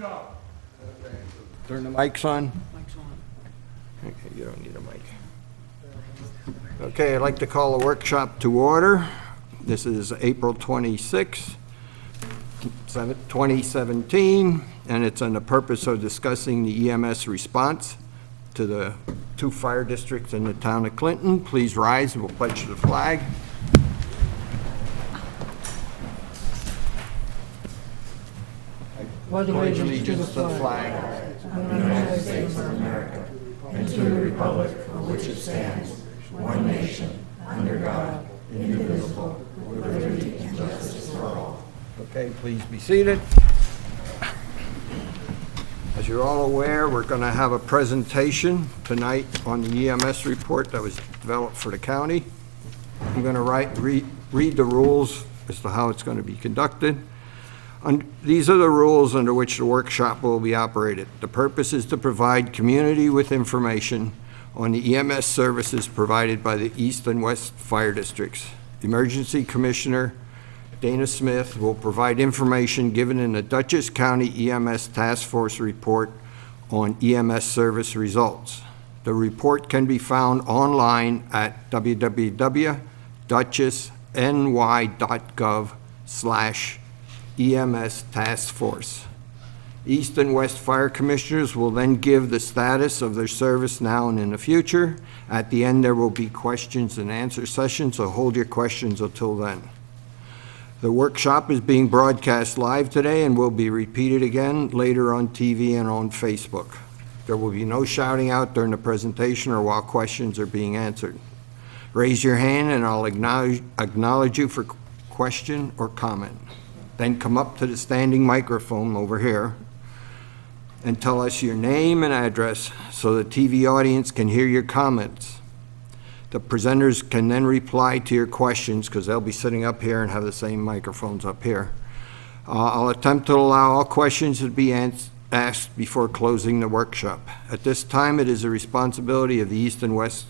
go. Turn the mics on. Mike's on. Okay, you don't need a mic. Okay, I'd like to call the workshop to order. This is April 26th, 2017, and it's on the purpose of discussing the EMS response to the 2 fire districts in the town of Clinton. Please rise and we'll pledge the flag. I pledge allegiance to the flag of the United States of America and to the republic for which it stands, one nation, under God, indivisible, with liberty and justice for all. Okay, please be seated. As you're all aware, we're going to have a presentation tonight on the EMS report that was developed for the county. I'm going to read the rules as to how it's going to be conducted. These are the rules under which the workshop will be operated. The purpose is to provide community with information on the EMS services provided by the East and West Fire Districts. Emergency Commissioner Dana Smith will provide information given in the Dutchess County EMS Task Force report on EMS service results. The report can be found online at www.dutchessny.gov/EMS Task Force. East and West Fire Commissioners will then give the status of their service now and in the future. At the end, there will be questions and answer sessions, so hold your questions until then. The workshop is being broadcast live today and will be repeated again later on TV and on Facebook. There will be no shouting out during the presentation or while questions are being answered. Raise your hand and I'll acknowledge you for question or comment. Then come up to the standing microphone over here and tell us your name and address so the TV audience can hear your comments. The presenters can then reply to your questions because they'll be sitting up here and have the same microphones up here. I'll attempt to allow all questions to be asked before closing the workshop. At this time, it is the responsibility of the East and West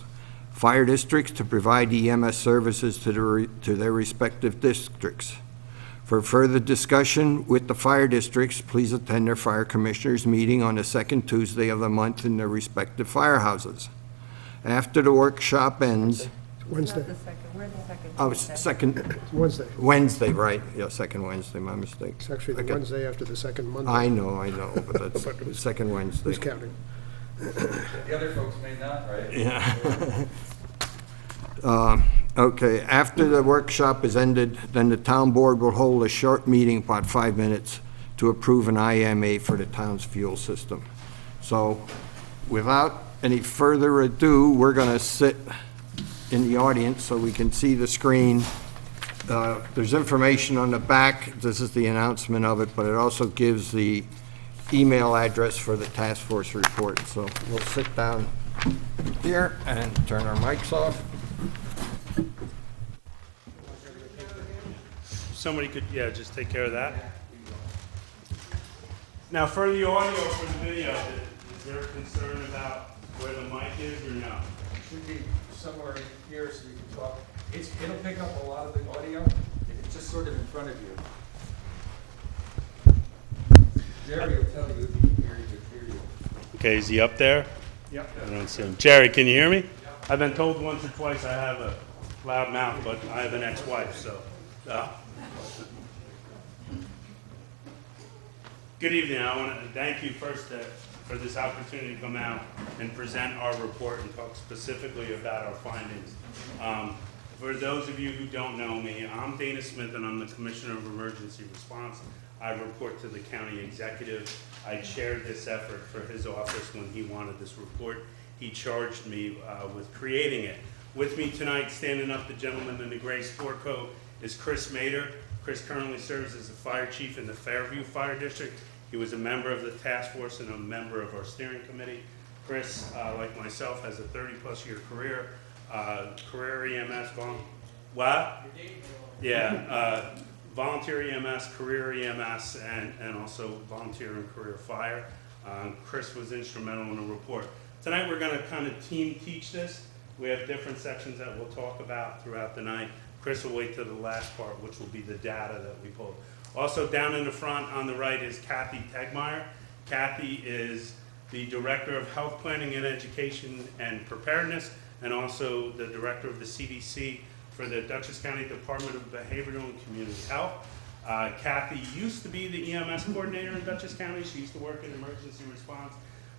Fire Districts to provide EMS services to their respective districts. For further discussion with the fire districts, please attend their fire commissioners meeting on the second Tuesday of the month in their respective firehouses. After the workshop ends, Wednesday. second Wednesday. Wednesday, right? Yeah, second Wednesday, my mistake. It's actually the Okay. Wednesday after the second Monday. I know, but that's But the second Wednesday. Who's counting? The other folks may not, right? Yeah. Okay, after the workshop is ended, then the town board will hold a short meeting, about 5 minutes, to approve an IMA for the town's fuel system. So, without any further ado, we're going to sit in the audience so we can see the screen. There's information on the back. This is the announcement of it, but it also gives the email address for the task force report. So we'll sit down here and turn our mics off. Somebody could, just take care of that. Now, for the audio, for the video, is there a concern about where the mic is or no? It should be somewhere here so you can talk. It'll pick up a lot of the audio if it's just sort of in front of you. Jerry will tell you if he can hear you. Okay, is he up there? Yep. I don't see him. Jerry, can you hear me? I've been told once or twice I have a loud mouth, but I have an ex-wife, so. Good evening. I want to thank you first for this opportunity to come out and present our report and talk specifically about our findings. For those of you who don't know me, I'm Dana Smith and I'm the Commissioner of Emergency Response. I report to the county executive. I chaired this effort for his office when he wanted this report. He charged me with creating it. With me tonight, standing up, the gentleman in the gray sport coat, is Chris Mader. Chris currently serves as a fire chief in the Fairview Fire District. He was a member of the task force and a member of our steering committee. Chris, like myself, has a 30-plus year career, career EMS, volunteer EMS, career EMS, and also volunteer and career fire. Chris was instrumental in the report. Tonight we're going to kind of team teach this. We have different sections that we'll talk about throughout the night. Chris will wait to the last part, which will be the data that we pulled. Also down in the front on the right is Kathy Tegmeyer. Kathy is the Director of Health Planning and Education and Preparedness, and also the Director of the CDC for the Dutchess County Department of Behavioral and Community Health. Kathy used to be the EMS coordinator in Dutchess County. She used to work in emergency response,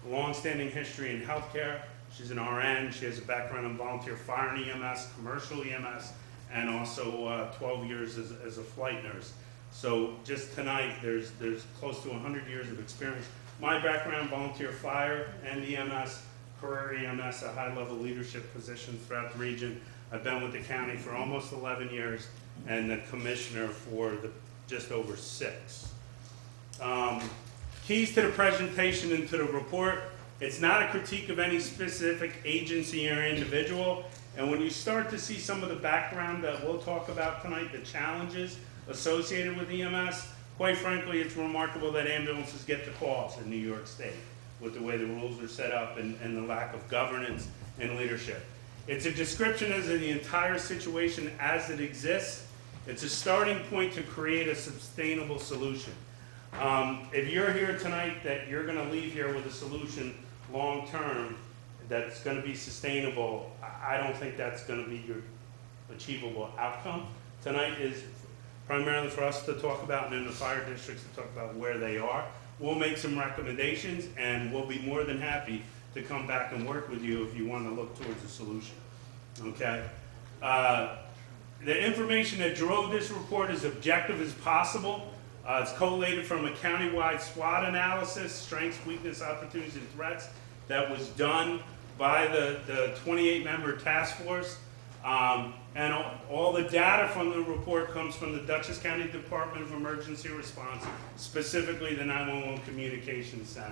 long-standing history in healthcare. She's an RN. She has a background in volunteer fire and EMS, commercial EMS, and also 12 years as a flight nurse. So just tonight, there's close to 100 years of experience. My background, volunteer fire and EMS, career EMS, a high-level leadership position throughout the region. I've been with the county for almost 11 years and the commissioner for just over 6. Keys to the presentation and to the report. It's not a critique of any specific agency or individual. And when you start to see some of the background that we'll talk about tonight, the challenges associated with EMS, quite frankly, it's remarkable that ambulances get the calls in New York State with the way the rules are set up and the lack of governance and leadership. It's a description of the entire situation as it exists. It's a starting point to create a sustainable solution. If you're here tonight that you're going to leave here with a solution long-term that's going to be sustainable, I don't think that's going to be your achievable outcome. Tonight is primarily for us to talk about, and in the fire districts to talk about where they are. We'll make some recommendations, and we'll be more than happy to come back and work with you if you want to look towards a solution. Okay? The information that drove this report is objective as possible. It's collated from a countywide SWOT analysis, strengths, weakness, opportunities, and threats, that was done by the 28-member task force. And all the data from the report comes from the Dutchess County Department of Emergency Response, specifically the 911 Communications Center.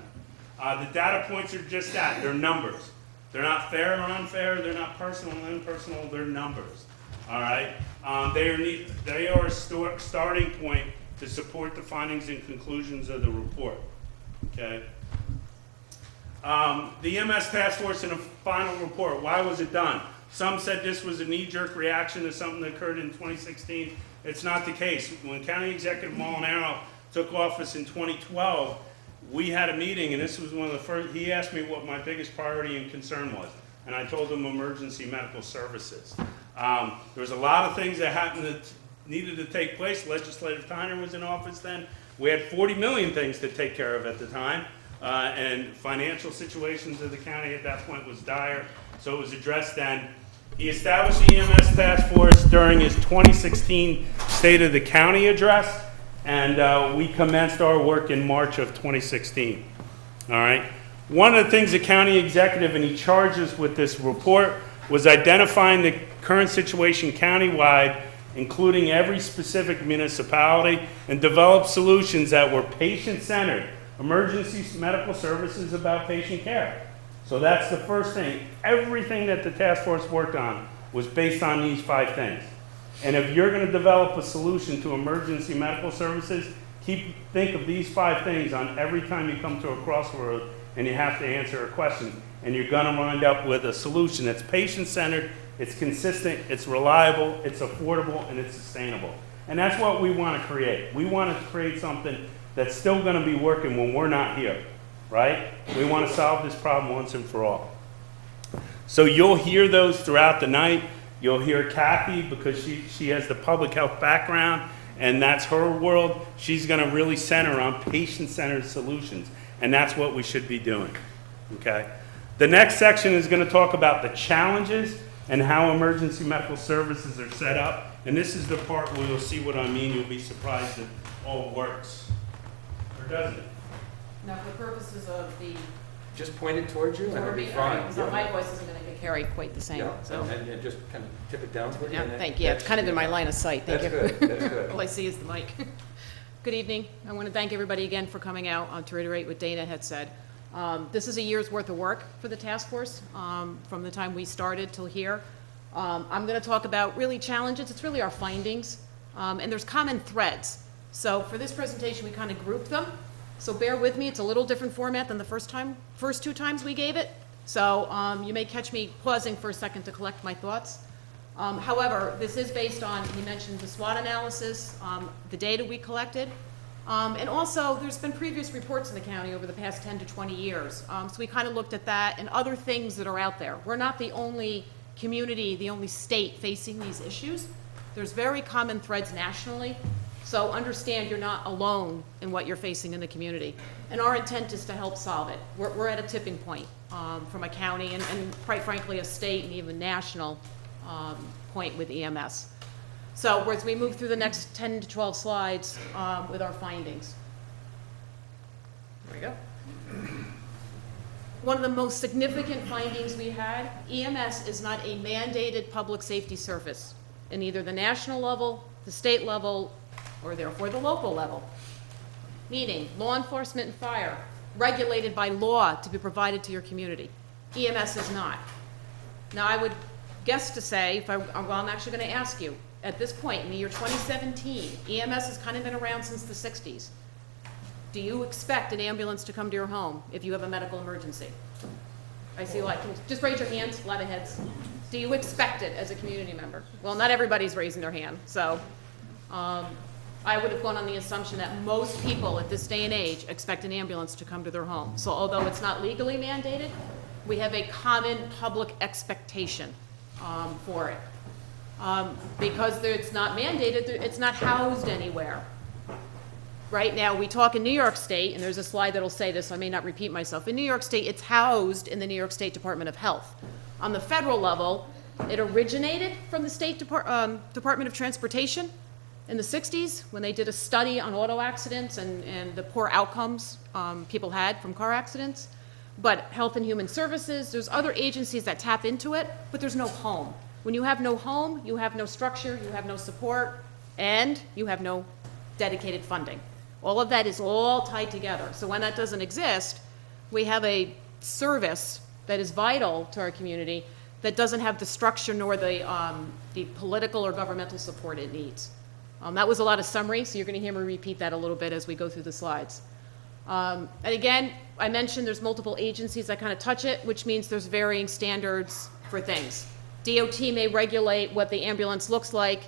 The data points are just that, they're numbers. They're not fair or unfair, they're not personal and impersonal, they're numbers. All right? They are a starting point to support the findings and conclusions of the report. Okay? The EMS task force in a final report, why was it done? Some said this was a knee-jerk reaction to something that occurred in 2016. It's not the case. When County Executive Molinaro took office in 2012, we had a meeting, and this was one of the first. He asked me what my biggest priority and concern was, and I told him emergency medical services. There was a lot of things that needed to take place. Legislative Tyner was in office then. We had 40 million things to take care of at the time, and financial situations of the county at that point was dire, so it was addressed then. He established the EMS task force during his 2016 State of the County address, and we commenced our work in March of 2016. All right. One of the things the county executive, and he charged us with this report, was identifying the current situation countywide, including every specific municipality, and develop solutions that were patient-centered. Emergency medical services about patient care. So that's the first thing. Everything that the task force worked on was based on these 5 things. And if you're going to develop a solution to emergency medical services, think of these 5 things on every time you come to a crossroad and you have to answer a question. And you're going to wind up with a solution that's patient-centered, it's consistent, it's reliable, it's affordable, and it's sustainable. And that's what we want to create. We want to create something that's still going to be working when we're not here, right? We want to solve this problem once and for all. So you'll hear those throughout the night. You'll hear Kathy, because she has the public health background, and that's her world. She's going to really center on patient-centered solutions, and that's what we should be doing, okay? The next section is going to talk about the challenges and how emergency medical services are set up, and this is the part where you'll see what I mean. You'll be surprised it all works. Or doesn't it? Now, for purposes of the, Just point it towards you and it'll be fine. so my voice isn't going to carry quite the same, Yeah, so. and just kind of tip it down towards you. Yeah, and then- thank you. It's kind of in my line of sight, thank you. That's good, that's good. All I see is the mic. Good evening. I want to thank everybody again for coming out. To reiterate what Dana had said, this is a year's worth of work for the task force, from the time we started till here. I'm going to talk about really challenges. It's really our findings, and there's common threads. So for this presentation, we kind of grouped them. So bear with me. It's a little different format than the first 2 times we gave it. So you may catch me pausing for a second to collect my thoughts. However, this is based on, he mentioned the SWOT analysis, the data we collected, and also there's been previous reports in the county over the past 10 to 20 years. So we kind of looked at that and other things that are out there. We're not the only community, the only state facing these issues. There's very common threads nationally, so understand you're not alone in what you're facing in the community. And our intent is to help solve it. We're at a tipping point from a county and quite frankly a state and even national point with EMS. So as we move through the next 10 to 12 slides with our findings. There we go. One of the most significant findings we had, EMS is not a mandated public safety service in either the national level, the state level, or therefore the local level. Meaning, law enforcement and fire, regulated by law to be provided to your community. EMS is not. Now, I would guess to say, well, I'm actually going to ask you, at this point in the year 2017, EMS has kind of been around since the 60s. Do you expect an ambulance to come to your home if you have a medical emergency? I see a lot. Just raise your hands, a lot of heads. Do you expect it as a community member? Well, not everybody's raising their hand, so I would have gone on the assumption that most people at this day and age expect an ambulance to come to their home. So although it's not legally mandated, we have a common public expectation for it. Because it's not mandated, it's not housed anywhere. Right now, we talk in New York State, and there's a slide that'll say this, so I may not repeat myself. In New York State, it's housed in the New York State Department of Health. On the federal level, it originated from the State Department of Transportation in the 60s when they did a study on auto accidents and the poor outcomes people had from car accidents. But Health and Human Services, there's other agencies that tap into it, but there's no home. When you have no home, you have no structure, you have no support, and you have no dedicated funding. All of that is all tied together. So when that doesn't exist, we have a service that is vital to our community that doesn't have the structure nor the political or governmental support it needs. That was a lot of summary, so you're going to hear me repeat that a little bit as we go through the slides. And again, I mentioned there's multiple agencies that kind of touch it, which means there's varying standards for things. DOT may regulate what the ambulance looks like.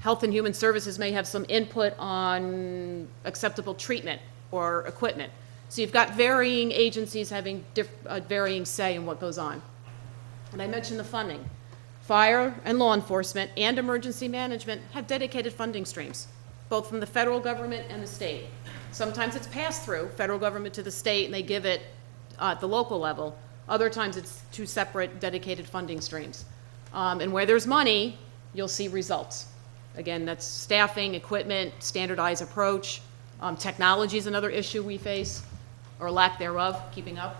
Health and Human Services may have some input on acceptable treatment or equipment. So you've got varying agencies having varying say in what goes on. And I mentioned the funding. Fire and law enforcement and emergency management have dedicated funding streams, both from the federal government and the state. Sometimes it's passed through, federal government to the state, and they give it at the local level. Other times it's two separate dedicated funding streams. And where there's money, you'll see results. Again, that's staffing, equipment, standardized approach. Technology is another issue we face, or lack thereof, keeping up.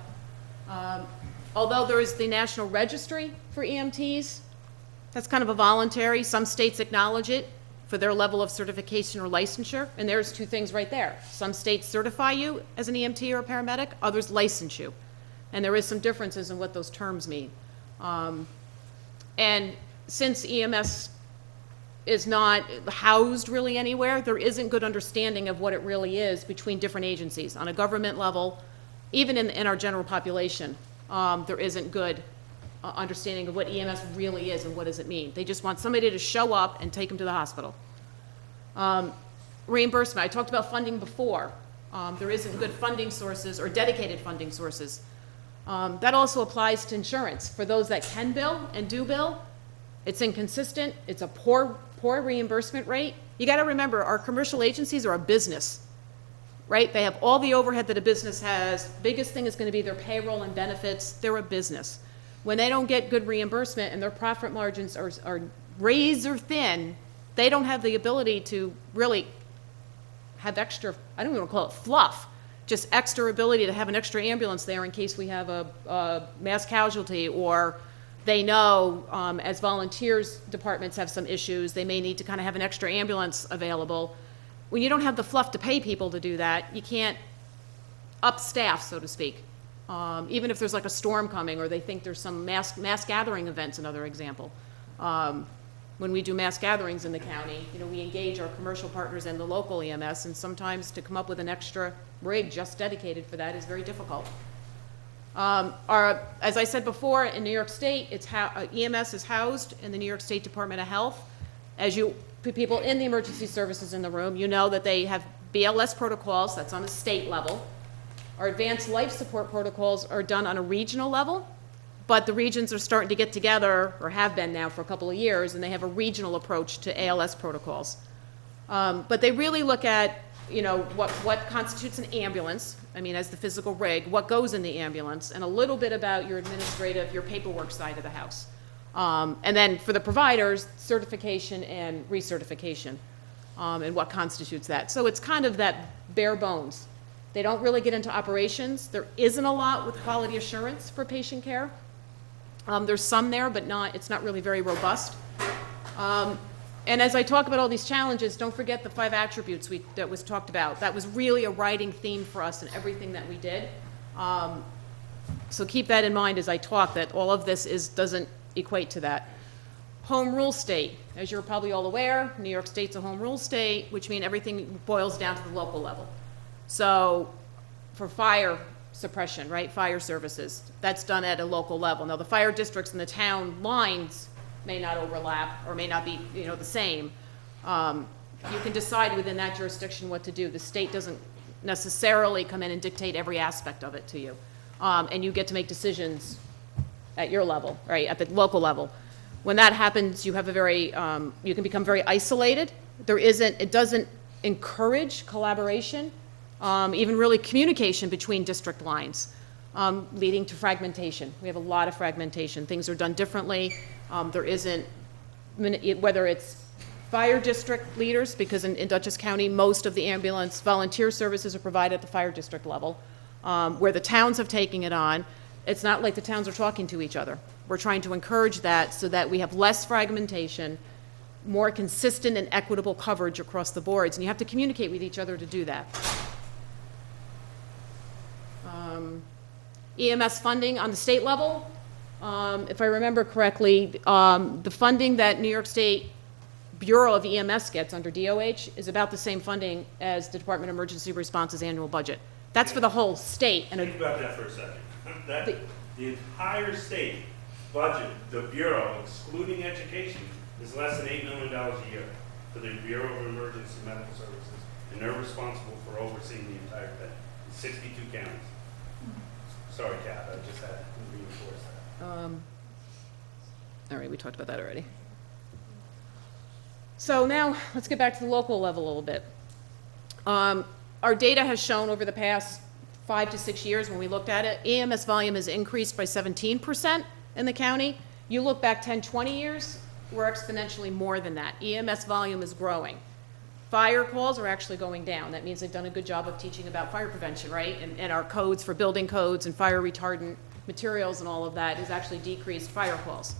Although there is the National Registry for EMTs, that's kind of a voluntary. Some states acknowledge it for their level of certification or licensure, and there's two things right there. Some states certify you as an EMT or a paramedic, others license you. And there is some differences in what those terms mean. And since EMS is not housed really anywhere, there isn't good understanding of what it really is between different agencies. On a government level, even in our general population, there isn't good understanding of what EMS really is and what does it mean. They just want somebody to show up and take them to the hospital. Reimbursement, I talked about funding before. There isn't good funding sources or dedicated funding sources. That also applies to insurance. For those that can bill and do bill, it's inconsistent, it's a poor reimbursement rate. You gotta remember, our commercial agencies are a business, right? They have all the overhead that a business has. Biggest thing is gonna be their payroll and benefits. They're a business. When they don't get good reimbursement and their profit margins are razor thin, they don't have the ability to really have extra, I don't even want to call it fluff, just extra ability to have an extra ambulance there in case we have a mass casualty, or they know as volunteers departments have some issues, they may need to kind of have an extra ambulance available. When you don't have the fluff to pay people to do that, you can't up staff, so to speak. Even if there's like a storm coming, or they think there's some mass gathering events, another example. When we do mass gatherings in the county, we engage our commercial partners and the local EMS, and sometimes to come up with an extra rig just dedicated for that is very difficult. As I said before, in New York State, EMS is housed in the New York State Department of Health. As people in the emergency services in the room, you know that they have BLS protocols, that's on a state level. Our advanced life support protocols are done on a regional level, but the regions are starting to get together, or have been now for a couple of years, and they have a regional approach to ALS protocols. But they really look at, what constitutes an ambulance, as the physical rig, what goes in the ambulance, and a little bit about your paperwork side of the house. And then for the providers, certification and recertification, and what constitutes that. So it's kind of that bare bones. They don't really get into operations. There isn't a lot with quality assurance for patient care. There's some there, but it's not really very robust. And as I talk about all these challenges, don't forget the 5 attributes that was talked about. That was really a writing theme for us in everything that we did. So keep that in mind as I talk, that all of this doesn't equate to that. Home rule state. As you're probably all aware, New York State's a home rule state, which means everything boils down to the local level. So for fire suppression, right, fire services, that's done at a local level. Now, the fire districts and the town lines may not overlap or may not be, the same. You can decide within that jurisdiction what to do. The state doesn't necessarily come in and dictate every aspect of it to you. And you get to make decisions at your level, right, at the local level. When that happens, you have you can become very isolated. It doesn't encourage collaboration, even really communication between district lines, leading to fragmentation. We have a lot of fragmentation. Things are done differently. There isn't, whether it's fire district leaders, because in Dutchess County, most of the ambulance volunteer services are provided at the fire district level, where the towns have taken it on. It's not like the towns are talking to each other. We're trying to encourage that so that we have less fragmentation, more consistent and equitable coverage across the boards, and you have to communicate with each other to do that. EMS funding on the state level, if I remember correctly, the funding that New York State Bureau of EMS gets under DOH is about the same funding as the Department of Emergency Response's annual budget. That's for the whole state. And think about that for a second. The entire state budget, the Bureau, excluding education, is less than $8 million a year for the Bureau of Emergency Medical Services, and they're responsible for overseeing the entire thing. 62 counties. Sorry, Kath, I just had to reinforce that. All right, we talked about that already. So now, let's get back to the local level a little bit. Our data has shown over the past 5 to 6 years when we looked at it, EMS volume has increased by 17% in the county. You look back 10, 20 years, we're exponentially more than that. EMS volume is growing. Fire calls are actually going down. That means they've done a good job of teaching about fire prevention, right? And our codes for building codes and fire retardant materials and all of that has actually decreased fire calls.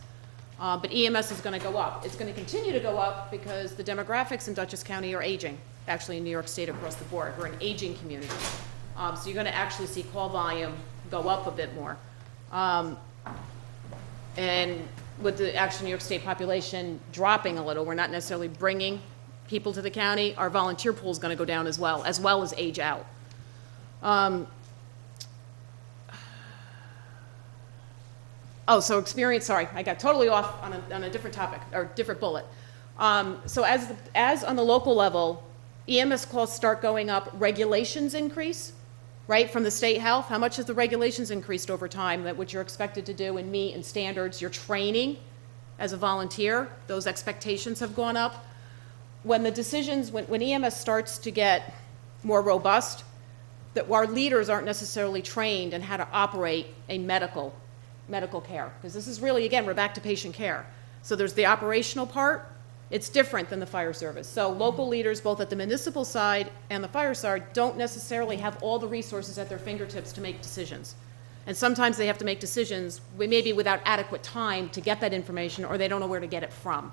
But EMS is going to go up. It's going to continue to go up because the demographics in Dutchess County are aging, actually in New York State across the board. We're an aging community. So you're going to actually see call volume go up a bit more. And with the actual New York State population dropping a little, we're not necessarily bringing people to the county. Our volunteer pool is going to go down as well as age out. So experience, sorry, I got totally off on a different topic, or different bullet. So as on the local level, EMS calls start going up, regulations increase, right, from the state health. How much has the regulations increased over time, that what you're expected to do and meet and standards, your training as a volunteer, those expectations have gone up. When the decisions, when EMS starts to get more robust, that our leaders aren't necessarily trained in how to operate a medical care, because this is really, again, we're back to patient care. So there's the operational part. It's different than the fire service. So local leaders, both at the municipal side and the fire side, don't necessarily have all the resources at their fingertips to make decisions. And sometimes they have to make decisions maybe without adequate time to get that information, or they don't know where to get it from.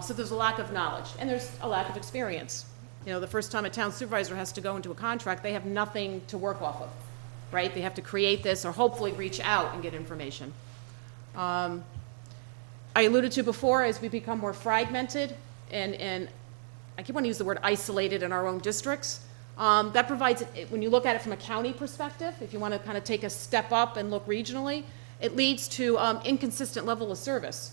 So there's a lack of knowledge, and there's a lack of experience. The first time a town supervisor has to go into a contract, they have nothing to work off of, right? They have to create this or hopefully reach out and get information. I alluded to before, as we become more fragmented, and I keep wanting to use the word isolated in our own districts, That provides, when you look at it from a county perspective, if you want to kind of take a step up and look regionally, it leads to inconsistent level of service.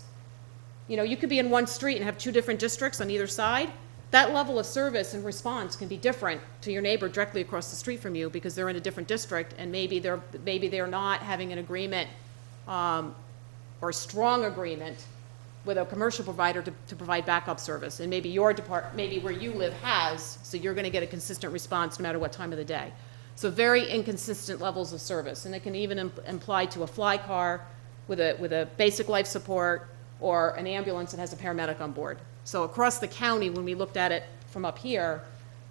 You know, you could be in one street and have two different districts on either side. That level of service and response can be different to your neighbor directly across the street from you because they're in a different district and maybe they're not having an agreement or a strong agreement with a commercial provider to provide backup service. And maybe maybe where you live has, so you're going to get a consistent response no matter what time of the day. So very inconsistent levels of service. And it can even apply to a fly car with a basic life support or an ambulance that has a paramedic on board. So across the county, when we looked at it from up here,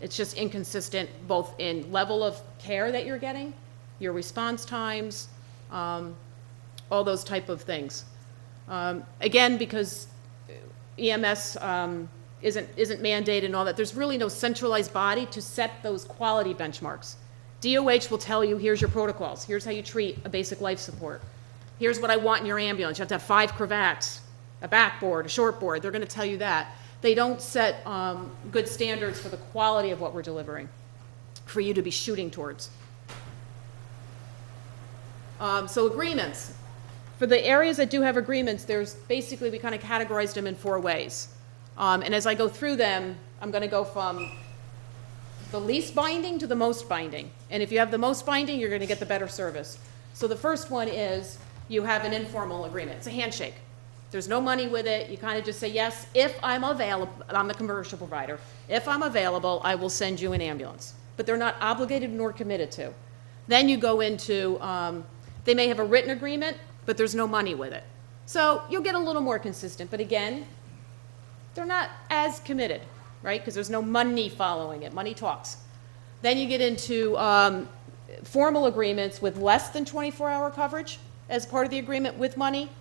it's just inconsistent both in level of care that you're getting, your response times, all those type of things. Again, because EMS isn't mandated and all that, there's really no centralized body to set those quality benchmarks. DOH will tell you, here's your protocols, here's how you treat a basic life support, here's what I want in your ambulance, you have to have 5 cravats, a backboard, a short board, they're going to tell you that. They don't set good standards for the quality of what we're delivering for you to be shooting towards. So agreements. For the areas that do have agreements, there's basically, we kind of categorized them in 4 ways. And as I go through them, I'm going to go from the least binding to the most binding. And if you have the most binding, you're going to get the better service. So the first one is you have an informal agreement. It's a handshake. There's no money with it. You kind of just say, yes, if I'm available, I'm the commercial provider. If I'm available, I will send you an ambulance. But they're not obligated nor committed to. Then you go into, they may have a written agreement, but there's no money with it. So you'll get a little more consistent. But again, they're not as committed, right? Because there's no money following it. Money talks. Then you get into formal agreements with less than 24-hour coverage as part of the agreement with money.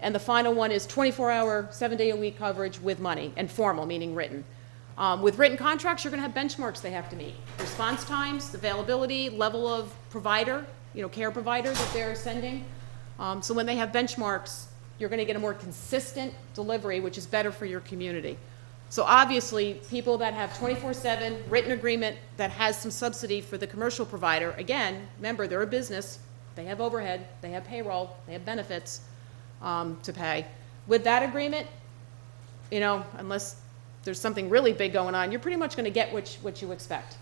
And the final one is 24-hour, 7-day-a-week coverage with money, and formal, meaning written. With written contracts, you're going to have benchmarks they have to meet. Response times, availability, level of provider, care provider that they're sending. So when they have benchmarks, you're going to get a more consistent delivery, which is better for your community. So obviously, people that have 24/7 written agreement that has some subsidy for the commercial provider, again, remember, they're a business. They have overhead, they have payroll, they have benefits to pay. With that agreement, unless there's something really big going on, you're pretty much going to get what you expect.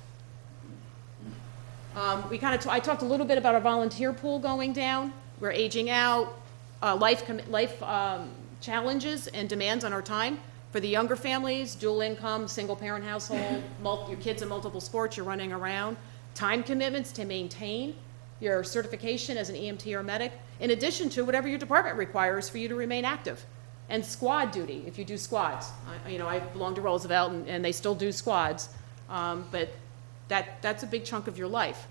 I talked a little bit about our volunteer pool going down. We're aging out, life challenges and demands on our time. For the younger families, dual income, single parent household, your kids in multiple sports, you're running around. Time commitments to maintain your certification as an EMT or medic, in addition to whatever your department requires for you to remain active. And squad duty, if you do squads. I belong to Roosevelt, and they still do squads, but that's a big chunk of your life.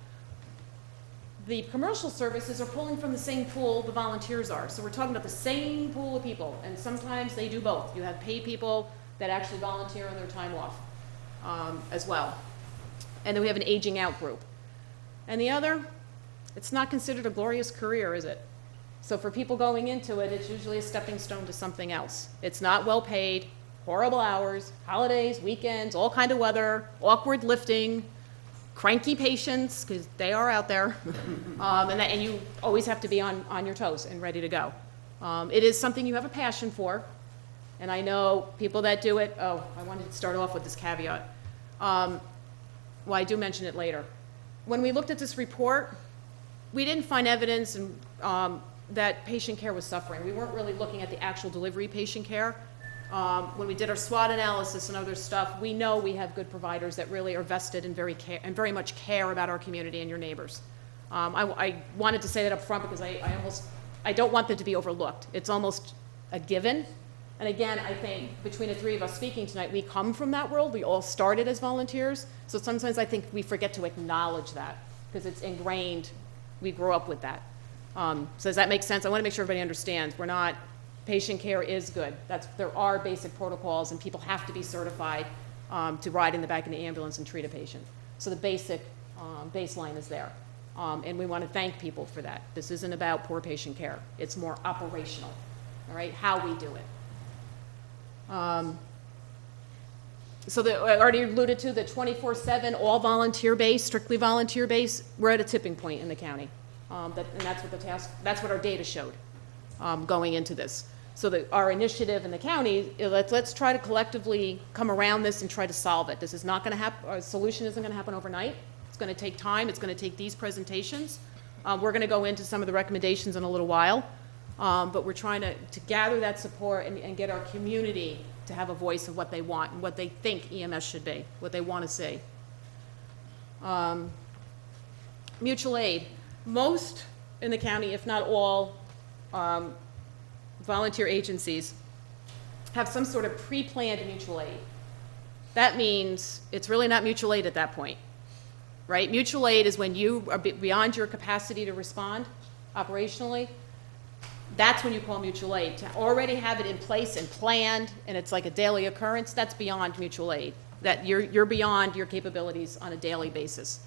The commercial services are pulling from the same pool the volunteers are. So we're talking about the same pool of people, and sometimes they do both. You have paid people that actually volunteer on their time off as well. And then we have an aging out group. And the other, it's not considered a glorious career, is it? So for people going into it, it's usually a stepping stone to something else. It's not well paid, horrible hours, holidays, weekends, all kind of weather, awkward lifting, cranky patients, because they are out there, and you always have to be on your toes and ready to go. It is something you have a passion for, and I know people that do it. I wanted to start off with this caveat. Well, I do mention it later. When we looked at this report, we didn't find evidence that patient care was suffering. We weren't really looking at the actual delivery patient care. When we did our SWOT analysis and other stuff, we know we have good providers that really are vested and very much care about our community and your neighbors. I wanted to say that up front because I don't want them to be overlooked. It's almost a given. And again, I think between the 3 of us speaking tonight, we come from that world. We all started as volunteers. So sometimes I think we forget to acknowledge that because it's ingrained. We grew up with that. So does that make sense? I want to make sure everybody understands. Patient care is good. There are basic protocols, and people have to be certified to ride in the back of the ambulance and treat a patient. So the basic baseline is there. And we want to thank people for that. This isn't about poor patient care. It's more operational, all right, how we do it. I already alluded to the 24/7, all volunteer-based, strictly volunteer-based, we're at a tipping point in the county. And that's what our data showed going into this. So our initiative in the county, let's try to collectively come around this and try to solve it. This is not going to happen, our solution isn't going to happen overnight. It's going to take time, it's going to take these presentations. We're going to go into some of the recommendations in a little while, but we're trying to gather that support and get our community to have a voice of what they want and what they think EMS should be, what they want to see. Mutual aid. Most in the county, if not all, volunteer agencies have some sort of pre-planned mutual aid. That means it's really not mutual aid at that point, right? Mutual aid is when you are beyond your capacity to respond operationally. That's when you call mutual aid. To already have it in place and planned, and it's like a daily occurrence, that's beyond mutual aid. That you're beyond your capabilities on a daily basis.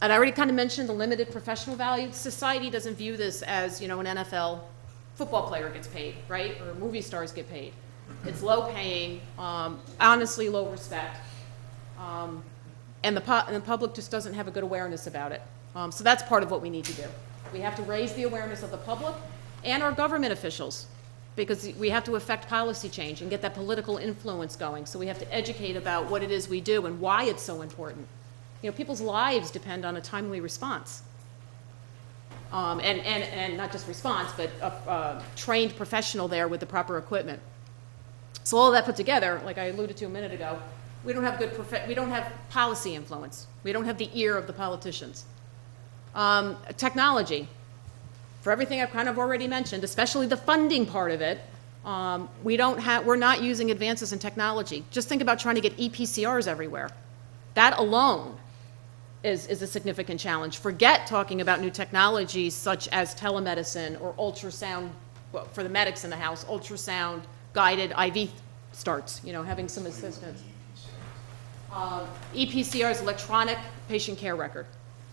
And I already kind of mentioned the limited professional value. Society doesn't view this as, an NFL football player gets paid, right? Or movie stars get paid. It's low paying, honestly low respect. And the public just doesn't have a good awareness about it. So that's part of what we need to do. We have to raise the awareness of the public and our government officials, because we have to affect policy change and get that political influence going. So we have to educate about what it is we do and why it's so important. People's lives depend on a timely response. And not just response, but a trained professional there with the proper equipment. So all of that put together, like I alluded to a minute ago, we don't have policy influence. We don't have the ear of the politicians. Technology. For everything I've kind of already mentioned, especially the funding part of it, we're not using advances in technology. Just think about trying to get EPCRs everywhere. That alone is a significant challenge. Forget talking about new technologies such as telemedicine or ultrasound, for the medics in the house, ultrasound guided IV starts, having some assistance. EPCR is electronic patient care record.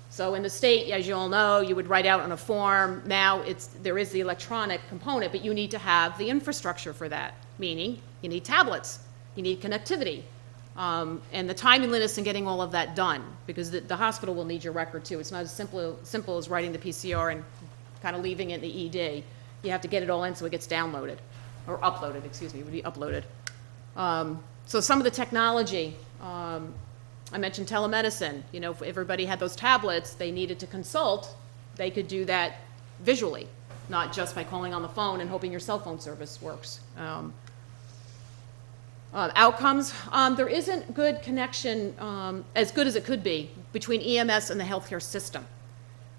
So in the state, as you all know, you would write out on a form. Now there is the electronic component, but you need to have the infrastructure for that, meaning you need tablets, you need connectivity, and the timeliness in getting all of that done, because the hospital will need your record too. It's not as simple as writing the PCR and kind of leaving it in the ED. You have to get it all in so it gets downloaded, or uploaded, it would be uploaded. So some of the technology, I mentioned telemedicine. If everybody had those tablets, they needed to consult, they could do that visually, not just by calling on the phone and hoping your cell phone service works. Outcomes, there isn't good connection, as good as it could be, between EMS and the healthcare system.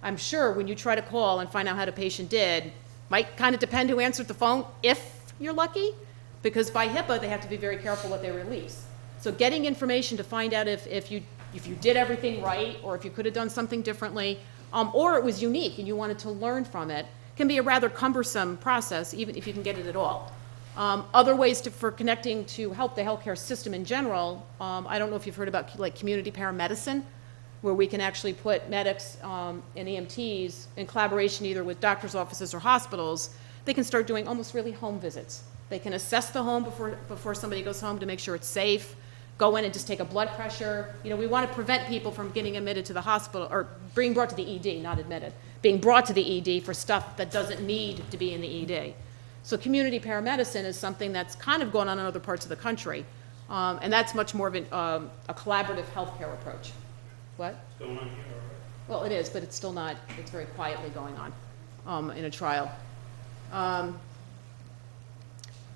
I'm sure when you try to call and find out how the patient did, might kind of depend who answered the phone, if you're lucky, because by HIPAA, they have to be very careful what they release. So getting information to find out if you did everything right, or if you could have done something differently, or it was unique and you wanted to learn from it, can be a rather cumbersome process, even if you can get it at all. Other ways for connecting to help the healthcare system in general, I don't know if you've heard about like community paramedicine, where we can actually put medics and EMTs in collaboration either with doctors' offices or hospitals. They can start doing almost really home visits. They can assess the home before somebody goes home to make sure it's safe, go in and just take a blood pressure. We want to prevent people from getting admitted to the hospital, or being brought to the ED, not admitted, being brought to the ED for stuff that doesn't need to be in the ED. So community paramedicine is something that's kind of going on in other parts of the country, and that's much more of a collaborative healthcare approach. What? What's going on here, all right? Well, it is, but it's still not, it's very quietly going on in a trial.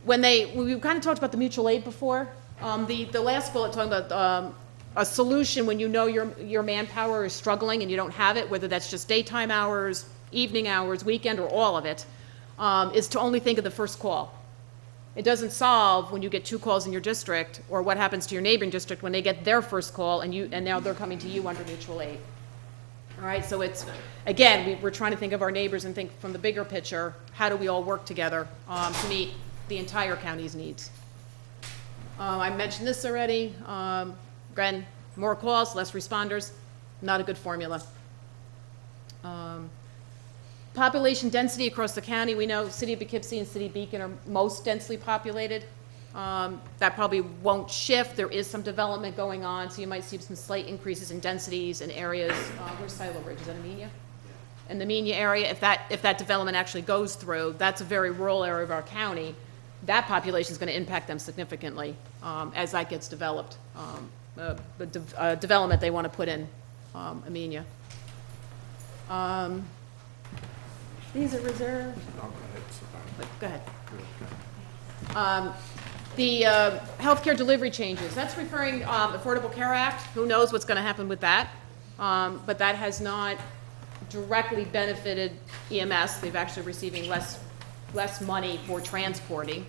We kind of talked about the mutual aid before. The last bullet talking about a solution when you know your manpower is struggling and you don't have it, whether that's just daytime hours, evening hours, weekend, or all of it, is to only think of the first call. It doesn't solve when you get 2 calls in your district, or what happens to your neighboring district when they get their first call and now they're coming to you under mutual aid. All right, so it's, again, we're trying to think of our neighbors and think from the bigger picture, how do we all work together to meet the entire county's needs. I mentioned this already. Again, more calls, less responders, not a good formula. Population density across the county, we know City of Poughkeepsie and City of Beacon are most densely populated. That probably won't shift. There is some development going on, so you might see some slight increases in densities in areas, where's Silo Ridge, is that Amenia? In the Amenia area, if that development actually goes through, that's a very rural area of our county. That population is going to impact them significantly as that gets developed. Development they want to put in Amenia. These are reserved. Go ahead. The healthcare delivery changes, that's referring, Affordable Care Act, who knows what's going to happen with that? But that has not directly benefited EMS. They've actually receiving less money for transporting.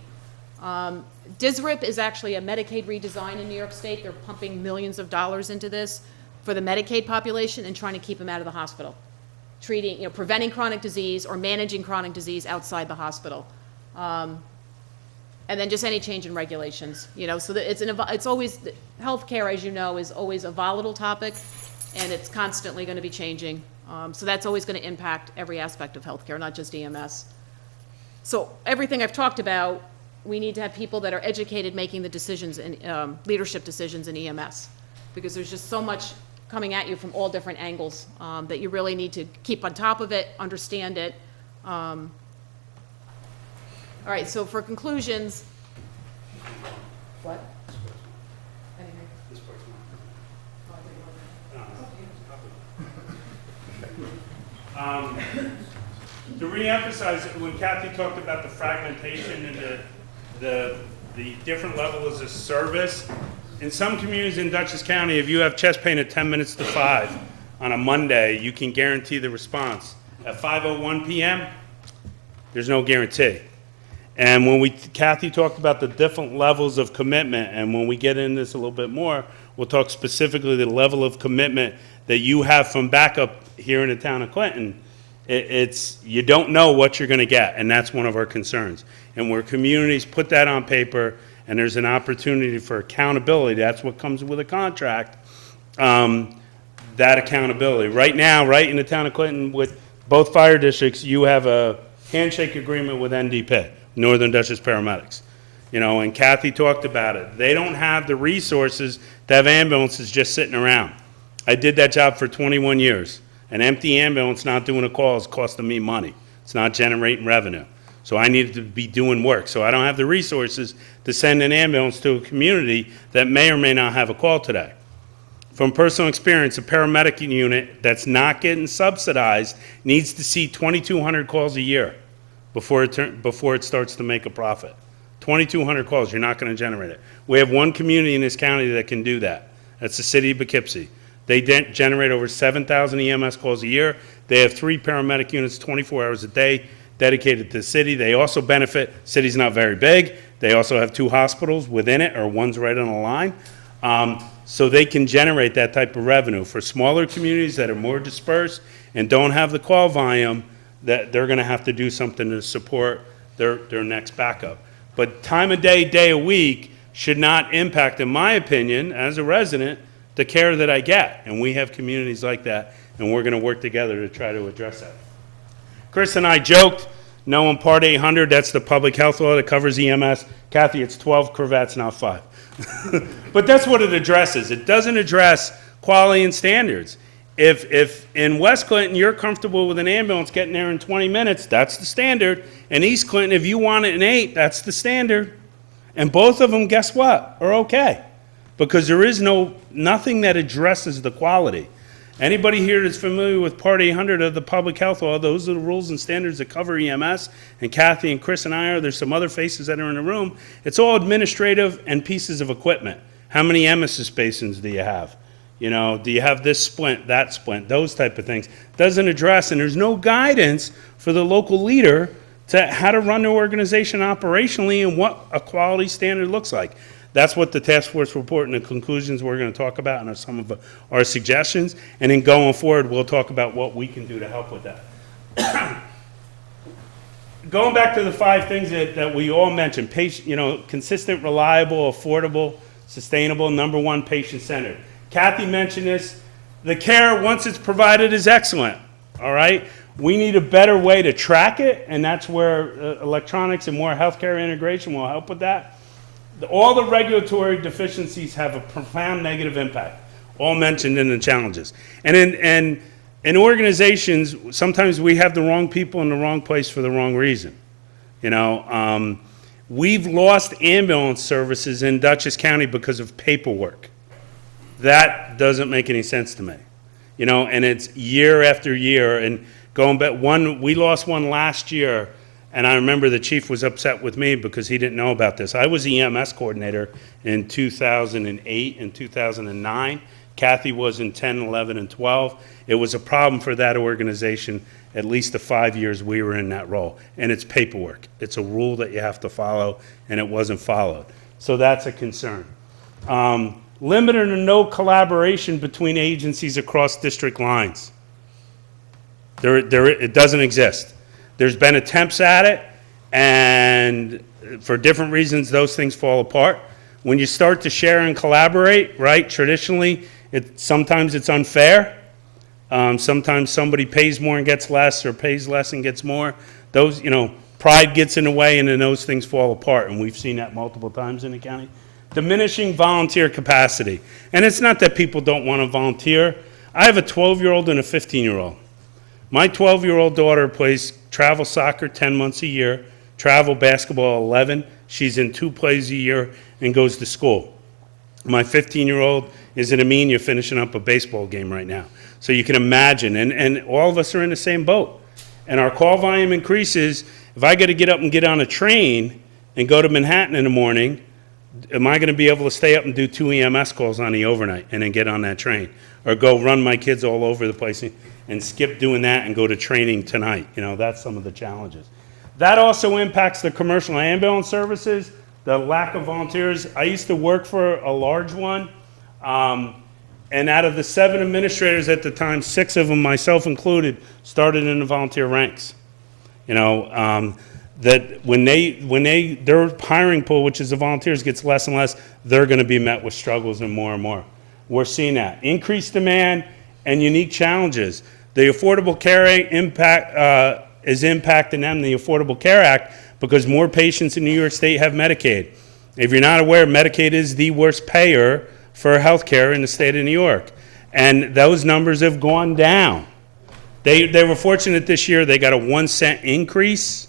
DSRIP is actually a Medicaid redesign in New York State. They're pumping millions of dollars into this for the Medicaid population and trying to keep them out of the hospital. Treating, preventing chronic disease or managing chronic disease outside the hospital. And then just any change in regulations, so that it's always, healthcare, as you know, is always a volatile topic, and it's constantly going to be changing. So that's always going to impact every aspect of healthcare, not just EMS. So everything I've talked about, we need to have people that are educated making the decisions and leadership decisions in EMS, because there's just so much coming at you from all different angles that you really need to keep on top of it, understand it. All right, so for conclusions, what? This part's to reemphasize, when Kathy talked about the fragmentation and the different levels of service, in some communities in Dutchess County, if you have chest pain at 10 minutes to 5 on a Monday, you can guarantee the response. At 5:01 p.m., there's no guarantee. And when Kathy talked about the different levels of commitment, and when we get into this a little bit more, we'll talk specifically the level of commitment that you have from backup here in the town of Clinton. You don't know what you're going to get, and that's one of our concerns. And where communities put that on paper, and there's an opportunity for accountability, that's what comes with a contract, that accountability. Right now, right in the town of Clinton, with both fire districts, you have a handshake agreement with NDP, Northern Dutchess Paramedics. And Kathy talked about it. They don't have the resources to have ambulances just sitting around. I did that job for 21 years. An empty ambulance not doing a call is costing me money. It's not generating revenue. So I needed to be doing work. So I don't have the resources to send an ambulance to a community that may or may not have a call today. From personal experience, a paramedic unit that's not getting subsidized needs to see 2,200 calls a year before it starts to make a profit. 2,200 calls, you're not going to generate it. We have one community in this county that can do that. That's the city of Poughkeepsie. They generate over 7,000 EMS calls a year. They have 3 paramedic units 24 hours a day dedicated to the city. They also benefit, city's not very big. They also have 2 hospitals within it, or one's right on the line. So they can generate that type of revenue. For smaller communities that are more dispersed and don't have the call volume, that they're going to have to do something to support their next backup. But time of day, day of week should not impact, in my opinion, as a resident, the care that I get. And we have communities like that, and we're going to work together to try to address that. Chris and I joked, knowing Part 800, that's the public health law that covers EMS. Kathy, it's 12 crevettes, not 5. But that's what it addresses. It doesn't address quality and standards. If in West Clinton you're comfortable with an ambulance getting there in 20 minutes, that's the standard. In East Clinton, if you want it in 8, that's the standard. And both of them, guess what, are okay. Because there is nothing that addresses the quality. Anybody here that's familiar with Part 800 of the public health law, those are the rules and standards that cover EMS. And Kathy and Chris and I are, there's some other faces that are in the room. It's all administrative and pieces of equipment. How many emesis basins do you have? Do you have this splint, that splint, those type of things? Doesn't address, and there's no guidance for the local leader to how to run their organization operationally and what a quality standard looks like. That's what the task force report and the conclusions we're going to talk about and some of our suggestions. And then going forward, we'll talk about what we can do to help with that. Going back to the 5 things that we all mentioned, consistent, reliable, affordable, sustainable, number 1, patient-centered. Kathy mentioned this. The care, once it's provided, is excellent, all right? We need a better way to track it, and that's where electronics and more healthcare integration will help with that. All the regulatory deficiencies have a profound negative impact, all mentioned in the challenges. And in organizations, sometimes we have the wrong people in the wrong place for the wrong reason. You know, we've lost ambulance services in Dutchess County because of paperwork. That doesn't make any sense to me. You know, and it's year after year, and going back, we lost one last year, and I remember the chief was upset with me because he didn't know about this. I was EMS coordinator in 2008 and 2009. Kathy was in 10, 11, and 12. It was a problem for that organization at least the 5 years we were in that role. And it's paperwork. It's a rule that you have to follow, and it wasn't followed. So that's a concern. Limited or no collaboration between agencies across district lines. It doesn't exist. There's been attempts at it, and for different reasons, those things fall apart. When you start to share and collaborate, right, traditionally, sometimes it's unfair. Sometimes somebody pays more and gets less, or pays less and gets more. Those, you know, pride gets in the way, and then those things fall apart, and we've seen that multiple times in the county. Diminishing volunteer capacity. And it's not that people don't want to volunteer. I have a 12-year-old and a 15-year-old. My 12-year-old daughter plays travel soccer 10 months a year, travel basketball 11. She's in 2 plays a year and goes to school. My 15-year-old is in Amenia finishing up a baseball game right now. So you can imagine, and all of us are in the same boat. And our call volume increases. If I got to get up and get on a train and go to Manhattan in the morning, am I going to be able to stay up and do 2 EMS calls on the overnight and then get on that train? Or go run my kids all over the place and skip doing that and go to training tonight? You know, that's some of the challenges. That also impacts the commercial ambulance services, the lack of volunteers. I used to work for a large one, and out of the 7 administrators at the time, 6 of them, myself included, started in the volunteer ranks. You know, that when their hiring pool, which is the volunteers, gets less and less, they're going to be met with struggles and more. We're seeing that. Increased demand and unique challenges. The Affordable Care impact is impacting them, the Affordable Care Act, because more patients in New York State have Medicaid. If you're not aware, Medicaid is the worst payer for health care in the state of New York. And those numbers have gone down. They were fortunate this year. They got a 1-cent increase.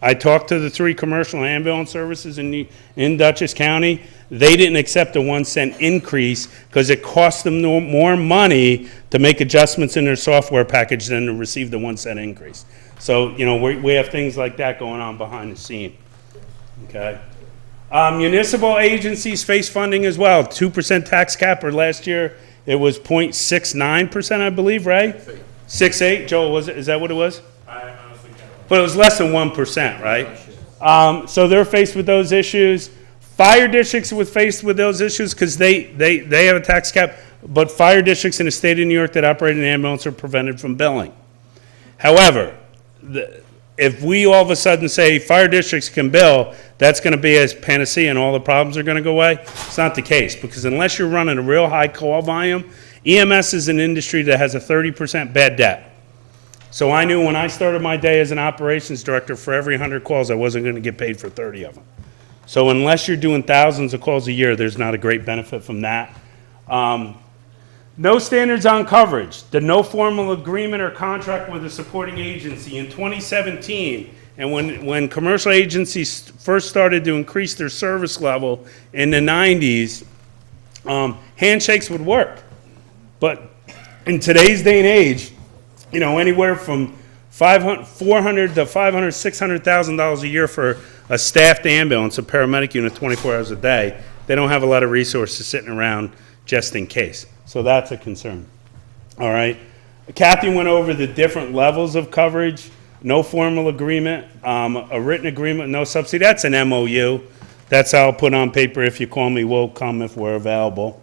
I talked to the 3 commercial ambulance services in Dutchess County. They didn't accept a 1-cent increase because it cost them more money to make adjustments in their software package than to receive the 1-cent increase. So, you know, we have things like that going on behind the scene. Okay. Municipal agencies face funding as well. 2% tax cap, or last year it was 0.69%, I believe, right? 6.8. Joel, is that what it was? But it was less than 1%, right? So they're faced with those issues. Fire districts were faced with those issues because they have a tax cap, but fire districts in the state of New York that operate an ambulance are prevented from billing. However, if we all of a sudden say fire districts can bill, that's going to be a panacea and all the problems are going to go away. It's not the case, because unless you're running a real high call volume, EMS is an industry that has a 30% bad debt. So I knew when I started my day as an operations director, for every 100 calls, I wasn't going to get paid for 30 of them. So unless you're doing thousands of calls a year, there's not a great benefit from that. No standards on coverage. The no formal agreement or contract with a supporting agency. In 2017, and when commercial agencies first started to increase their service level in the 90s, handshakes would work. But in today's day and age, you know, anywhere from $400,000 to $500,000, $600,000 a year for a staffed ambulance, a paramedic unit, 24 hours a day. They don't have a lot of resources sitting around just in case. So that's a concern. All right. Kathy went over the different levels of coverage. No formal agreement, a written agreement, no subsidy. That's an MOU. That's how I'll put on paper. If you call me, we'll come if we're available.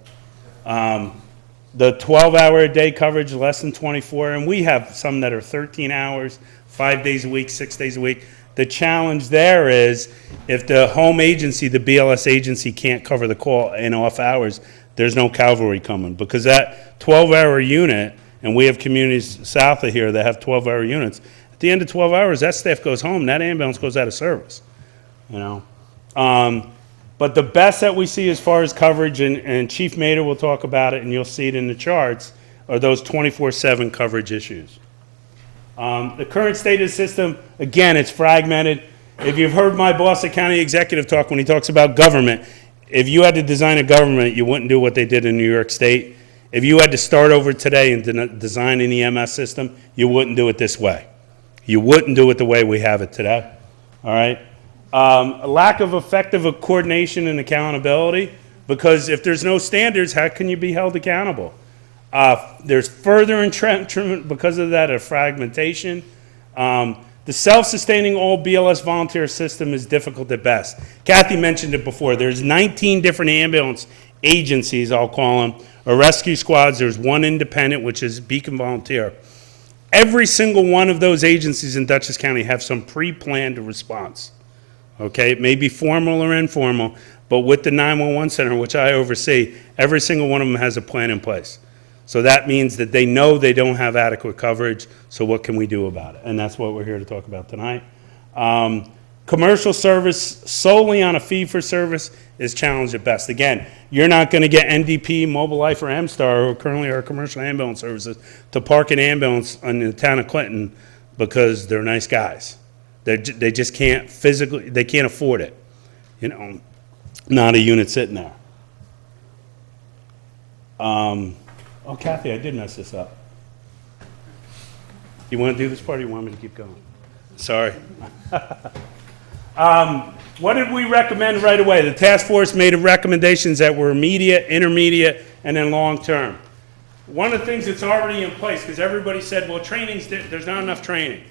The 12-hour-a-day coverage, less than 24, and we have some that are 13 hours, 5 days a week, 6 days a week. The challenge there is if the home agency, the BLS agency, can't cover the call in off hours, there's no cavalry coming, because that 12-hour unit, and we have communities south of here that have 12-hour units, at the end of 12 hours, that staff goes home, that ambulance goes out of service, you know. But the best that we see as far as coverage, and Chief Mader will talk about it, and you'll see it in the charts, are those 24/7 coverage issues. The current state of the system, again, it's fragmented. If you've heard my boss, the county executive, talk when he talks about government, if you had to design a government, you wouldn't do what they did in New York State. If you had to start over today and design an EMS system, you wouldn't do it this way. You wouldn't do it the way we have it today, all right? A lack of effective coordination and accountability, because if there's no standards, how can you be held accountable? There's further entrenchment because of that, of fragmentation. The self-sustaining all BLS volunteer system is difficult at best. Kathy mentioned it before. There's 19 different ambulance agencies, I'll call them, or rescue squads. There's one independent, which is Beacon Volunteer. Every single one of those agencies in Dutchess County have some pre-planned response. Okay, it may be formal or informal, but with the 911 center, which I oversee, every single one of them has a plan in place. So that means that they know they don't have adequate coverage, so what can we do about it? And that's what we're here to talk about tonight. Commercial service solely on a fee-for-service is challenged at best. Again, you're not going to get NDP, Mobile Life, or M-Star, who currently are commercial ambulance services, to park an ambulance in the town of Clinton because they're nice guys. They just can't physically, they can't afford it. You know, not a unit sitting there. Oh, Kathy, I did mess this up. You want to do this part, or you want me to keep going? Sorry. What did we recommend right away? The task force made recommendations that were immediate, intermediate, and then long-term. One of the things that's already in place, because everybody said, well, there's not enough training.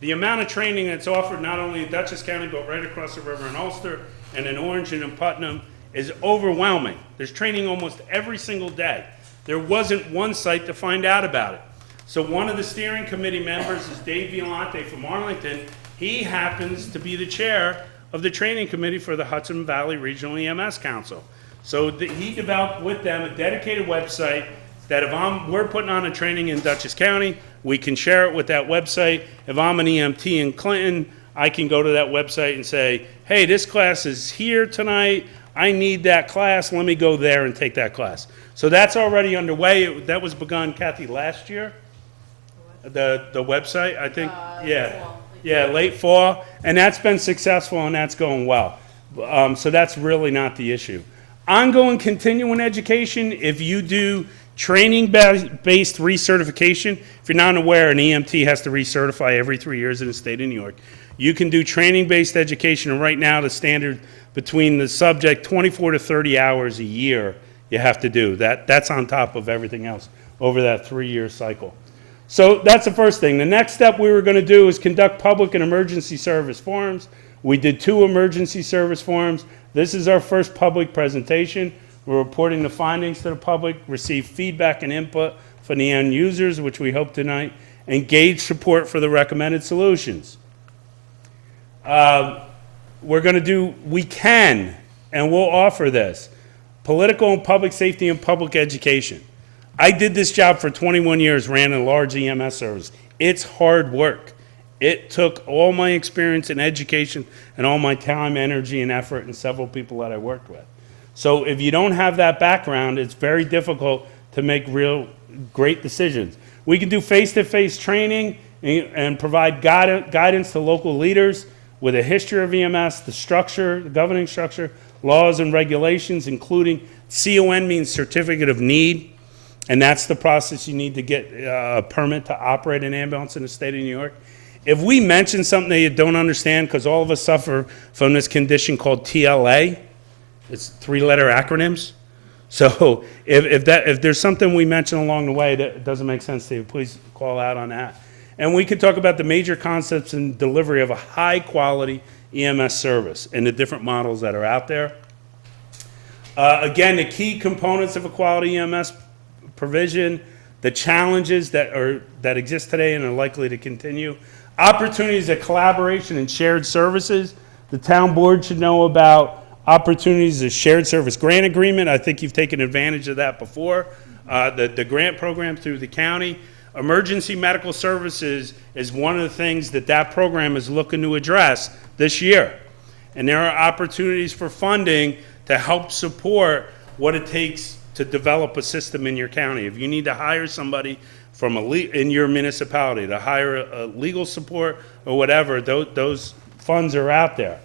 The amount of training that's offered not only in Dutchess County, but right across the river in Ulster, and in Orange and in Putnam, is overwhelming. There's training almost every single day. There wasn't one site to find out about it. So one of the steering committee members is Dave Violante from Arlington. He happens to be the chair of the training committee for the Hudson Valley Regional EMS Council. So he developed with them a dedicated website that if we're putting on a training in Dutchess County, we can share it with that website. If I'm an EMT in Clinton, I can go to that website and say, hey, this class is here tonight. I need that class. Let me go there and take that class. So that's already underway. That was begun, Kathy, last year? The website, I think? Yeah, late fall. And that's been successful, and that's going well. So that's really not the issue. Ongoing continuing education, if you do training-based recertification, if you're not aware, an EMT has to recertify every 3 years in the state of New York. You can do training-based education, and right now the standard between the subject, 24 to 30 hours a year you have to do. That's on top of everything else over that 3-year cycle. So that's the first thing. The next step we were going to do is conduct public and emergency service forums. We did 2 emergency service forums. This is our first public presentation. We're reporting the findings to the public, receive feedback and input from the end users, which we hope tonight, and gauge support for the recommended solutions. We're going to do, we can, and we'll offer this, political and public safety and public education. I did this job for 21 years, ran a large EMS service. It's hard work. It took all my experience in education and all my time, energy, and effort, and several people that I worked with. So if you don't have that background, it's very difficult to make real great decisions. We can do face-to-face training and provide guidance to local leaders with a history of EMS, the structure, the governing structure, laws and regulations, including CON means Certificate of Need, and that's the process you need to get a permit to operate an ambulance in the state of New York. If we mention something that you don't understand, because all of us suffer from this condition called TLA, it's 3-letter acronyms. So if there's something we mention along the way that doesn't make sense to you, please call out on that. And we could talk about the major concepts and delivery of a high-quality EMS service and the different models that are out there. Again, the key components of a quality EMS provision, the challenges that exist today and are likely to continue, opportunities of collaboration and shared services. The town board should know about opportunities of shared service grant agreement. I think you've taken advantage of that before. The grant program through the county. Emergency medical services is one of the things that program is looking to address this year. and there are opportunities for funding to help support what it takes to develop a system in your county. If you need to hire somebody from in your municipality to hire a legal support or whatever, those funds are out there.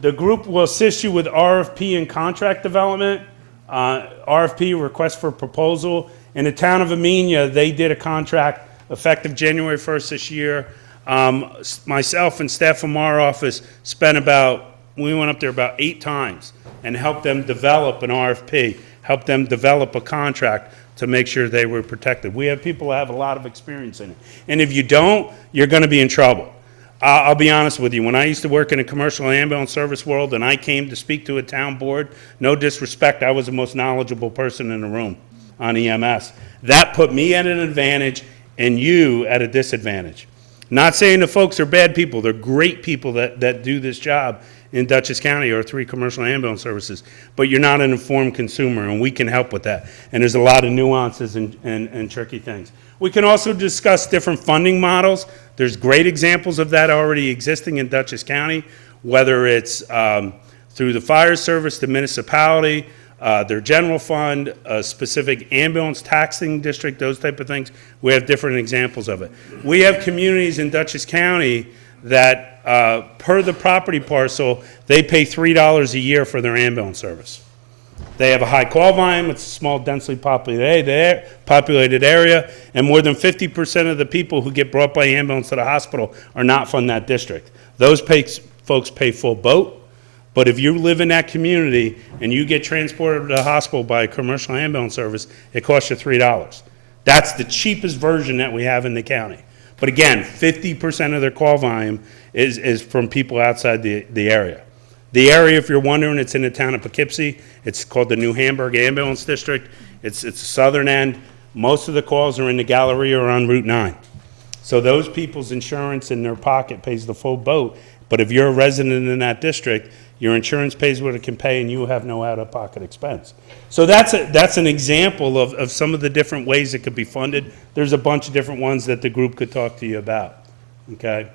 The group will assist you with RFP and contract development. RFP, request for proposal. In the town of Amenia, they did a contract effective January 1st this year. Myself and staff from our office we went up there about 8 times and helped them develop an RFP, helped them develop a contract to make sure they were protected. We have people that have a lot of experience in it. And if you don't, you're going to be in trouble. I'll be honest with you. When I used to work in a commercial ambulance service world and I came to speak to a town board, no disrespect, I was the most knowledgeable person in the room on EMS. That put me at an advantage and you at a disadvantage. Not saying the folks are bad people. They're great people that do this job in Dutchess County or 3 commercial ambulance services. But you're not an informed consumer, and we can help with that. And there's a lot of nuances and tricky things. We can also discuss different funding models. There's great examples of that already existing in Dutchess County, whether it's through the fire service, the municipality, their general fund, a specific ambulance taxing district, those type of things. We have different examples of it. We have communities in Dutchess County that, per the property parcel, they pay $3 a year for their ambulance service. They have a high call volume, it's a small, densely populated area, and more than 50% of the people who get brought by ambulance to the hospital are not from that district. Those folks pay full boat, but if you live in that community and you get transported to the hospital by a commercial ambulance service, it costs you $3. That's the cheapest version that we have in the county. But again, 50% of their call volume is from people outside the area. The area, if you're wondering, it's in the town of Poughkeepsie. It's called the New Hamburg Ambulance District. It's the southern end. Most of the calls are in the Galleria or on Route 9. So those people's insurance in their pocket pays the full boat. But if you're a resident in that district, your insurance pays what it can pay and you have no out-of-pocket expense. So that's an example of some of the different ways it could be funded. There's a bunch of different ones that the group could talk to you about, okay?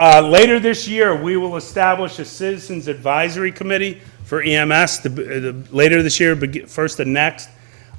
Later this year, we will establish a Citizens Advisory Committee for EMS. Later this year, first and next.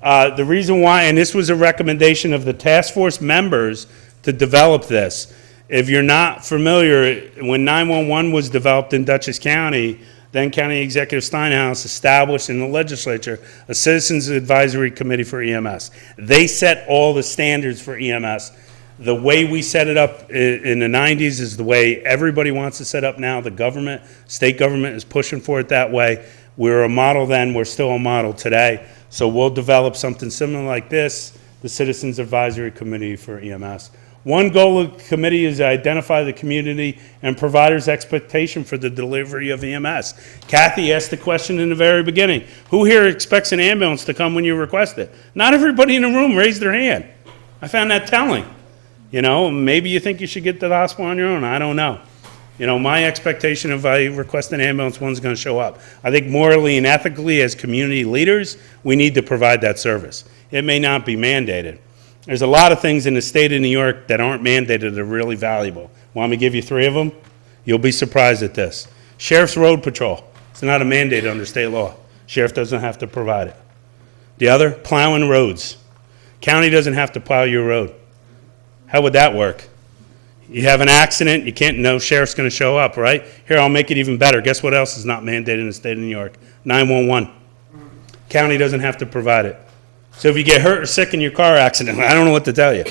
The reason why, and this was a recommendation of the task force members to develop this. If you're not familiar, when 911 was developed in Dutchess County, then County Executive Steinhaus established in the legislature a Citizens Advisory Committee for EMS. They set all the standards for EMS. The way we set it up in the 90s is the way everybody wants to set up now. The government, state government is pushing for it that way. We were a model then, we're still a model today. So we'll develop something similar like this, the Citizens Advisory Committee for EMS. One goal of the committee is to identify the community and providers' expectation for the delivery of EMS. Kathy asked the question in the very beginning, who here expects an ambulance to come when you request it? Not everybody in the room raised their hand. I found that telling. You know, maybe you think you should get to the hospital on your own. I don't know. You know, my expectation if I request an ambulance, one's going to show up. I think morally and ethically as community leaders, we need to provide that service. It may not be mandated. There's a lot of things in the state of New York that aren't mandated that are really valuable. Want me to give you 3 of them? You'll be surprised at this. Sheriff's Road Patrol. It's not a mandate under state law. Sheriff doesn't have to provide it. The other, plowing roads. County doesn't have to plow your road. How would that work? You have an accident, you can't, no sheriff's going to show up, right? Here, I'll make it even better. Guess what else is not mandated in the state of New York? 911. County doesn't have to provide it. So if you get hurt or sick in your car accident, I don't know what to tell you,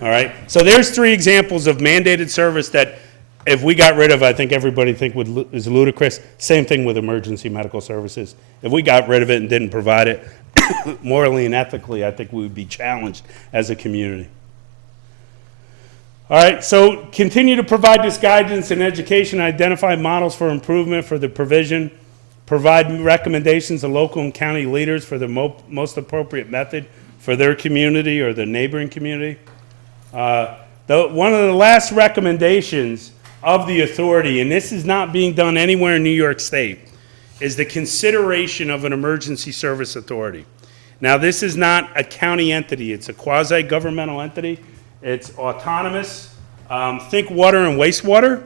all right? So there's 3 examples of mandated service that if we got rid of, I think everybody is ludicrous. Same thing with emergency medical services. If we got rid of it and didn't provide it, morally and ethically, I think we would be challenged as a community. All right, so continue to provide this guidance and education, identify models for improvement for the provision, provide recommendations to local and county leaders for the most appropriate method for their community or the neighboring community. One of the last recommendations of the authority, and this is not being done anywhere in New York State, is the consideration of an emergency service authority. Now, this is not a county entity. It's a quasi-governmental entity. It's autonomous. Think water and wastewater.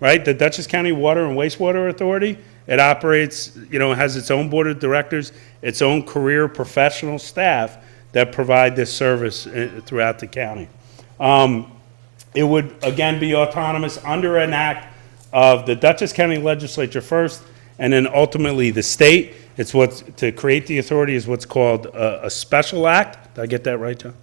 right? The Dutchess County Water and Wastewater Authority, it operates, has its own board of directors, its own career professional staff that provide this service throughout the county. It would, again, be autonomous under an act of the Dutchess County Legislature first, and then ultimately the state. To create the authority is what's called a special act. Did I get that right, John?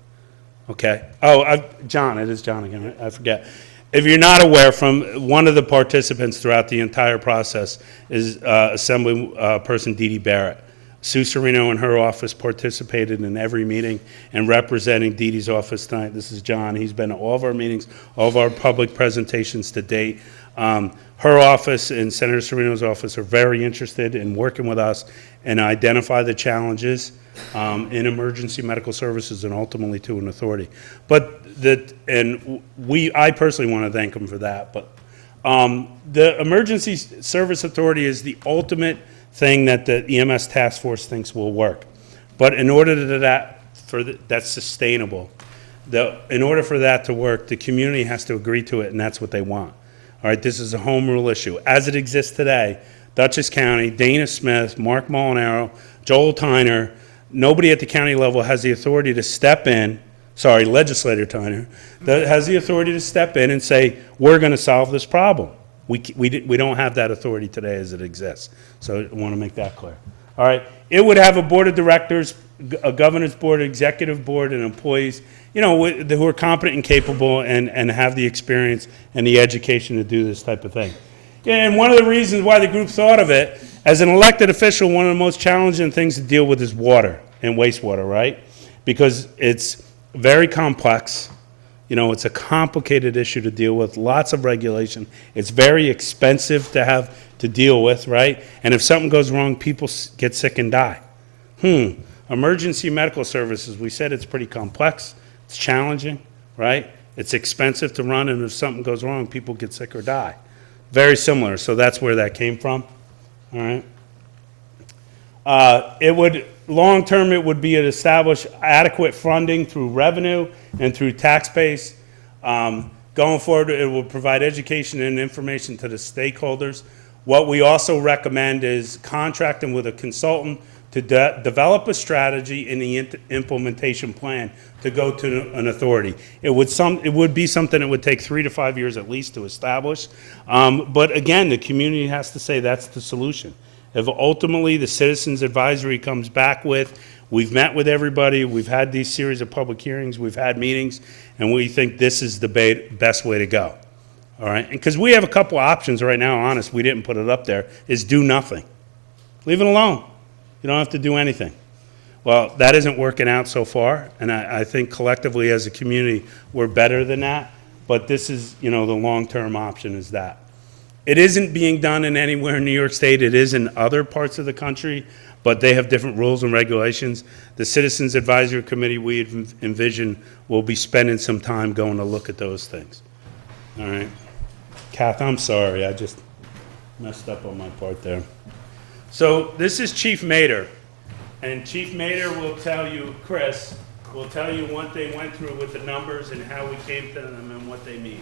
Okay. Oh, John, it is John again, right? I forget. If you're not aware, from one of the participants throughout the entire process is Assembly Person Dee Dee Barrett. Sue Serino and her office participated in every meeting, and representing Dee Dee's office tonight, this is John. He's been to all of our meetings, all of our public presentations to date. Her office and Senator Serino's office are very interested in working with us and identify the challenges in emergency medical services and ultimately to an authority. I personally want to thank them for that. But the Emergency Service Authority is the ultimate thing that the EMS task force thinks will work. But in order that's sustainable. In order for that to work, the community has to agree to it, and that's what they want. All right, this is a home rule issue. As it exists today, Dutchess County, Dana Smith, Mark Molinaro, Joel Tyner, nobody at the county level has the authority to step in, Legislator Tyner, that has the authority to step in and say, we're going to solve this problem. We don't have that authority today as it exists. So I want to make that clear. All right, it would have a board of directors, a governor's board, executive board, and employees, who are competent and capable and have the experience and the education to do this type of thing. Yeah, and one of the reasons why the group thought of it, as an elected official, one of the most challenging things to deal with is water and wastewater, right? Because it's very complex. It's a complicated issue to deal with, lots of regulation. It's very expensive to have to deal with, right? And if something goes wrong, people get sick and die. Emergency medical services, we said it's pretty complex. It's challenging, right? It's expensive to run, and if something goes wrong, people get sick or die. Very similar, so that's where that came from, all right? Long-term, it would be to establish adequate funding through revenue and through tax base. Going forward, it will provide education and information to the stakeholders. What we also recommend is contracting with a consultant to develop a strategy and the implementation plan to go to an authority. It would be something that would take 3 to 5 years at least to establish. But again, the community has to say that's the solution. If ultimately the Citizens Advisory comes back with, we've met with everybody, we've had these series of public hearings, we've had meetings, and we think this is the best way to go. All right? Because we have a couple options right now, honest, we didn't put it up there, is do nothing. Leave it alone. You don't have to do anything. Well, that isn't working out so far, and I think collectively as a community, we're better than that, but this is, the long-term option is that. It isn't being done in anywhere in New York State. It is in other parts of the country, but they have different rules and regulations. The Citizens Advisory Committee we envision will be spending some time going to look at those things. All right. Kath, I'm sorry. I just messed up on my part there. So this is Chief Mater. And Chief Mater will tell you, Chris, will tell you what they went through with the numbers and how we came to them and what they mean.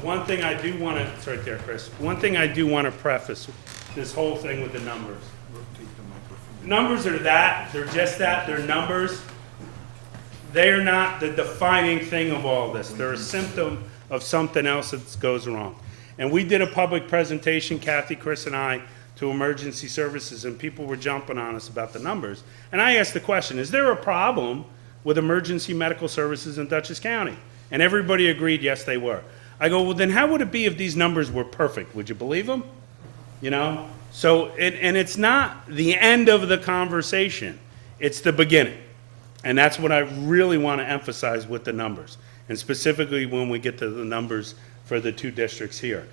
One thing I do want to, it's right there, Chris. One thing I do want to preface this whole thing with the numbers. Numbers are that, they're just that, they're numbers. They are not the defining thing of all this. They're a symptom of something else that goes wrong. And we did a public presentation, Kathy, Chris, and I, to emergency services, and people were jumping on us about the numbers. And I asked the question, is there a problem with emergency medical services in Dutchess County? And everybody agreed, yes, they were. I go, well, then how would it be if these numbers were perfect? Would you believe them? So, and it's not the end of the conversation. It's the beginning. And that's what I really want to emphasize with the numbers. And specifically when we get to the numbers for the 2 districts here.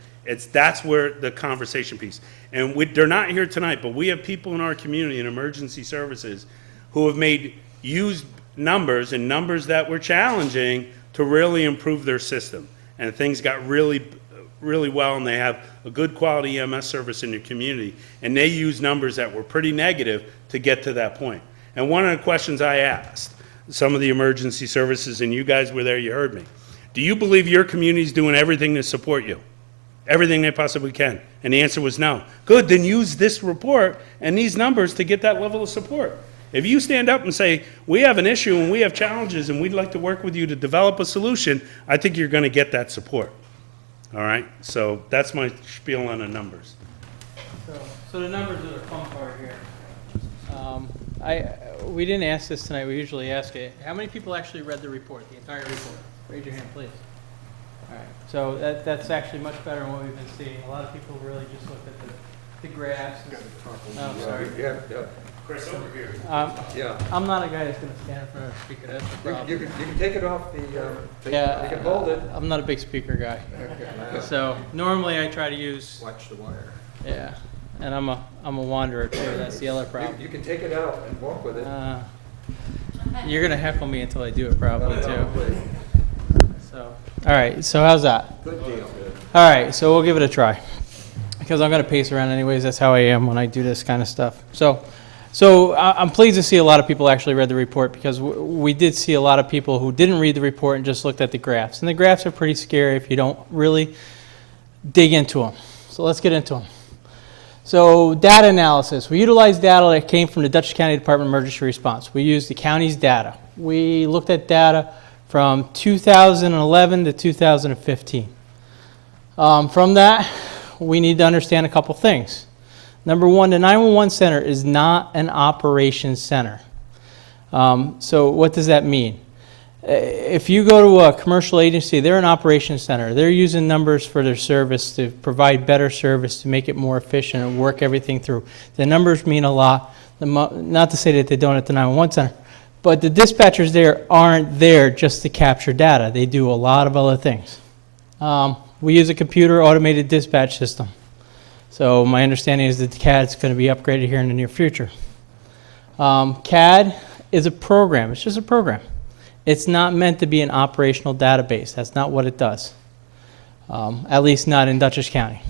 That's where the conversation piece. And they're not here tonight, but we have people in our community in emergency services who have used numbers and numbers that were challenging to really improve their system. And things got really, really well, and they have a good quality EMS service in their community. And they use numbers that were pretty negative to get to that point. And one of the questions I asked some of the emergency services, and you guys were there, you heard me. Do you believe your community is doing everything to support you? everything they possibly can? And the answer was no. Good, then use this report and these numbers to get that level of support. If you stand up and say, we have an issue and we have challenges and we'd like to work with you to develop a solution, I think you're going to get that support. All right? So that's my spiel on the numbers. So the numbers are the fun part here. We didn't ask this tonight, we usually ask it. How many people actually read the report, the entire report? Raise your hand, please. All right, so that's actually much better than what we've been seeing. A lot of people really just looked at the graphs. Oh, sorry. Yeah, Chris, over here. yeah. I'm not a guy that's gonna stand in front of a speaker, that's the You problem. can take it off the, Yeah, you can hold it. I'm not a big speaker guy. Okay. So normally I try to use, Watch the wire. yeah, and I'm a wanderer too, that's the other problem. You can take it out and walk with it. You're gonna heckle me until I do it probably too. So, all right, so how's that? Good deal. All right, so we'll give it a try. Because I'm gonna pace around anyways, that's how I am when I do this kind of stuff. So I'm pleased to see a lot of people actually read the report, because we did see a lot of people who didn't read the report and just looked at the graphs. And the graphs are pretty scary if you don't really dig into them. So let's get into them. So data analysis. We utilized data that came from the Dutchess County Department of Emergency Response. We used the county's data. We looked at data from 2011 to 2015. From that, we need to understand a couple things. Number one, the 911 center is not an operations center. So what does that mean? If you go to a commercial agency, they're an operations center. They're using numbers for their service to provide better service, to make it more efficient and work everything through. The numbers mean a lot. Not to say that they don't at the 911 center, but the dispatchers there aren't there just to capture data. They do a lot of other things. We use a computer automated dispatch system. So my understanding is that the CAD's going to be upgraded here in the near future. CAD is a program. It's just a program. It's not meant to be an operational database. That's not what it does, at least not in Dutchess County.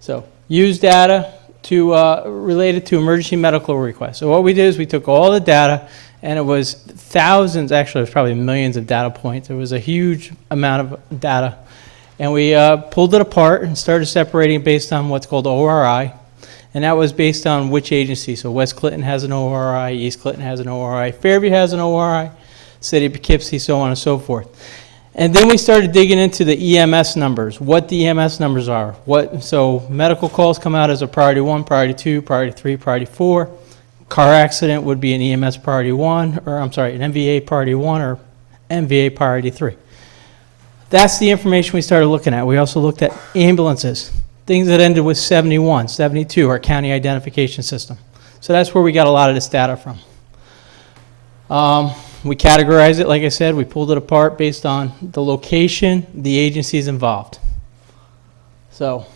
So use data to related to emergency medical requests. So what we did is we took all the data, and it was thousands, actually it was probably millions of data points. It was a huge amount of data. And we pulled it apart and started separating based on what's called ORI. And that was based on which agency. So West Clinton has an ORI, East Clinton has an ORI, Fairview has an ORI, City of Poughkeepsie, so on and so forth. And then we started digging into the EMS numbers, what the EMS numbers are. So medical calls come out as a priority 1, priority 2, priority 3, priority 4. Car accident would be an EMS priority 1, or I'm sorry, an MVA priority 1 or MVA priority 3. That's the information we started looking at. We also looked at ambulances, things that ended with 71, 72, our county identification system. So that's where we got a lot of this data from. We categorized it, like I said, we pulled it apart based on the location, the agencies involved. So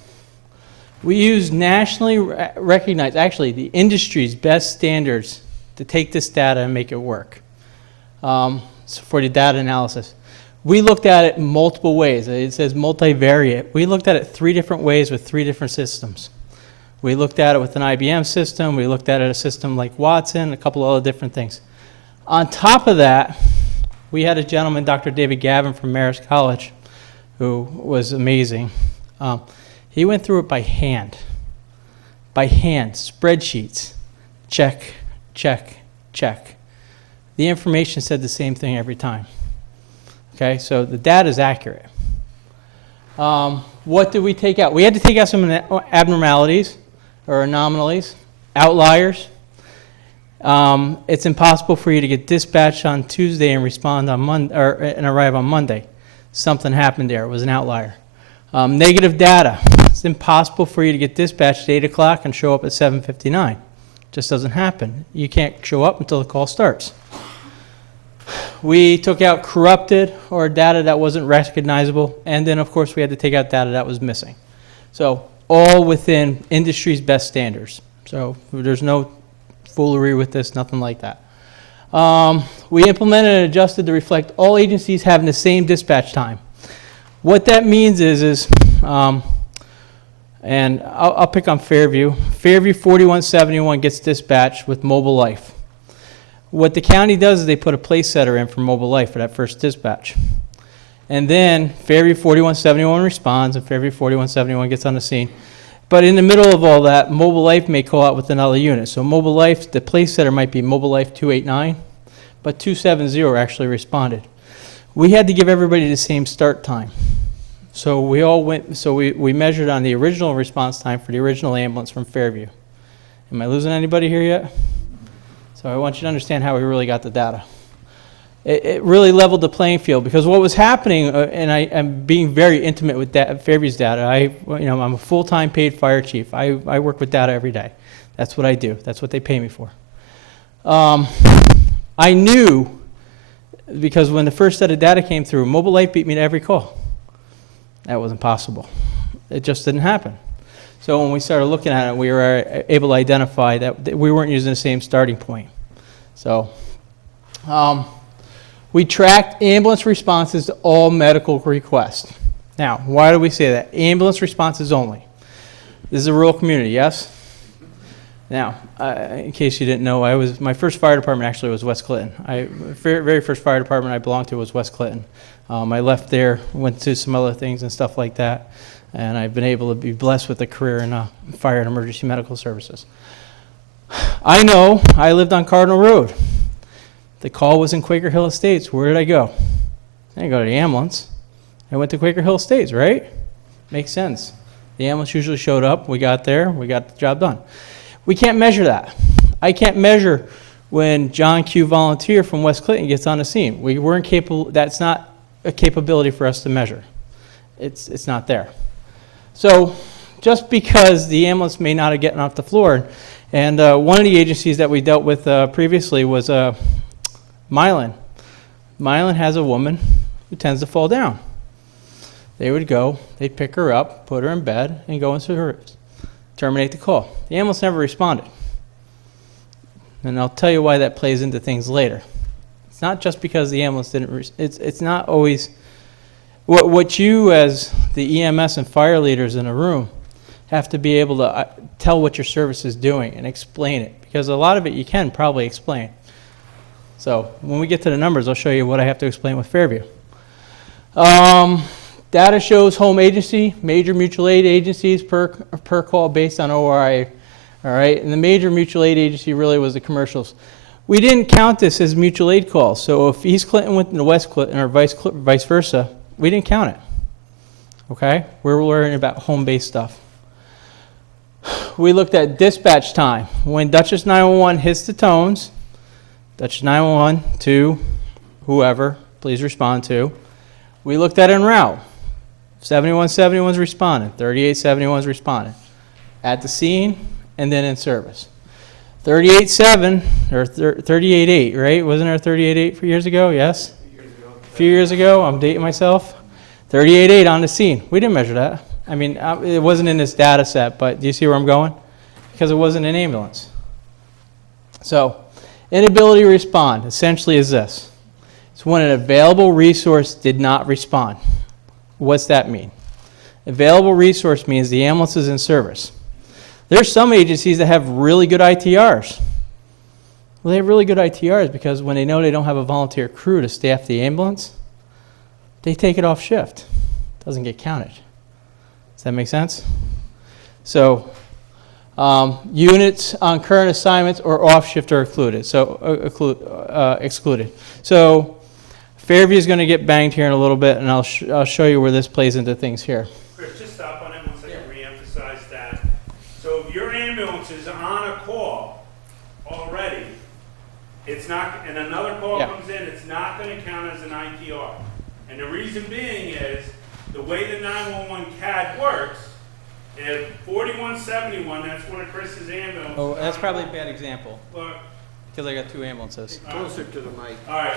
we use nationally recognized, actually the industry's best standards to take this data and make it work so for the data analysis. We looked at it multiple ways. It says multivariate. We looked at it 3 different ways with 3 different systems. We looked at it with an IBM system. We looked at it a system like Watson, a couple of other different things. On top of that, we had a gentleman, Dr. David Gavin from Marist College, who was amazing. He went through it by hand, spreadsheets, check, check, check. The information said the same thing every time. Okay, so the data is accurate. What did we take out? We had to take out some abnormalities or anomalies, outliers. It's impossible for you to get dispatched on Tuesday and respond on Monday and arrive on Monday. Something happened there. It was an outlier. Negative data. It's impossible for you to get dispatched at 8 o'clock and show up at 7:59. It just doesn't happen. You can't show up until the call starts. We took out corrupted or data that wasn't recognizable, and then of course we had to take out data that was missing. So all within industry's best standards. So there's no foolery with this, nothing like that. We implemented and adjusted to reflect all agencies having the same dispatch time. What that means is and I'll pick on Fairview. Fairview 4171 gets dispatched with Mobile Life. What the county does is they put a place setter in for Mobile Life for that first dispatch. And then Fairview 4171 responds, and Fairview 4171 gets on the scene. But in the middle of all that, Mobile Life may call out with another unit. So Mobile Life, the place setter might be Mobile Life 289, but 270 actually responded. We had to give everybody the same start time. So we all went, so we measured on the original response time for the original ambulance from Fairview. Am I losing anybody here yet? So I want you to understand how we really got the data. It really leveled the playing field, because what was happening, and I'm being very intimate with Fairview's data. I'm a full-time paid fire chief. I work with data every day. That's what I do. That's what they pay me for. I knew, because when the first set of data came through, Mobile Life beat me to every call. That wasn't possible. It just didn't happen. So when we started looking at it, we were able to identify that we weren't using the same starting point. So we tracked ambulance responses to all medical requests. Now, why do we say that? Ambulance responses only. This is a rural community, yes? Now, in case you didn't know, my first fire department actually was West Clinton. Very first fire department I belonged to was West Clinton. I left there, went to some other things and stuff like that, and I've been able to be blessed with a career in fire and emergency medical services. I know I lived on Cardinal Road. The call was in Quaker Hill Estates. Where did I go? I didn't go to the ambulance. I went to Quaker Hill Estates, right? Makes sense. The ambulance usually showed up. We got there. We got the job done. We can't measure that. I can't measure when John Q. Volunteer from West Clinton gets on the scene. We weren't capable. That's not a capability for us to measure. It's not there. So just because the ambulance may not have gotten off the floor, and one of the agencies that we dealt with previously was Milan. Milan has a woman who tends to fall down. They would go, they'd pick her up, put her in bed, and go into her, terminate the call. The ambulance never responded. And I'll tell you why that plays into things later. It's not just because the ambulance didn't, it's not always, what you as the EMS and fire leaders in a room have to be able to tell what your service is doing and explain it. Because a lot of it you can probably explain. So when we get to the numbers, I'll show you what I have to explain with Fairview. Data shows home agency, major mutual aid agencies per call based on ORI. All right, and the major mutual aid agency really was the commercials. We didn't count this as mutual aid calls. So if East Clinton went into West Clinton or vice versa, we didn't count it. Okay, we're worrying about home-based stuff. We looked at dispatch time. When Dutchess 911 hits the tones, Dutchess 911 to whoever, please respond to. We looked at en route. 7171's responding, 3871's responding. At the scene and then in service. 38.7 or 38.8, right? Wasn't there 38.8 years ago? Yes? A few years ago, I'm dating myself. 38.8 on the scene. We didn't measure that. I mean, it wasn't in this data set, but do you see where I'm going? Because it wasn't an ambulance. So, inability to respond essentially is this. It's when an available resource did not respond. What's that mean? Available resource means the ambulance is in service. There's some agencies that have really good ITRs. Well, they have really good ITRs because when they know they don't have a volunteer crew to staff the ambulance, they take it off shift. It doesn't get counted. Does that make sense? So, units on current assignments or off shift are excluded. Excluded. So, Fairview is going to get banged here in a little bit, and I'll show you where this plays into things here. Chris, just stop on it once I can re-emphasize that. So if your ambulance is on a call already, it's not, and another call comes in, it's not going to count as an ITR. And the reason being is the way the 911 CAD works, if 4171, that's one of Chris's ambulances. Oh, that's probably a bad example Well, because I got two ambulances. Closer to the mic. all right.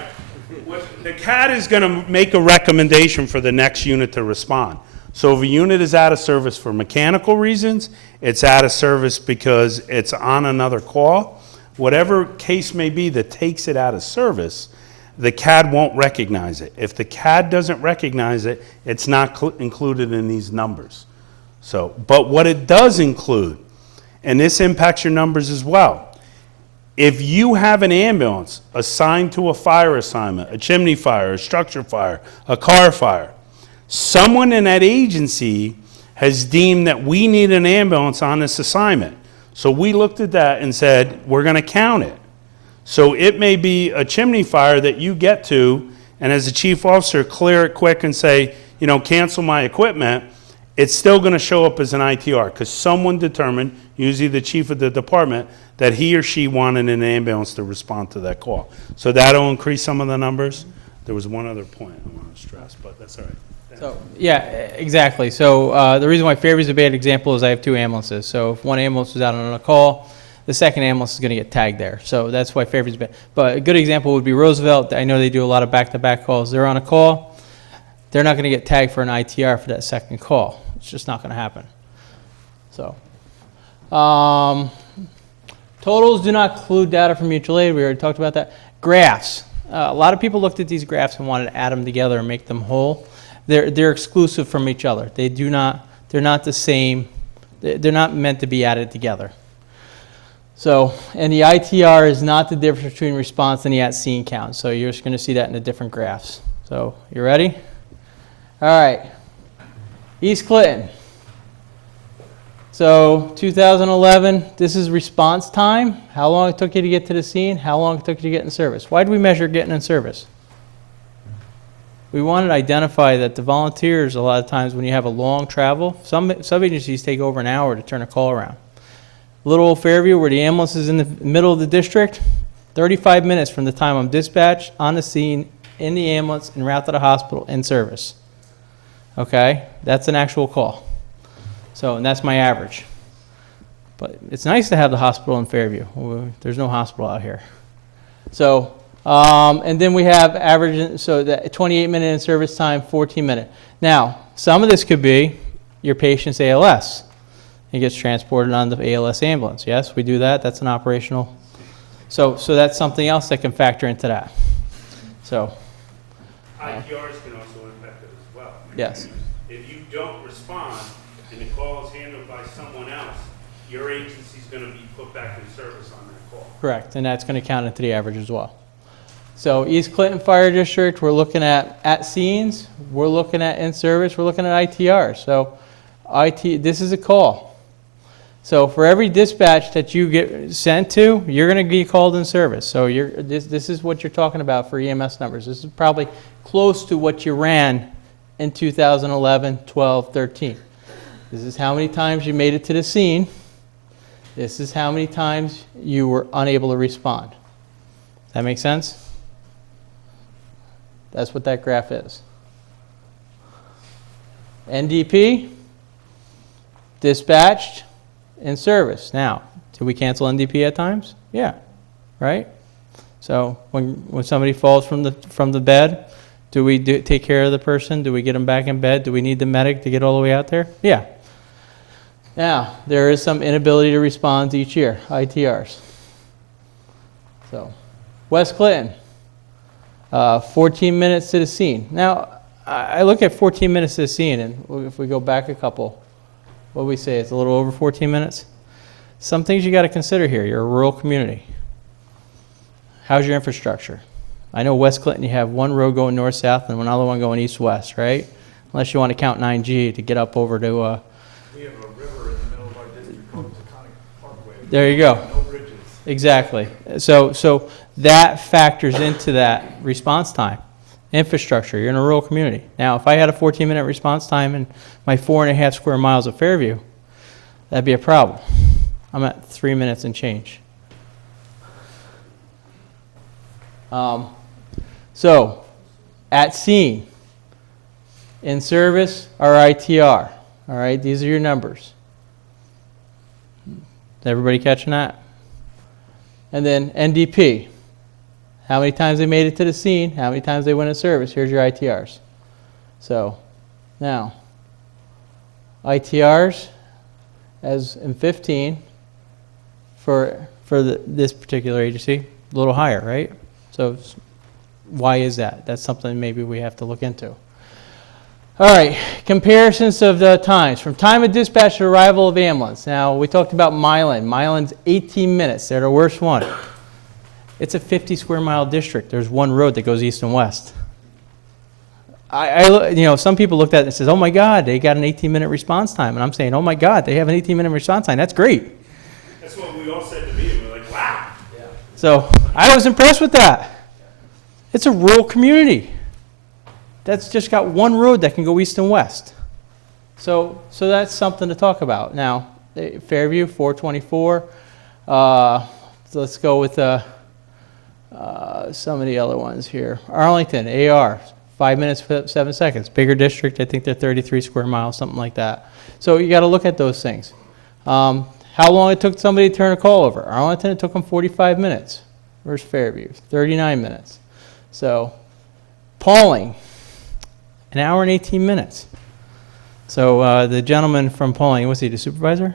The CAD is going to make a recommendation for the next unit to respond. So if a unit is out of service for mechanical reasons, it's out of service because it's on another call, whatever case may be that takes it out of service, the CAD won't recognize it. If the CAD doesn't recognize it, it's not included in these numbers. So, but what it does include, and this impacts your numbers as well, If you have an ambulance assigned to a fire assignment, a chimney fire, a structure fire, a car fire, someone in that agency has deemed that we need an ambulance on this assignment. So we looked at that and said, we're going to count it. So it may be a chimney fire that you get to, and as a chief officer, clear it quick and say, cancel my equipment. It's still going to show up as an ITR because someone determined, usually the chief of the department, that he or she wanted an ambulance to respond to that call. So that'll increase some of the numbers. There was one other point I want to stress, but that's all right. So, yeah, exactly. So the reason why Fairview's a bad example is I have 2 ambulances. So if one ambulance was out on a call, the second ambulance is going to get tagged there. So that's why Fairview's bad. But a good example would be Roosevelt. I know they do a lot of back-to-back calls. They're on a call. They're not going to get tagged for an ITR for that second call. It's just not going to happen. So, totals do not include data from mutual aid. We already talked about that. Graphs. A lot of people looked at these graphs and wanted to add them together and make them whole. They're exclusive from each other. They're not the same. They're not meant to be added together. So, and the ITR is not the difference between response and the at-scene count. So you're just going to see that in the different graphs. So, you ready? All right. East Clinton. So 2011, this is response time. How long it took you to get to the scene, how long it took you to get in service. Why do we measure getting in service? We wanted to identify that the volunteers, a lot of times when you have a long travel, some agencies take over an hour to turn a call around. Little old Fairview, where the ambulance is in the middle of the district, 35 minutes from the time I'm dispatched, on the scene, in the ambulance, en route to the hospital, in service. Okay, that's an actual call. So, and that's my average. But it's nice to have the hospital in Fairview. There's no hospital out here. So, and then we have average, so that 28-minute in service time, 14-minute. Now, some of this could be your patient's ALS. He gets transported on the ALS ambulance. Yes, we do that. That's an operational. So that's something else that can factor into that. So. ITRs can also impact it as well. Yes. If you don't respond and the call is handled by someone else, your agency's going to be put back in service on that call. Correct, and that's going to count into the average as well. So East Clinton Fire District, we're looking at scenes, we're looking at in service, we're looking at ITR. So this is a call. So for every dispatch that you get sent to, you're going to be called in service. So this is what you're talking about for EMS numbers. This is probably close to what you ran in 2011, 12, 13. This is how many times you made it to the scene. This is how many times you were unable to respond. Does that make sense? That's what that graph is. NDP, dispatched, in service. Now, do we cancel NDP at times? Yeah, right? So when somebody falls from the bed, do we take care of the person? Do we get them back in bed? Do we need the medic to get all the way out there? Yeah. Now, there is some inability to respond each year, ITRs. So, West Clinton, 14 minutes to the scene. Now, I look at 14 minutes to the scene, and if we go back a couple, what do we say? It's a little over 14 minutes. Some things you got to consider here. You're a rural community. How's your infrastructure? I know West Clinton, you have one road going north-south and another one going east-west, right? Unless you want to count 9G to get up over to... We have a river in the middle of our district called Taconic Parkway. There you go. No bridges. Exactly. So that factors into that response time. Infrastructure, you're in a rural community. Now, if I had a 14-minute response time in my 4.5 square miles of Fairview, that'd be a problem. I'm at 3 minutes and change. So, at scene, in service, or ITR. All right, these are your numbers. Is everybody catching that? And then NDP. How many times they made it to the scene, how many times they went in service. Here's your ITRs. So, now, ITRs, as in 15, for this particular agency, a little higher, right? So, why is that? That's something maybe we have to look into. All right, comparisons of the times. From time of dispatch to arrival of ambulance. Now, we talked about Milan. Milan's 18 minutes. They're the worst one. It's a 50 square mile district. There's one road that goes east and west. Some people looked at it and says, oh my God, they got an 18-minute response time. And I'm saying, oh my God, they have an 18-minute response time. That's great. That's what we all said to me. We're like, wow. So I was impressed with that. It's a rural community that's just got one road that can go east and west. So that's something to talk about. Now, Fairview, 424. Let's go with some of the other ones here. Arlington, AR, 5 minutes, 7 seconds. Bigger district, I think they're 33 square miles, something like that. So you got to look at those things. How long it took somebody to turn a call over? Arlington, it took them 45 minutes. Where's Fairview? 39 minutes. So, Pauling, an hour and 18 minutes. So the gentleman from Pauling, was he the supervisor?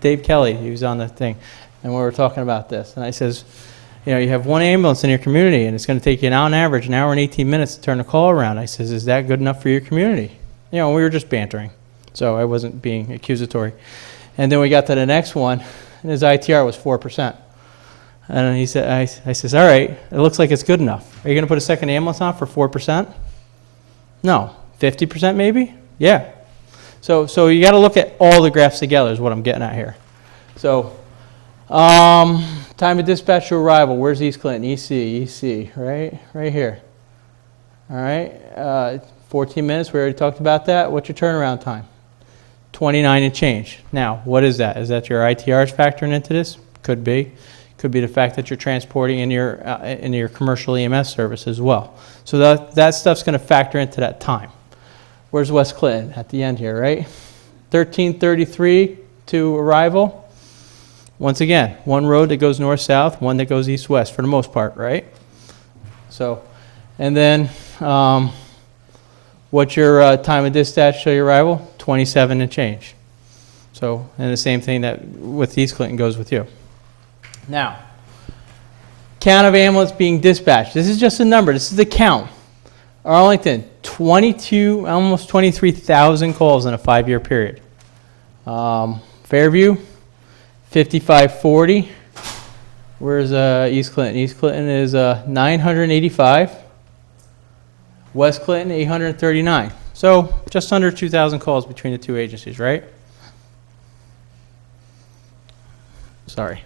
Dave Kelly, he was on the thing, and we were talking about this. And I says, you have one ambulance in your community, and it's going to take you an hour and 18 minutes to turn a call around. I says, is that good enough for your community? We were just bantering, so I wasn't being accusatory. And then we got to the next one, and his ITR was 4%. And he said, I says, all right, it looks like it's good enough. Are you going to put a second ambulance on for 4%? No. 50% maybe? Yeah. So you got to look at all the graphs together is what I'm getting at here. So time of dispatch to arrival. Where's East Clinton? EC, right? Right here. All right. 14 minutes. We already talked about that. What's your turnaround time? 29 and change. Now, what is that? Is that your ITRs factoring into this? Could be. Could be the fact that you're transporting in your commercial EMS service as well. So that stuff's going to factor into that time. Where's West Clinton? At the end here, right? 13:33 to arrival. Once again, one road that goes north-south, one that goes east-west for the most part, right? So, and then what's your time of dispatch to your arrival? 27 and change. So, and the same thing that with East Clinton goes with you. Now, count of ambulance being dispatched. This is just a number. This is the count. Arlington, 22, almost 23,000 calls in a 5-year period. Fairview, 5540. Where's East Clinton? East Clinton is 985. West Clinton, 839. So just under 2,000 calls between the two agencies, right? Sorry.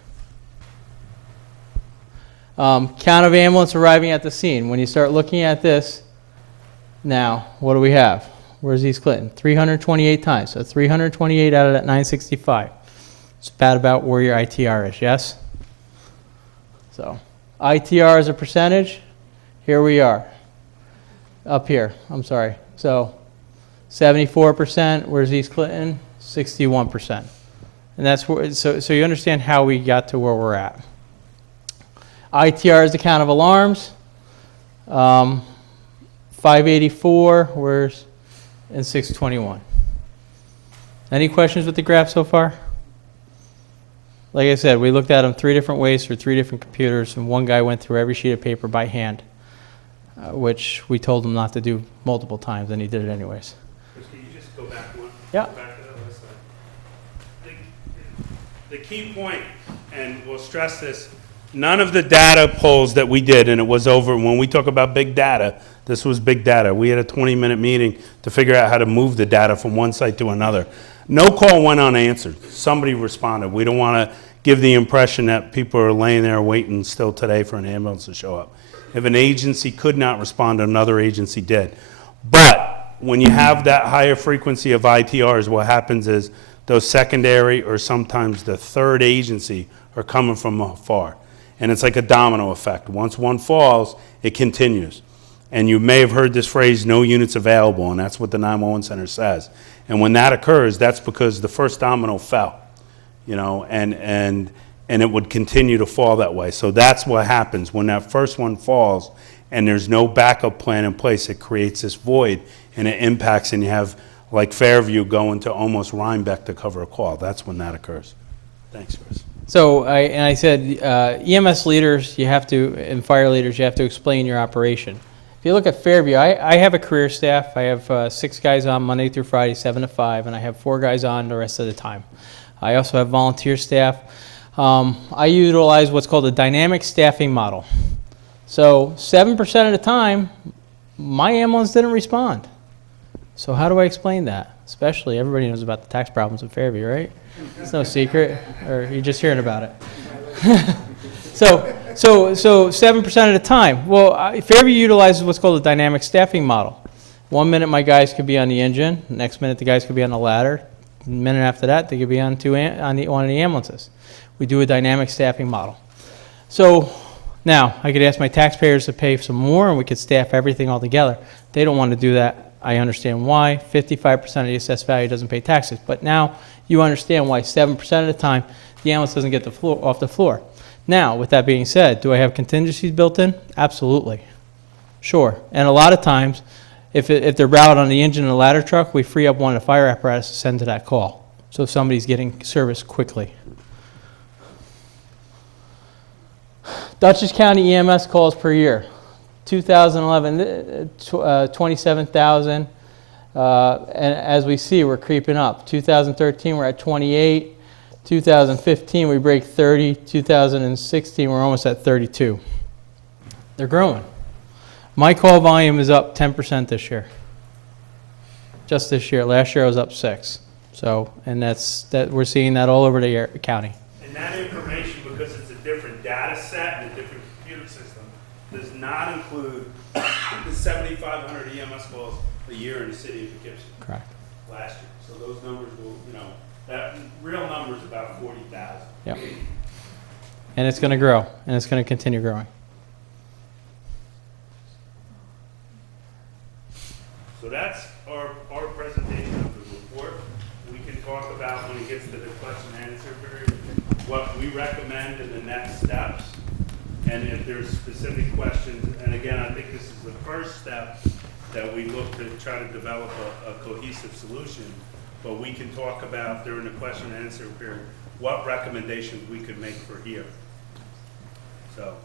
Count of ambulance arriving at the scene. When you start looking at this, now, what do we have? Where's East Clinton? 328 times. So 328 out of that 965. It's about where your ITR is, yes? So ITR is a percentage. Here we are. Up here, I'm sorry. So 74%. Where's East Clinton? 61%. And that's where, so you understand how we got to where we're at. ITR is the count of alarms. 584, and 621. Any questions with the graph so far? Like I said, we looked at them 3 different ways through 3 different computers, and one guy went through every sheet of paper by hand, which we told him not to do multiple times, and he did it anyways. Chris, can you just go back one? Yeah. Go back to that last slide. The key point, and we'll stress this, none of the data polls that we did, and it was over, when we talk about big data, this was big data. We had a 20-minute meeting to figure out how to move the data from one site to another. No call went unanswered. Somebody responded. We don't want to give the impression that people are laying there waiting still today for an ambulance to show up. If an agency could not respond, another agency did. But when you have that higher frequency of ITRs, what happens is those secondary or sometimes the third agency are coming from afar. And it's like a domino effect. Once one falls, it continues. And you may have heard this phrase, no units available, and that's what the 911 center says. And when that occurs, that's because the first domino fell, and it would continue to fall that way. So that's what happens. When that first one falls and there's no backup plan in place, it creates this void, and it impacts, and you have, like Fairview, going to almost Rhinebeck to cover a call. That's when that occurs. Thanks, Chris. So I said, EMS leaders, and fire leaders, you have to explain your operation. If you look at Fairview, I have a career staff. I have 6 guys on Monday through Friday, 7 to 5, and I have 4 guys on the rest of the time. I also have volunteer staff. I utilize what's called a dynamic staffing model. So 7% of the time, my ambulance didn't respond. So how do I explain that? Especially, everybody knows about the tax problems in Fairview, right? It's no secret, or you're just hearing about it. So 7% of the time. Well, Fairview utilizes what's called a dynamic staffing model. 1 minute my guys could be on the engine, next minute the guys could be on the ladder, the minute after that they could be on one of the ambulances. We do a dynamic staffing model. So now I could ask my taxpayers to pay some more and we could staff everything all together. They don't want to do that. I understand why. 55% of the assessed value doesn't pay taxes. But now you understand why 7% of the time the ambulance doesn't get off the floor. Now, with that being said, do I have contingencies built in? Absolutely. Sure. And a lot of times, if they're routed on the engine and the ladder truck, we free up one of the fire apparatus to send to that call. So if somebody's getting service quickly. Dutchess County EMS calls per year. 2011, 27,000. And as we see, we're creeping up. 2013, we're at 28. 2015, we break 30. 2016, we're almost at 32. They're growing. My call volume is up 10% this year. Just this year. Last year I was up 6. So, and we're seeing that all over the county. And that information, because it's a different data set and a different computer system, does not include the 7,500 EMS calls a year in the city of Poughkeepsie. Correct. Last year. So those numbers will, that real number is about 40,000. Yep. And it's going to grow, and it's going to continue growing. So that's our presentation of the report. We can talk about, when it gets to the question and answer period, what we recommend in the next steps. And if there's specific questions, and again, I think this is the first step that we look to try to develop a cohesive solution. But we can talk about during the question and answer period, what recommendations we could make for here. So,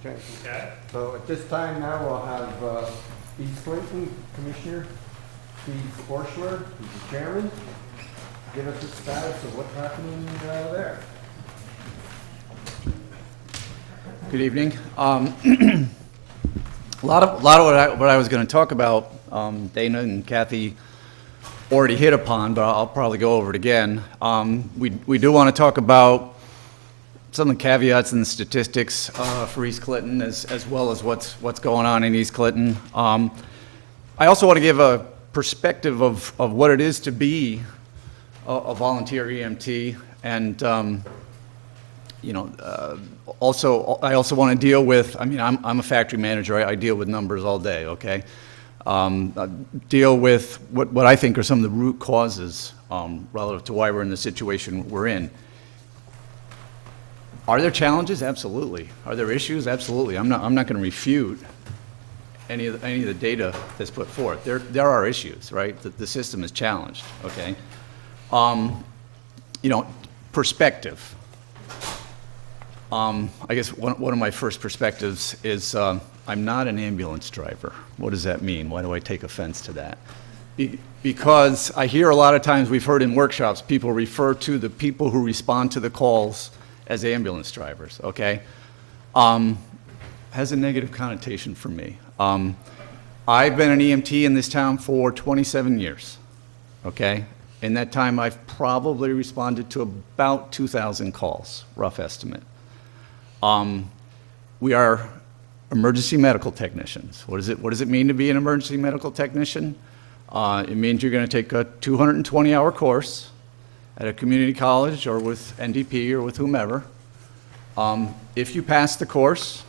Okay. okay? So at this time now, we'll have East Clinton Commissioner Steve Forschler, who's the chairman, give us the status of what's happening there. Good evening. A lot of what I was going to talk about, Dana and Kathy already hit upon, but I'll probably go over it again. We do want to talk about some of the caveats and the statistics for East Clinton, as well as what's going on in East Clinton. I also want to give a perspective of what it is to be a volunteer EMT, and I also want to deal with. I mean, I'm a factory manager. I deal with numbers all day. Okay. Deal with what I think are some of the root causes relative to why we're in the situation we're in. Are there challenges? Absolutely. Are there issues? Absolutely. I'm not going to refute any of the data that's put forth. There are issues, right? The system is challenged. Okay. Perspective. I guess one of my first perspectives is I'm not an ambulance driver. What does that mean? Why do I take offense to that? Because I hear a lot of times, we've heard in workshops, people refer to the people who respond to the calls as ambulance drivers, okay? Has a negative connotation for me. I've been an EMT in this town for 27 years, okay? In that time, I've probably responded to about 2,000 calls, rough estimate. We are emergency medical technicians. What does it mean to be an emergency medical technician? It means you're going to take a 220-hour course at a community college or with NDP or with whomever. If you pass the course,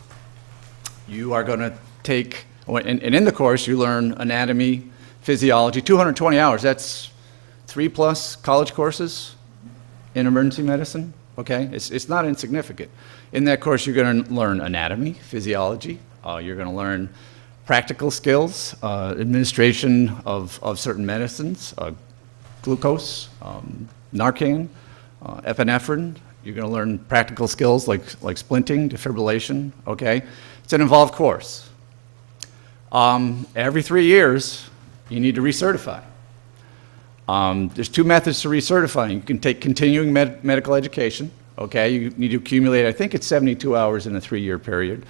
you are going to take, and in the course you learn anatomy, physiology, 220 hours. That's 3+ college courses in emergency medicine. Okay, it's not insignificant. In that course, you're going to learn anatomy, physiology. You're going to learn practical skills, administration of certain medicines, glucose, Narcan, epinephrine. You're going to learn practical skills like splinting, defibrillation. Okay, it's an involved course. Every 3 years, you need to recertify. There's 2 methods to recertifying. You can take continuing medical education, okay? You need to accumulate, I think it's 72 hours in a 3-year period.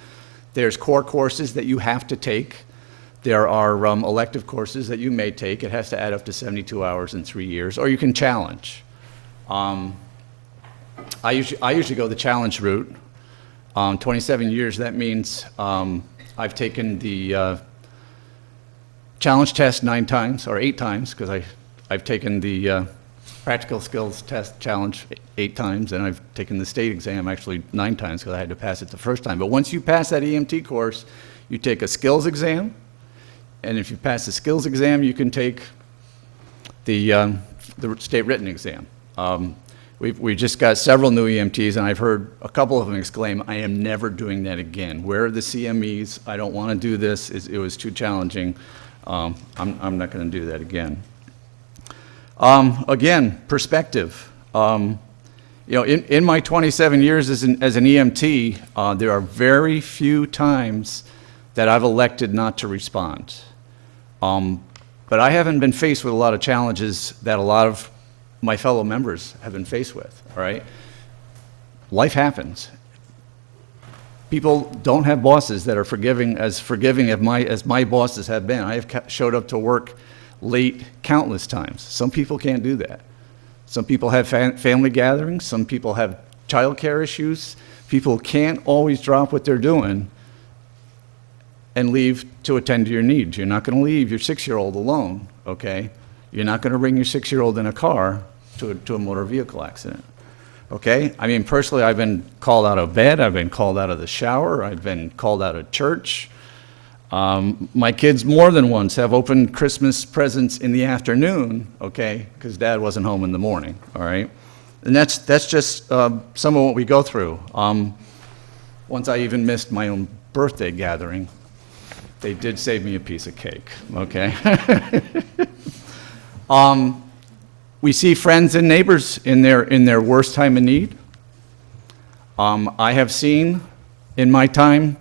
There's core courses that you have to take. There are elective courses that you may take. It has to add up to 72 hours in 3 years, or you can challenge. I usually go the challenge route. 27 years, that means I've taken the challenge test 9 times, or 8 times, because I've taken the practical skills test challenge 8 times, and I've taken the state exam actually 9 times because I had to pass it the first time. But once you pass that EMT course, you take a skills exam, and if you pass the skills exam, you can take the state written exam. We just got several new EMTs, and I've heard a couple of them exclaim, "I am never doing that again. Where are the CMEs? I don't want to do this. It was too challenging. I'm not going to do that again." Again, perspective. In my 27 years as an EMT, there are very few times that I've elected not to respond. But I haven't been faced with a lot of challenges that a lot of my fellow members have been faced with, all right? Life happens. People don't have bosses that are as forgiving as my bosses have been. I have showed up to work late countless times. Some people can't do that. Some people have family gatherings. Some people have childcare issues. People can't always drop what they're doing and leave to attend to your needs. You're not going to leave your 6-year-old alone, okay? You're not going to bring your 6-year-old in a car to a motor vehicle accident, okay? I mean, personally, I've been called out of bed. I've been called out of the shower. I've been called out of church. My kids more than once have opened Christmas presents in the afternoon, okay, because Dad wasn't home in the morning, all right? And that's just some of what we go through. Once I even missed my own birthday gathering. They did save me a piece of cake, okay? We see friends and neighbors in their worst time of need. I have seen in my time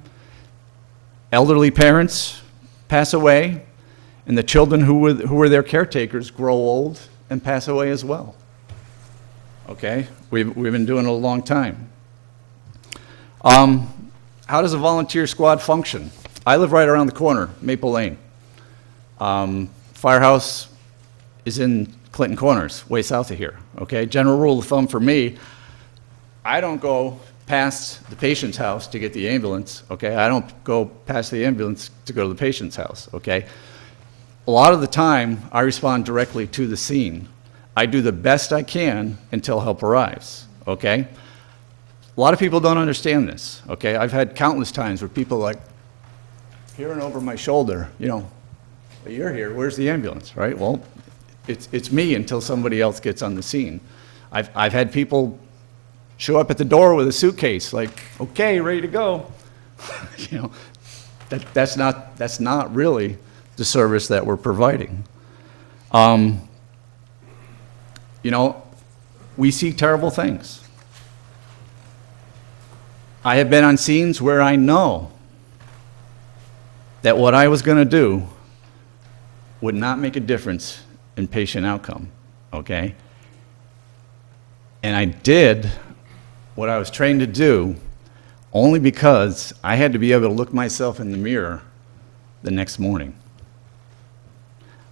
elderly parents pass away, and the children who were their caretakers grow old and pass away as well. Okay? We've been doing it a long time. How does a volunteer squad function? I live right around the corner, Maple Lane. Firehouse is in Clinton Corners, way south of here, okay? General rule of thumb for me, I don't go past the patient's house to get the ambulance, okay? I don't go past the ambulance to go to the patient's house, okay? A lot of the time, I respond directly to the scene. I do the best I can until help arrives, okay? A lot of people don't understand this, okay? I've had countless times where people are like, peering over my shoulder, "But you're here, where's the ambulance," right? Well, it's me until somebody else gets on the scene. I've had people show up at the door with a suitcase, like, "Okay, ready to go." That's not really the service that we're providing. We see terrible things. I have been on scenes where I know that what I was going to do would not make a difference in patient outcome, okay? And I did what I was trained to do only because I had to be able to look myself in the mirror the next morning.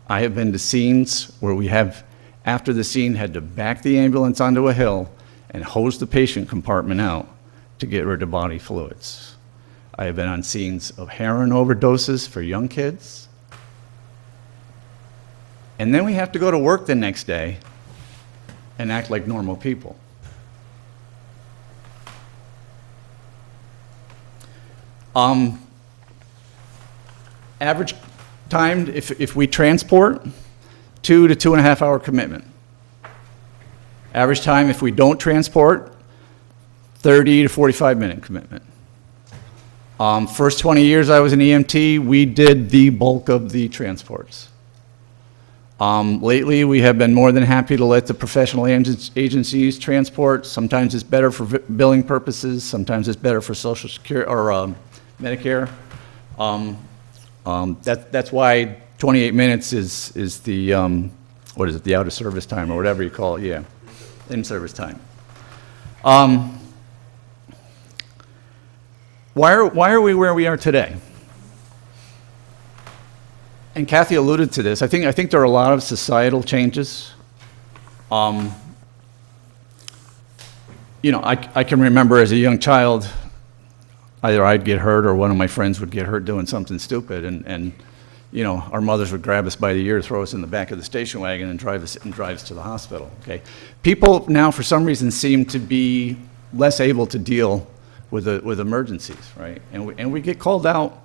I have been to scenes where we have, after the scene, had to back the ambulance onto a hill and hose the patient compartment out to get rid of body fluids. I have been on scenes of heroin overdoses for young kids. And then we have to go to work the next day and act like normal people. Average time, if we transport, 2 to 2.5 hour commitment. Average time, if we don't transport, 30 to 45 minute commitment. First 20 years I was an EMT, we did the bulk of the transports. Lately, we have been more than happy to let the professional agencies transport. Sometimes it's better for billing purposes, sometimes it's better for Social Security or Medicare. That's why 28 minutes is the, what is it, the out of service time or whatever you call it, yeah, in service time. Why are we where we are today? And Kathy alluded to this. I think there are a lot of societal changes. You know, I can remember as a young child, either I'd get hurt or one of my friends would get hurt doing something stupid, and you know, our mothers would grab us by the ear, throw us in the back of the station wagon, and drive us to the hospital. Okay, people now, for some reason, seem to be less able to deal with emergencies, right? And we get called out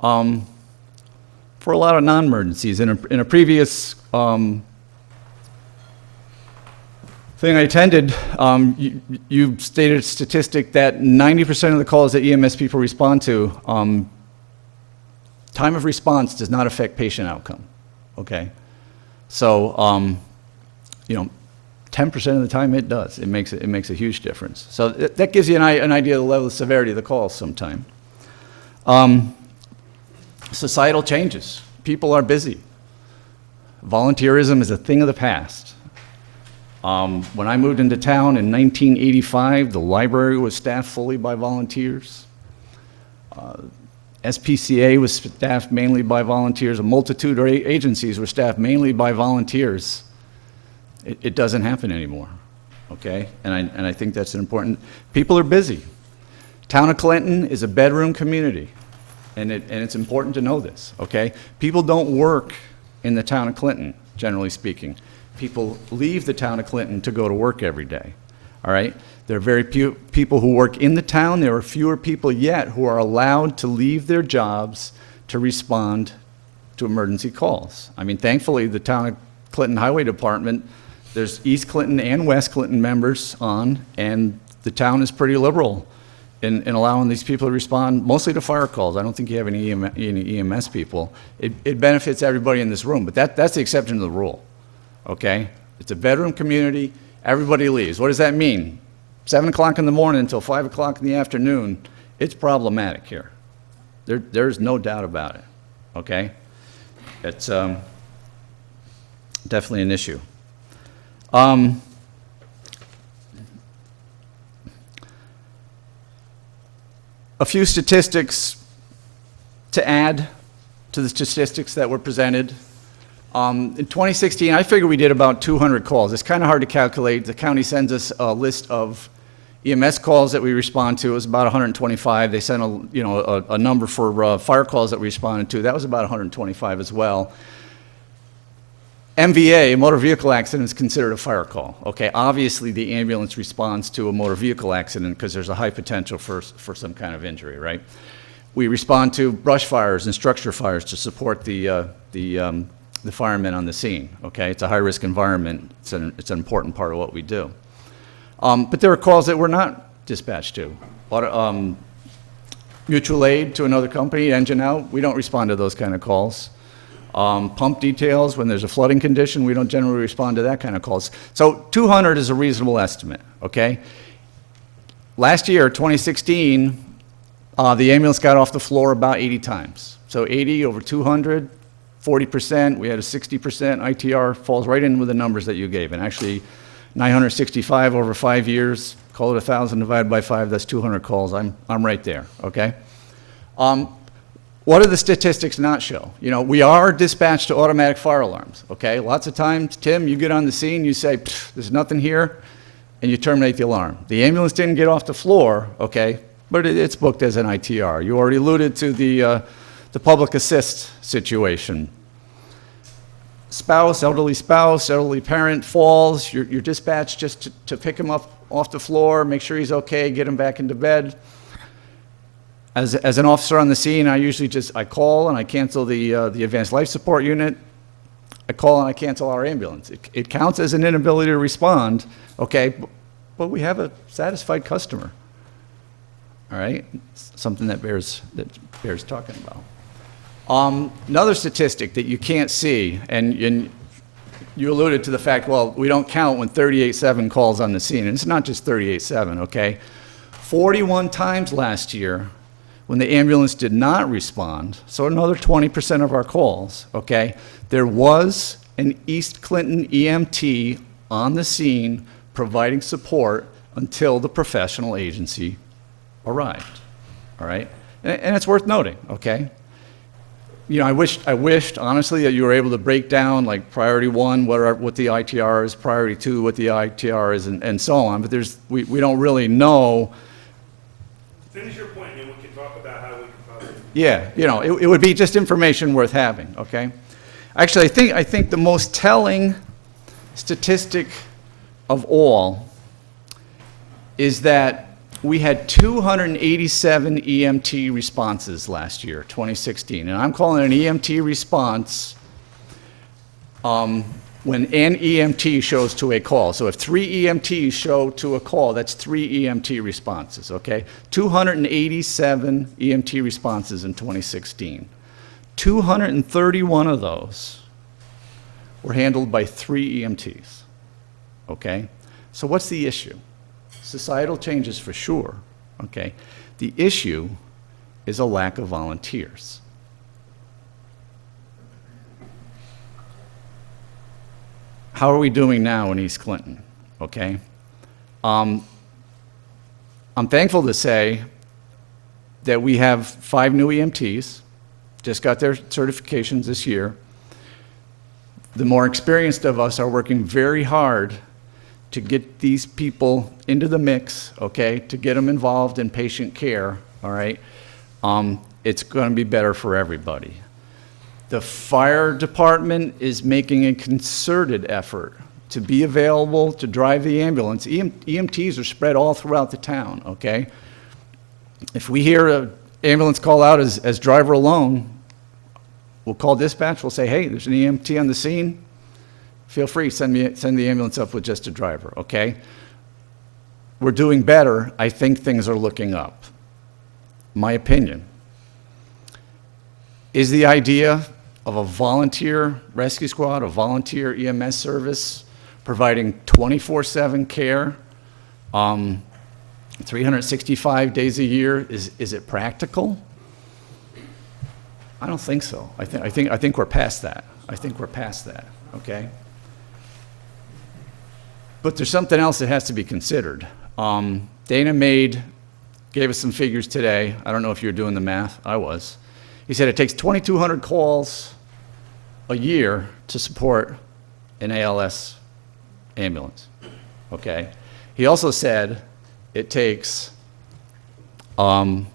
for a lot of non-emergencies. In a previous thing I attended, you stated a statistic that 90% of the calls that EMS people respond to, time of response does not affect patient outcome, okay? So, you know, 10% of the time it does. It makes a huge difference. So that gives you an idea of the level of severity of the calls sometime. Societal changes. People are busy. Volunteerism is a thing of the past. When I moved into town in 1985, the library was staffed fully by volunteers. SPCA was staffed mainly by volunteers. A multitude of agencies were staffed mainly by volunteers. It doesn't happen anymore, okay? And I think that's an important. People are busy. Town of Clinton is a bedroom community, and it's important to know this, okay? People don't work in the town of Clinton, generally speaking. People leave the town of Clinton to go to work every day, all right? There are very few people who work in the town. There are fewer people yet who are allowed to leave their jobs to respond to emergency calls. I mean, thankfully, the town of Clinton Highway Department, there's East Clinton and West Clinton members on, and the town is pretty liberal in allowing these people to respond mostly to fire calls. I don't think you have any EMS people. It benefits everybody in this room, but that's the exception to the rule, okay? It's a bedroom community. Everybody leaves. What does that mean? 7 o'clock in the morning until 5 o'clock in the afternoon, it's problematic here. There's no doubt about it, okay? It's definitely an issue. A few statistics to add to the statistics that were presented. In 2016, I figure we did about 200 calls. It's kind of hard to calculate. The county sends us a list of EMS calls that we respond to. It was about 125. They sent a number for fire calls that we responded to. That was about 125 as well. MVA, a motor vehicle accident, is considered a fire call. Okay, obviously the ambulance responds to a motor vehicle accident because there's a high potential for some kind of injury, right? We respond to brush fires and structure fires to support the firemen on the scene. Okay, it's a high-risk environment. It's an important part of what we do. But there are calls that we're not dispatched to. Mutual aid to another company, engine out. We don't respond to those kind of calls. Pump details, when there's a flooding condition, we don't generally respond to that kind of calls. So 200 is a reasonable estimate, okay? Last year, 2016, the ambulance got off the floor about 80 times. So 80 over 200, 40%. We had a 60% ITR, falls right in with the numbers that you gave. And actually, 965 over 5 years, call it 1,000 divided by 5, that's 200 calls. I'm right there, okay? What do the statistics not show? You know, we are dispatched to automatic fire alarms, okay? Lots of times, Tim, you get on the scene, you say, there's nothing here, and you terminate the alarm. The ambulance didn't get off the floor, okay, but it's booked as an ITR. You already alluded to the public assist situation. Elderly parent falls, you're dispatched just to pick him up off the floor, make sure he's okay, get him back into bed. As an officer on the scene, I call and I cancel the advanced life support unit. I call and I cancel our ambulance. It counts as an inability to respond, okay, but we have a satisfied customer. All right, something that bears talking about. Another statistic that you can't see, and you alluded to the fact, well, we don't count when 38.7 calls on the scene, and it's not just 38.7, okay? 41 times last year when the ambulance did not respond, so another 20% of our calls, okay, there was an East Clinton EMT on the scene providing support until the professional agency arrived, all right? And it's worth noting, okay? You know, I wished, honestly, that you were able to break down, like, priority one, what the ITR is, priority two, what the ITR is, and so on, but we don't really know. Finish your point, and then we can talk about how we can possibly. Yeah, you know, it would be just information worth having, okay? Actually, I think the most telling statistic of all is that we had 287 EMT responses last year, 2016. And I'm calling it an EMT response when an EMT shows to a call. So if 3 EMTs show to a call, that's 3 EMT responses, okay? 287 EMT responses in 2016. 231 of those were handled by 3 EMTs, okay? So what's the issue? Societal changes for sure, okay? The issue is a lack of volunteers. How are we doing now in East Clinton, okay? I'm thankful to say that we have 5 new EMTs, just got their certifications this year. The more experienced of us are working very hard to get these people into the mix, okay, to get them involved in patient care, all right? It's going to be better for everybody. The fire department is making a concerted effort to be available to drive the ambulance. EMTs are spread all throughout the town, okay? If we hear an ambulance call out as driver alone, we'll call dispatch, we'll say, hey, there's an EMT on the scene. Feel free, send the ambulance up with just a driver, okay? We're doing better. I think things are looking up. My opinion. Is the idea of a volunteer rescue squad, a volunteer EMS service, providing 24/7 care, 365 days a year, is it practical? I don't think so. I think we're past that. I think we're past that, okay? But there's something else that has to be considered. Dana gave us some figures today. I don't know if you were doing the math. I was. He said it takes 2,200 calls a year to support an ALS ambulance, okay? He also said it takes, what'd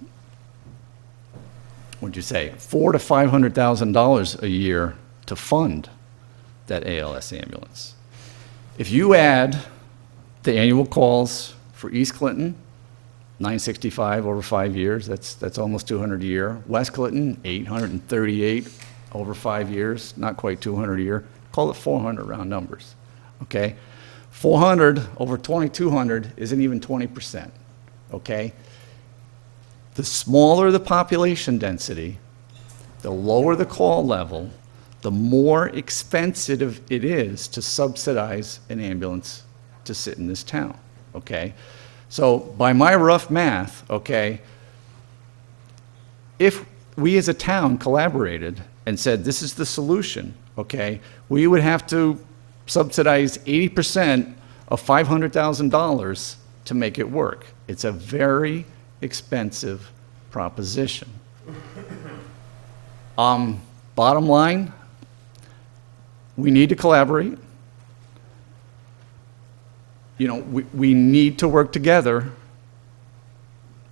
you say, $400,000 to $500,000 a year to fund that ALS ambulance. If you add the annual calls for East Clinton, 965 over 5 years, that's almost 200 a year. West Clinton, 838 over 5 years, not quite 200 a year. Call it 400 round numbers, okay? 400 over 2,200 isn't even 20%, okay? The smaller the population density, the lower the call level, the more expensive it is to subsidize an ambulance to sit in this town, okay? So by my rough math, okay, if we as a town collaborated and said this is the solution, okay, we would have to subsidize 80% of $500,000 to make it work. It's a very expensive proposition. Bottom line, we need to collaborate. You know, we need to work together,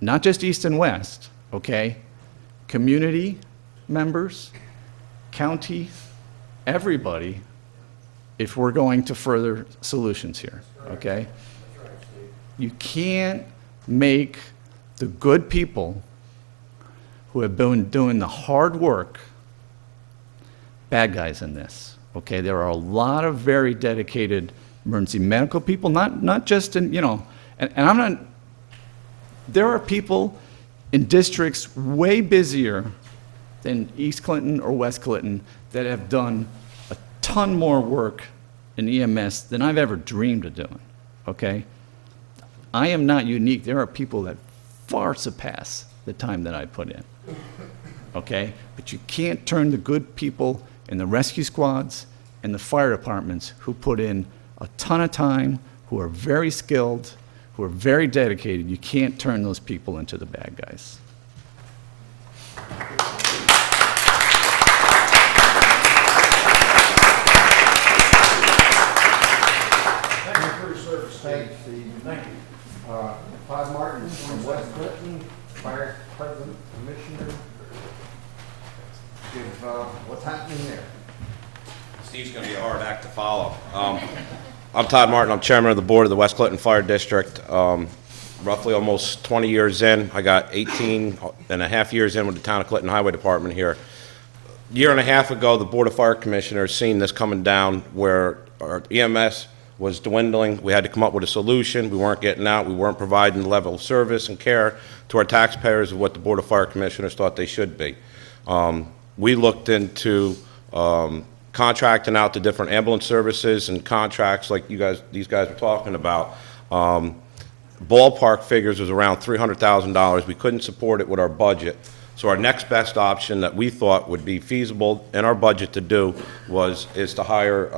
not just East and West, okay? Community members, county, everybody, if we're going to further solutions here, okay? You can't make the good people who have been doing the hard work bad guys in this, okay? There are a lot of very dedicated emergency medical people, not just in, you know, and I'm not, there are people in districts way busier than East Clinton or West Clinton that have done a ton more work in EMS than I've ever dreamed of doing, okay? I am not unique. There are people that far surpass the time that I put in, okay? But you can't turn the good people in the rescue squads and the fire departments who put in a ton of time, who are very skilled, who are very dedicated. You can't turn those people into the bad guys. Thank you for your service. Thanks, Steve. Thank you. Todd Martin from West Clinton, Fire President Commissioner. Give, what's happening there? Steve's going to be a hard act to follow. I'm Todd Martin. I'm chairman of the board of the West Clinton Fire District. Roughly almost 20 years in. I got 18 and a half years in with the Town of Clinton Highway Department here. A year and a half ago, the Board of Fire Commissioners seen this coming down where our EMS was dwindling. We had to come up with a solution. We weren't getting out. We weren't providing the level of service and care to our taxpayers of what the Board of Fire Commissioners thought they should be. We looked into contracting out to different ambulance services and contracts like these guys were talking about. Ballpark figures was around $300,000. We couldn't support it with our budget. So our next best option that we thought would be feasible in our budget to do is to hire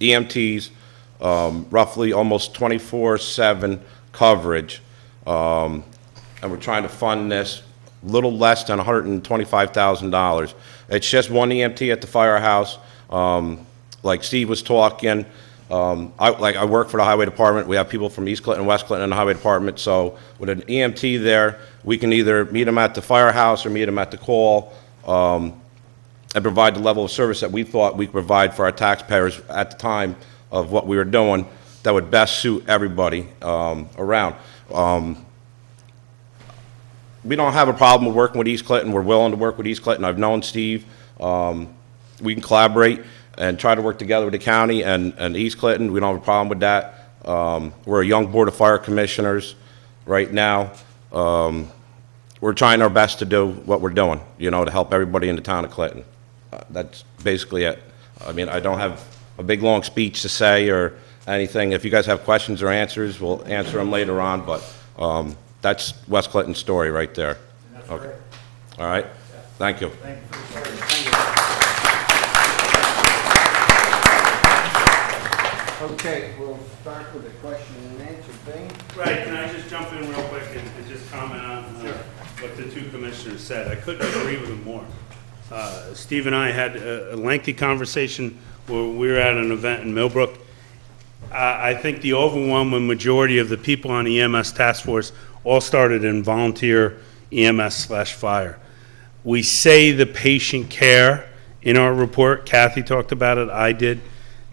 EMTs, roughly almost 24/7 coverage. And we're trying to fund this a little less than $125,000. It's just one EMT at the firehouse. Like Steve was talking, I work for the highway department. We have people from East Clinton, West Clinton in the highway department. So with an EMT there, we can either meet them at the firehouse or meet them at the call, and provide the level of service that we thought we could provide for our taxpayers at the time of what we were doing that would best suit everybody around. We don't have a problem with working with East Clinton. We're willing to work with East Clinton. I've known Steve. We can collaborate and try to work together with the county and East Clinton. We don't have a problem with that. We're a young board of fire commissioners right now. We're trying our best to do what we're doing, to help everybody in the town of Clinton. That's basically it. I mean, I don't have a big, long speech to say or anything. If you guys have questions or answers, we'll answer them later on, but that's West Clinton's story right there. Okay. All right? Thank you. Okay, we'll start with the question and answer thing. Right, can I just jump in real quick and just comment on what the two commissioners said? I couldn't agree with them more. Steve and I had a lengthy conversation where we were at an event in Millbrook. I think the overwhelming majority of the people on the EMS task force all started in volunteer EMS/fire. We say the patient care in our report. Kathy talked about it, I did.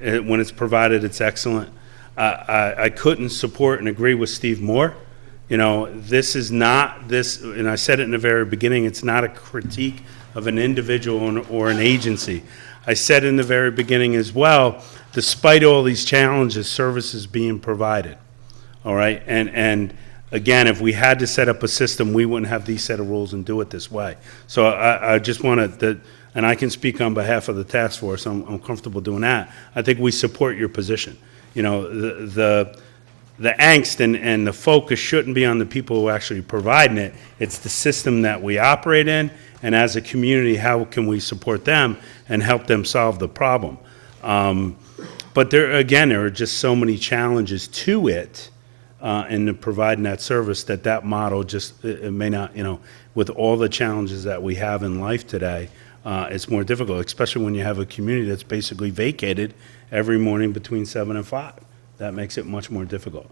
When it's provided, it's excellent. I couldn't support and agree with Steve more. This is not this, and I said it in the very beginning, it's not a critique of an individual or an agency. I said in the very beginning as well, despite all these challenges, service is being provided. All right, and again, if we had to set up a system, we wouldn't have these set of rules and do it this way. So I just wanted to, and I can speak on behalf of the task force, I'm comfortable doing that. I think we support your position. The angst and the focus shouldn't be on the people who are actually providing it. It's the system that we operate in, and as a community, how can we support them and help them solve the problem? But there are just so many challenges to it in providing that service that model just, it may not, with all the challenges that we have in life today, it's more difficult, especially when you have a community that's basically vacated every morning between 7 and 5. That makes it much more difficult.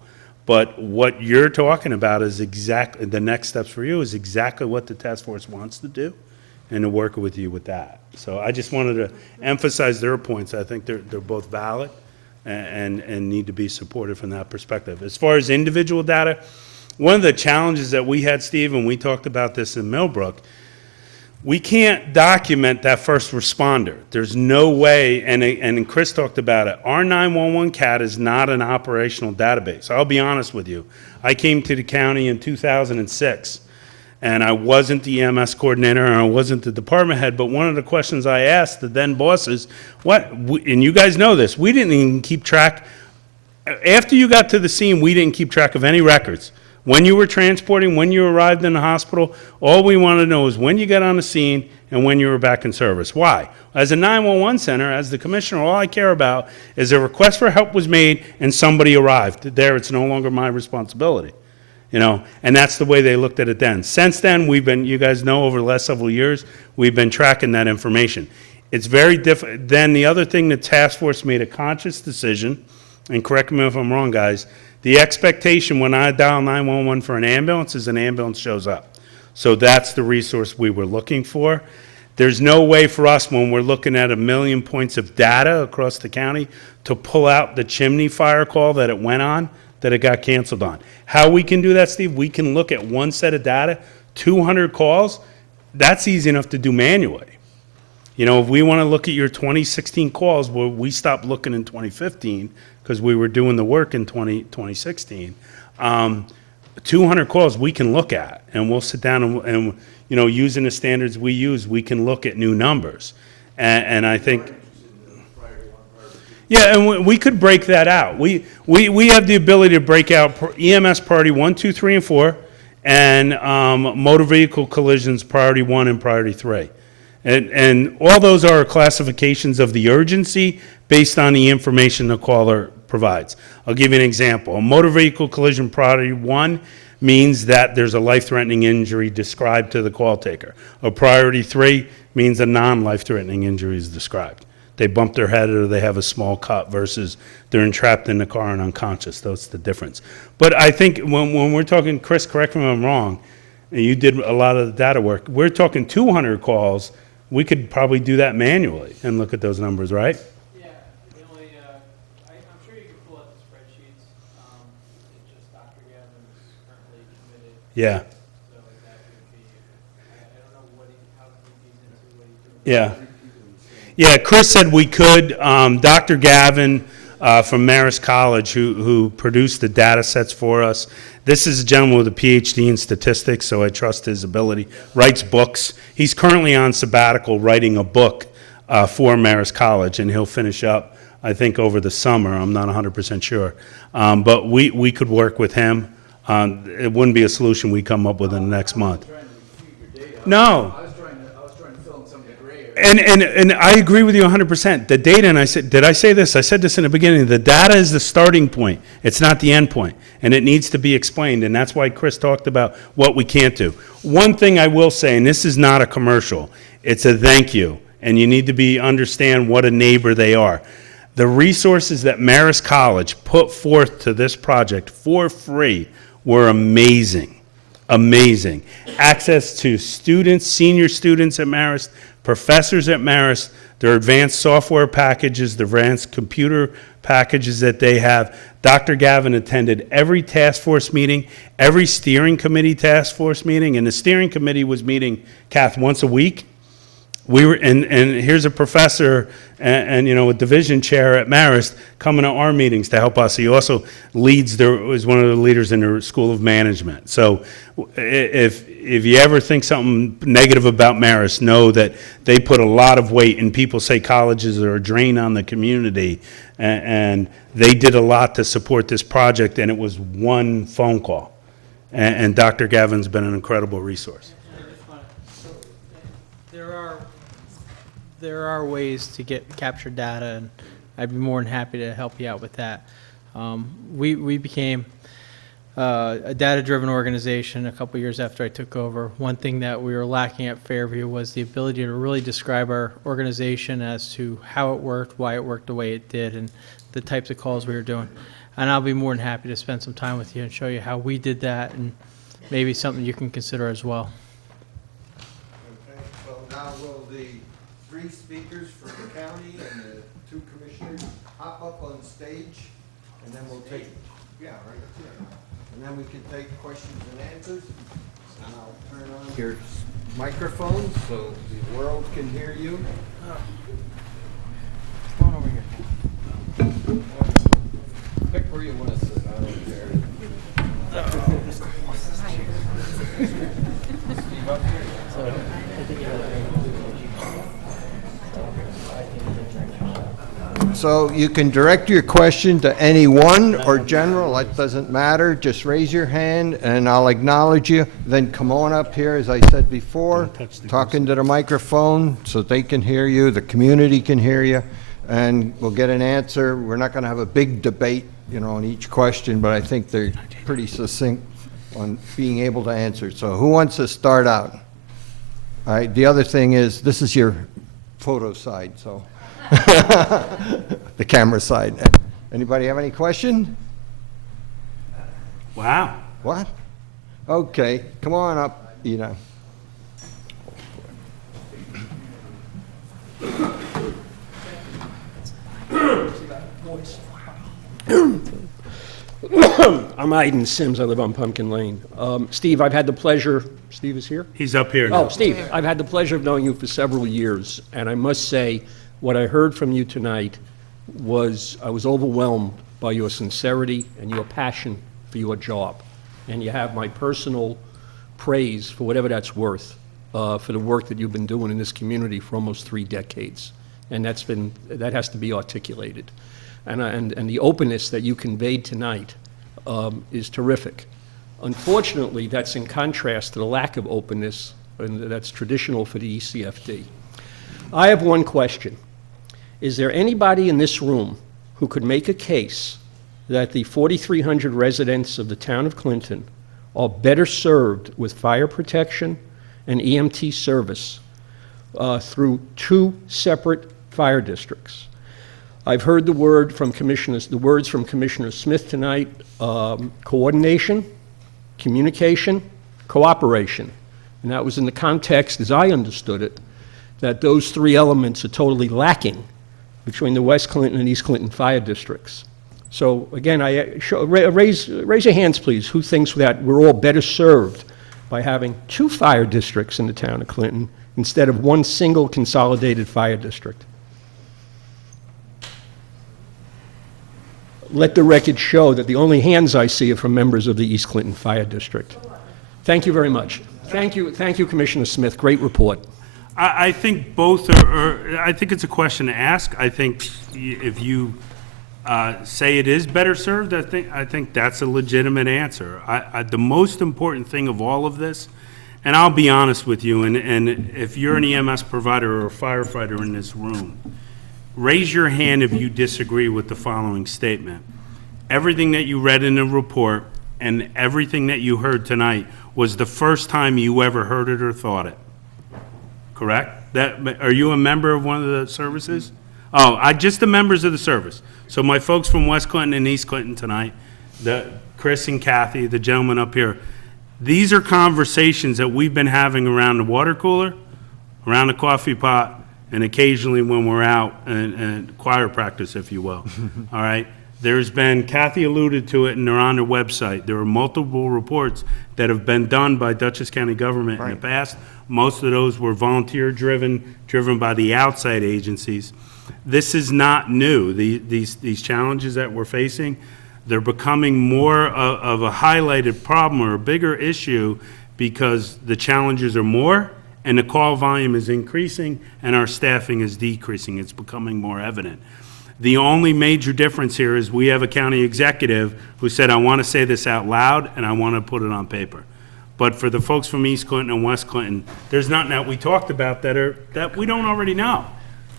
But what you're talking about is exactly, the next steps for you is exactly what the task force wants to do and to work with you with that. So I just wanted to emphasize their points. I think they're both valid and need to be supported from that perspective. As far as individual data, one of the challenges that we had, Steve, and we talked about this in Millbrook, we can't document that first responder. There's no way, and Chris talked about it, our 911 CAD is not an operational database. I'll be honest with you. I came to the county in 2006, and I wasn't the EMS coordinator, and I wasn't the department head, but one of the questions I asked the then bosses, and you guys know this, we didn't even keep track, after you got to the scene, we didn't keep track of any records. When you were transporting, when you arrived in the hospital, all we wanted to know is when you got on the scene, and when you were back in service. Why? As a 911 center, as the commissioner, all I care about is a request for help was made and somebody arrived. There, it's no longer my responsibility. You know, and that's the way they looked at it then. Since then, we've been, you guys know, over the last several years, we've been tracking that information. It's very different. Then the other thing, the task force made a conscious decision, and correct me if I'm wrong, guys, the expectation when I dial 911 for an ambulance is an ambulance shows up. So that's the resource we were looking for. There's no way for us, when we're looking at 1 million points of data across the county, to pull out the chimney fire call that it went on, that it got canceled on. How we can do that, Steve? We can look at one set of data, 200 calls. That's easy enough to do manually. You know, if we want to look at your 2016 calls, well, we stopped looking in 2015 because we were doing the work in 2016. 200 calls we can look at, and we'll sit down and you know, using the standards we use, we can look at new numbers. And I think, yeah, and we could break that out. We have the ability to break out EMS priority 1, 2, 3, and 4, and motor vehicle collisions priority 1 and priority 3. And all those are classifications of the urgency based on the information the caller provides. I'll give you an example. A motor vehicle collision priority 1 means that there's a life-threatening injury described to the call taker. A priority 3 means a non-life-threatening injury is described. They bump their head or they have a small cut versus they're entrapped in the car and unconscious. That's the difference. But I think when we're talking, Chris, correct me if I'm wrong, and you did a lot of the data work, we're talking 200 calls. We could probably do that manually and look at those numbers, right? Yeah, the only, I'm sure you can pull out the spreadsheets. It's just Dr. Gavin is currently committed, Yeah, so that would be, I don't know how deep he's into what he's doing. yeah. Yeah, Chris said we could. Dr. Gavin from Marist College, who produced the data sets for us. This is a gentleman with a PhD in statistics, so I trust his ability. Writes books. He's currently on sabbatical writing a book for Marist College, and he'll finish up, I think, over the summer. I'm not 100% sure. But we could work with him. It wouldn't be a solution we come up with in the next month. No. I was trying to fill in some of the gray area. And I agree with you 100%. The data, and I said, did I say this? I said this in the beginning. The data is the starting point. It's not the end point. And it needs to be explained. And that's why Chris talked about what we can't do. One thing I will say, and this is not a commercial, it's a thank you. And you need to understand what a neighbor they are. The resources that Marist College put forth to this project for free were amazing. Amazing. Access to students, senior students at Marist, professors at Marist, their advanced software packages, the advanced computer packages that they have. Dr. Gavin attended every task force meeting, every steering committee task force meeting, and the steering committee was meeting, Kath, once a week. We were, and here's a professor and you know, a division chair at Marist coming to our meetings to help us. He also is one of the leaders in the School of Management. So if you ever think something negative about Marist, know that they put a lot of weight, and people say colleges are a drain on the community, and they did a lot to support this project, and it was one phone call. And Dr. Gavin's been an incredible resource. There are ways to capture data, and I'd be more than happy to help you out with that. We became a data-driven organization a couple years after I took over. One thing that we were lacking at Fairview was the ability to really describe our organization as to how it worked, why it worked the way it did, and the types of calls we were doing. And I'll be more than happy to spend some time with you and show you how we did that, and maybe something you can consider as well. Okay, so now will the 3 speakers from the county and the 2 commissioners hop up on stage, and then we'll take, yeah, right up here. And then we can take questions and answers. And I'll turn on your microphone so the world can hear you. Come on over here. Pick where you want to sit, I don't care. Steve, up here. So you can direct your question to anyone or general, that doesn't matter. Just raise your hand and I'll acknowledge you. Then come on up here, as I said before, talking to the microphone so they can hear you, the community can hear you, and we'll get an answer. We're not going to have a big debate, on each question, but I think they're pretty succinct on being able to answer. So who wants to start out? All right, the other thing is, this is your photo side, so. The camera side. Anybody have any question? Wow. What? Okay, come on up, Ina. I'm Iden Sims. I live on Pumpkin Lane. Steve, I've had the pleasure, Steve is here? He's up here now. Oh, Steve, I've had the pleasure of knowing you for several years, and I must say, what I heard from you tonight was, I was overwhelmed by your sincerity and your passion for your job. And you have my personal praise, for whatever that's worth, for the work that you've been doing in this community for almost 3 decades. And that has to be articulated. And the openness that you conveyed tonight is terrific. Unfortunately, that's in contrast to the lack of openness that's traditional for the ECFD. I have one question. Is there anybody in this room who could make a case that the 4,300 residents of the town of Clinton are better served with fire protection and EMT service through 2 separate fire districts? I've heard the words from Commissioner Smith tonight, coordination, communication, cooperation. And that was in the context, as I understood it, that those 3 elements are totally lacking between the West Clinton and East Clinton fire districts. So again, raise your hands, please. Who thinks that we're all better served by having 2 fire districts in the town of Clinton instead of 1 single consolidated fire district? Let the record show that the only hands I see are from members of the East Clinton Fire District. Thank you very much. Thank you, Commissioner Smith. Great report. I think both are, I think it's a question to ask. I think if you say it is better served, I think that's a legitimate answer. The most important thing of all of this, and I'll be honest with you, and if you're an EMS provider or a firefighter in this room, raise your hand if you disagree with the following statement. Everything that you read in the report and everything that you heard tonight was the first time you ever heard it or thought it. Correct? Are you a member of one of the services? Oh, just the members of the service. So my folks from West Clinton and East Clinton tonight, Chris and Kathy, the gentleman up here, these are conversations that we've been having around the water cooler, around the coffee pot, and occasionally when we're out and choir practice, if you will. All right? There's been, Kathy alluded to it, and they're on their website. There are multiple reports that have been done by Dutchess County government in the past. Most of those were volunteer-driven, driven by the outside agencies. This is not new. These challenges that we're facing, they're becoming more of a highlighted problem or a bigger issue because the challenges are more and the call volume is increasing and our staffing is decreasing. It's becoming more evident. The only major difference here is we have a county executive who said, I want to say this out loud and I want to put it on paper. But for the folks from East Clinton and West Clinton, there's nothing that we talked about that we don't already know.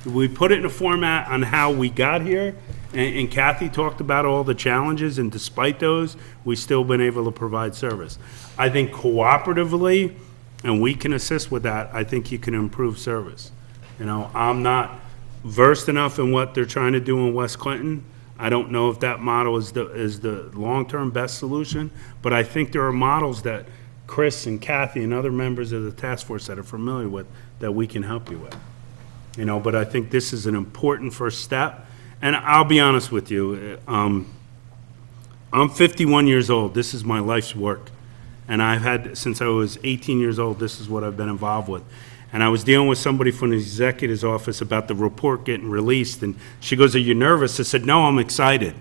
We put it in a format on how we got here, and Kathy talked about all the challenges, and despite those, we've still been able to provide service. I think cooperatively, and we can assist with that, I think you can improve service. I'm not versed enough in what they're trying to do in West Clinton. I don't know if that model is the long-term best solution, but I think there are models that Chris and Kathy and other members of the task force that are familiar with that we can help you with. But I think this is an important first step. And I'll be honest with you, I'm 51 years old. This is my life's work. And I've had, since I was 18 years old, this is what I've been involved with. And I was dealing with somebody from the executive's office about the report getting released. And she goes, are you nervous? I said, no, I'm excited.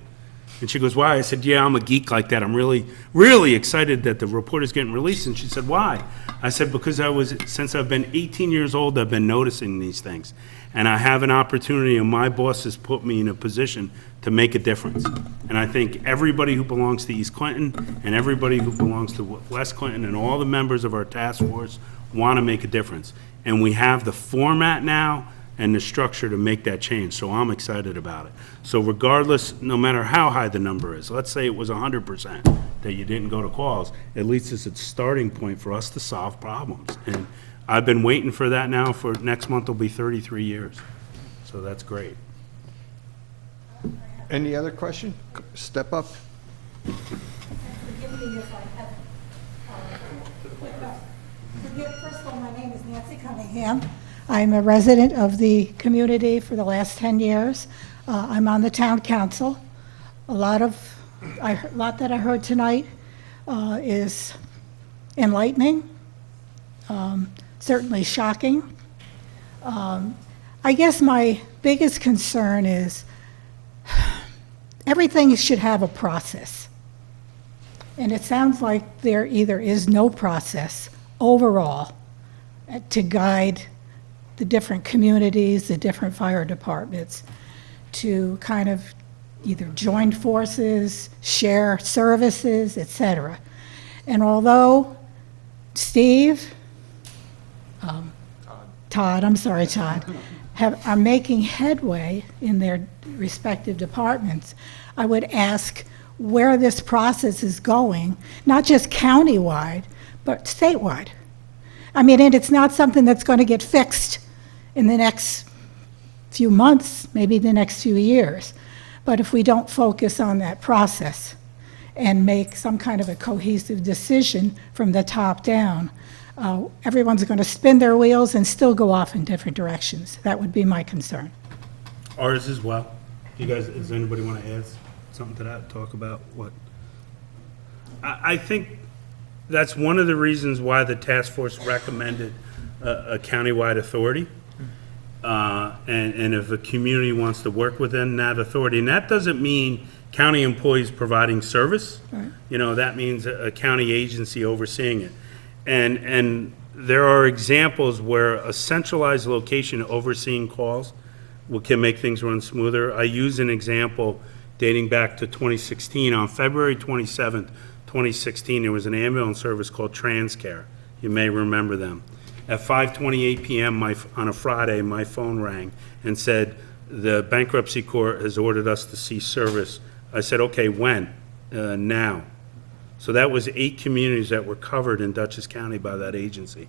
And she goes, why? I said, yeah, I'm a geek like that. I'm really, really excited that the report is getting released. And she said, why? I said, because since I've been 18 years old, I've been noticing these things. And I have an opportunity, and my boss has put me in a position to make a difference. And I think everybody who belongs to East Clinton and everybody who belongs to West Clinton and all the members of our task force want to make a difference. And we have the format now and the structure to make that change, so I'm excited about it. So regardless, no matter how high the number is, let's say it was 100% that you didn't go to calls, at least it's a starting point for us to solve problems. And I've been waiting for that now for next month will be 33 years. So that's great. Any other question? Step up. Forgive me if I haven't. First of all, my name is Nancy Cunningham. I'm a resident of the community for the last 10 years. I'm on the town council. A lot that I heard tonight is enlightening, certainly shocking. I guess my biggest concern is everything should have a process. And it sounds like there either is no process overall to guide the different communities, the different fire departments, to kind of either join forces, share services, et cetera. And although Steve, Todd, are making headway in their respective departments, I would ask where this process is going, not just countywide, but statewide. I mean, and it's not something that's going to get fixed in the next few months, maybe the next few years. But if we don't focus on that process and make some kind of a cohesive decision from the top down, everyone's going to spin their wheels and still go off in different directions. That would be my concern. Ours as well. You guys, does anybody want to add something to that? Talk about what? I think that's one of the reasons why the task force recommended a countywide authority. And if a community wants to work within that authority, and that doesn't mean county employees providing service. Right. You know, that means a county agency overseeing it. And there are examples where a centralized location overseeing calls can make things run smoother. I use an example dating back to 2016. On February 27th, 2016, there was an ambulance service called TransCare. You may remember them. At 5:28 p.m. on a Friday, my phone rang and said, the bankruptcy court has ordered us to cease service. I said, okay, when? Now. So that was 8 communities that were covered in Dutchess County by that agency.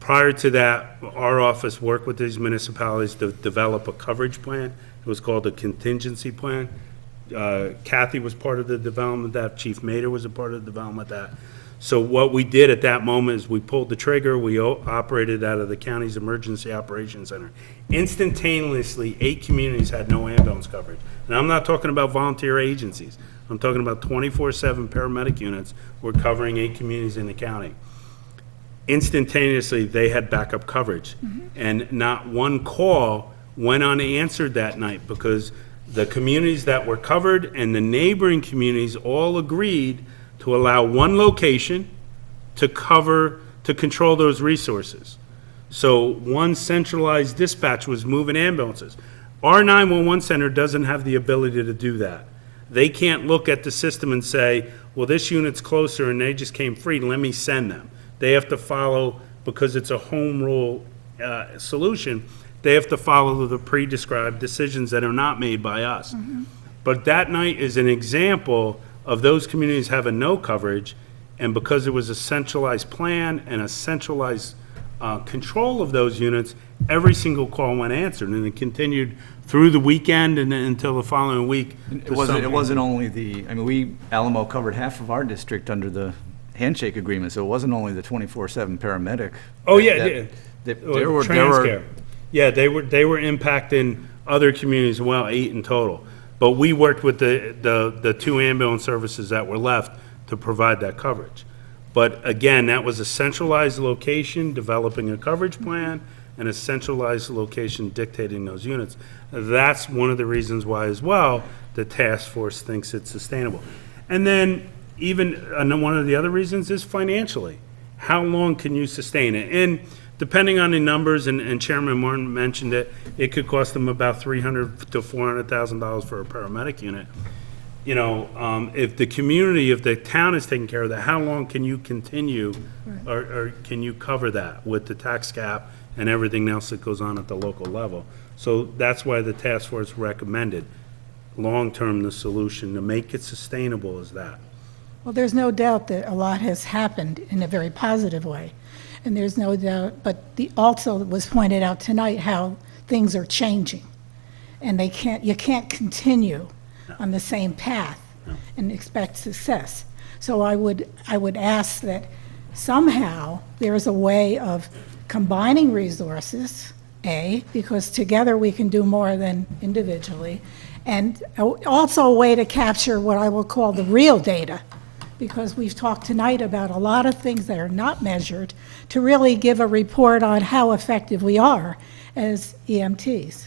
Prior to that, our office worked with these municipalities to develop a coverage plan. It was called a contingency plan. Kathy was part of the development of that. Chief Mader was a part of the development of that. So what we did at that moment is we pulled the trigger. We operated out of the county's emergency operations center. Instantaneously, 8 communities had no ambulance coverage. And I'm not talking about volunteer agencies. I'm talking about 24/7 paramedic units were covering 8 communities in the county. Instantaneously, they had backup coverage. Mm-hmm. And not one call went unanswered that night because the communities that were covered and the neighboring communities all agreed to allow one location to control those resources. So one centralized dispatch was moving ambulances. Our 911 center doesn't have the ability to do that. They can't look at the system and say, well, this unit's closer and they just came free, let me send them. They have to follow, because it's a home rule solution, they have to follow the pre-described decisions that are not made by us. Mm-hmm. But that night is an example of those communities having no coverage, and because it was a centralized plan and a centralized control of those units, every single call went answered, and it continued through the weekend and until the following week. It wasn't only Alamo covered half of our district under the handshake agreement, so it wasn't only the 24/7 paramedic. Oh, there were yeah, they were impacting other communities as well, 8 in total. But we worked with the 2 ambulance services that were left to provide that coverage. But again, that was a centralized location developing a coverage plan and a centralized location dictating those units. That's one of the reasons why as well the task force thinks it's sustainable. And then even one of the other reasons is financially. How long can you sustain it? And depending on the numbers, and Chairman Martin mentioned it, it could cost them about $300,000 to $400,000 for a paramedic unit. You know, if the town is taking care of that, how long can you continue, or can you cover that with the tax cap and everything else that goes on at the local level? So that's why the task force recommended, long-term, the solution to make it sustainable is that. Well, there's no doubt that a lot has happened in a very positive way. And there's no doubt, but also was pointed out tonight how things are changing. And you can't continue on the same path and expect success. So I would ask that somehow there is a way of combining resources, because together we can do more than individually, and also a way to capture what I will call the real data, because we've talked tonight about a lot of things that are not measured, to really give a report on how effective we are as EMTs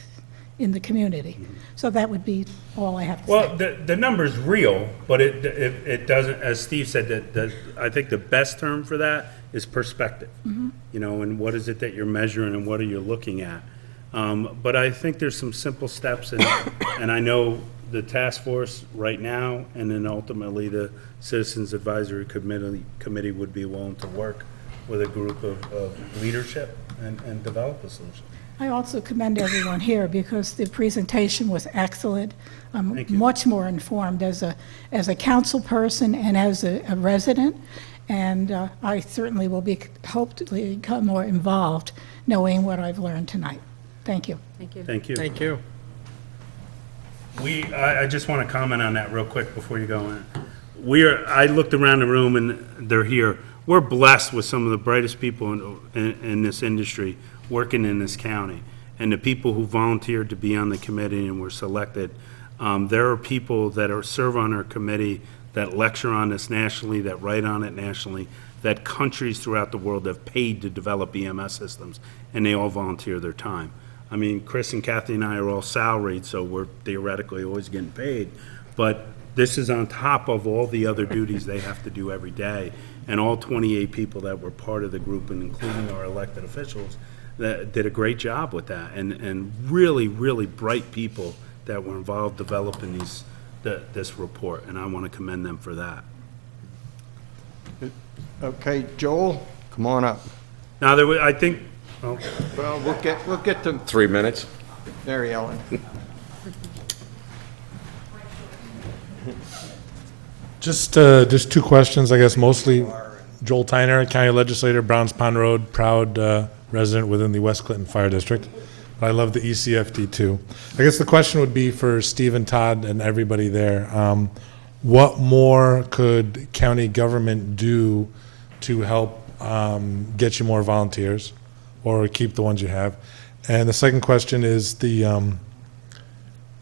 in the community. So that would be all I have to say. Well, the number's real, but it doesn't, as Steve said, I think the best term for that is perspective. You know, and what is it that you're measuring and what are you looking at? But I think there's some simple steps, and I know the task force right now, and then ultimately the Citizens Advisory Committee would be willing to work with a group of leadership and develop a solution. I also commend everyone here because the presentation was excellent. I'm Thank you. much more informed as a council person and as a resident, and I certainly will hope to become more involved knowing what I've learned tonight. Thank you. Thank you. Thank you. Thank you. I just want to comment on that real quick before you go in. I looked around the room and they're here. We're blessed with some of the brightest people in this industry working in this county. And the people who volunteered to be on the committee and were selected, there are people that serve on our committee that lecture on this nationally, that write on it nationally, that countries throughout the world have paid to develop EMS systems, and they all volunteer their time. I mean, Chris and Kathy and I are all salaried, so we're theoretically always getting paid. But this is on top of all the other duties they have to do every day. And all 28 people that were part of the group, and including our elected officials, that did a great job with that. And really, really bright people that were involved developing this report. And I want to commend them for that. Okay, Joel, come on up. Now, I think, well, Well, we'll get to, 3 minutes. there, Ellen. Just two questions, I guess, mostly. Joel Tyner, County Legislator, Browns Pond Road, proud resident within the West Clinton Fire District. I love the ECFD too. I guess the question would be for Steve and Todd and everybody there. What more could county government do to help get you more volunteers or keep the ones you have? And the second question is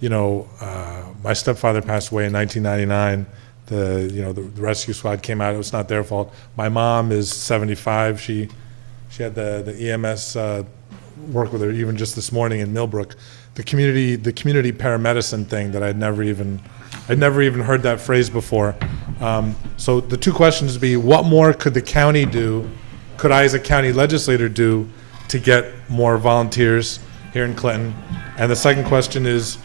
my stepfather passed away in 1999. The rescue squad came out. It was not their fault. My mom is 75. She had the EMS work with her even just this morning in Millbrook. The community paramedicine thing that I'd never even heard that phrase before. So the two questions would be: what more could the county do? Could I, as a county legislator, do to get more volunteers here in Clinton? And the second question is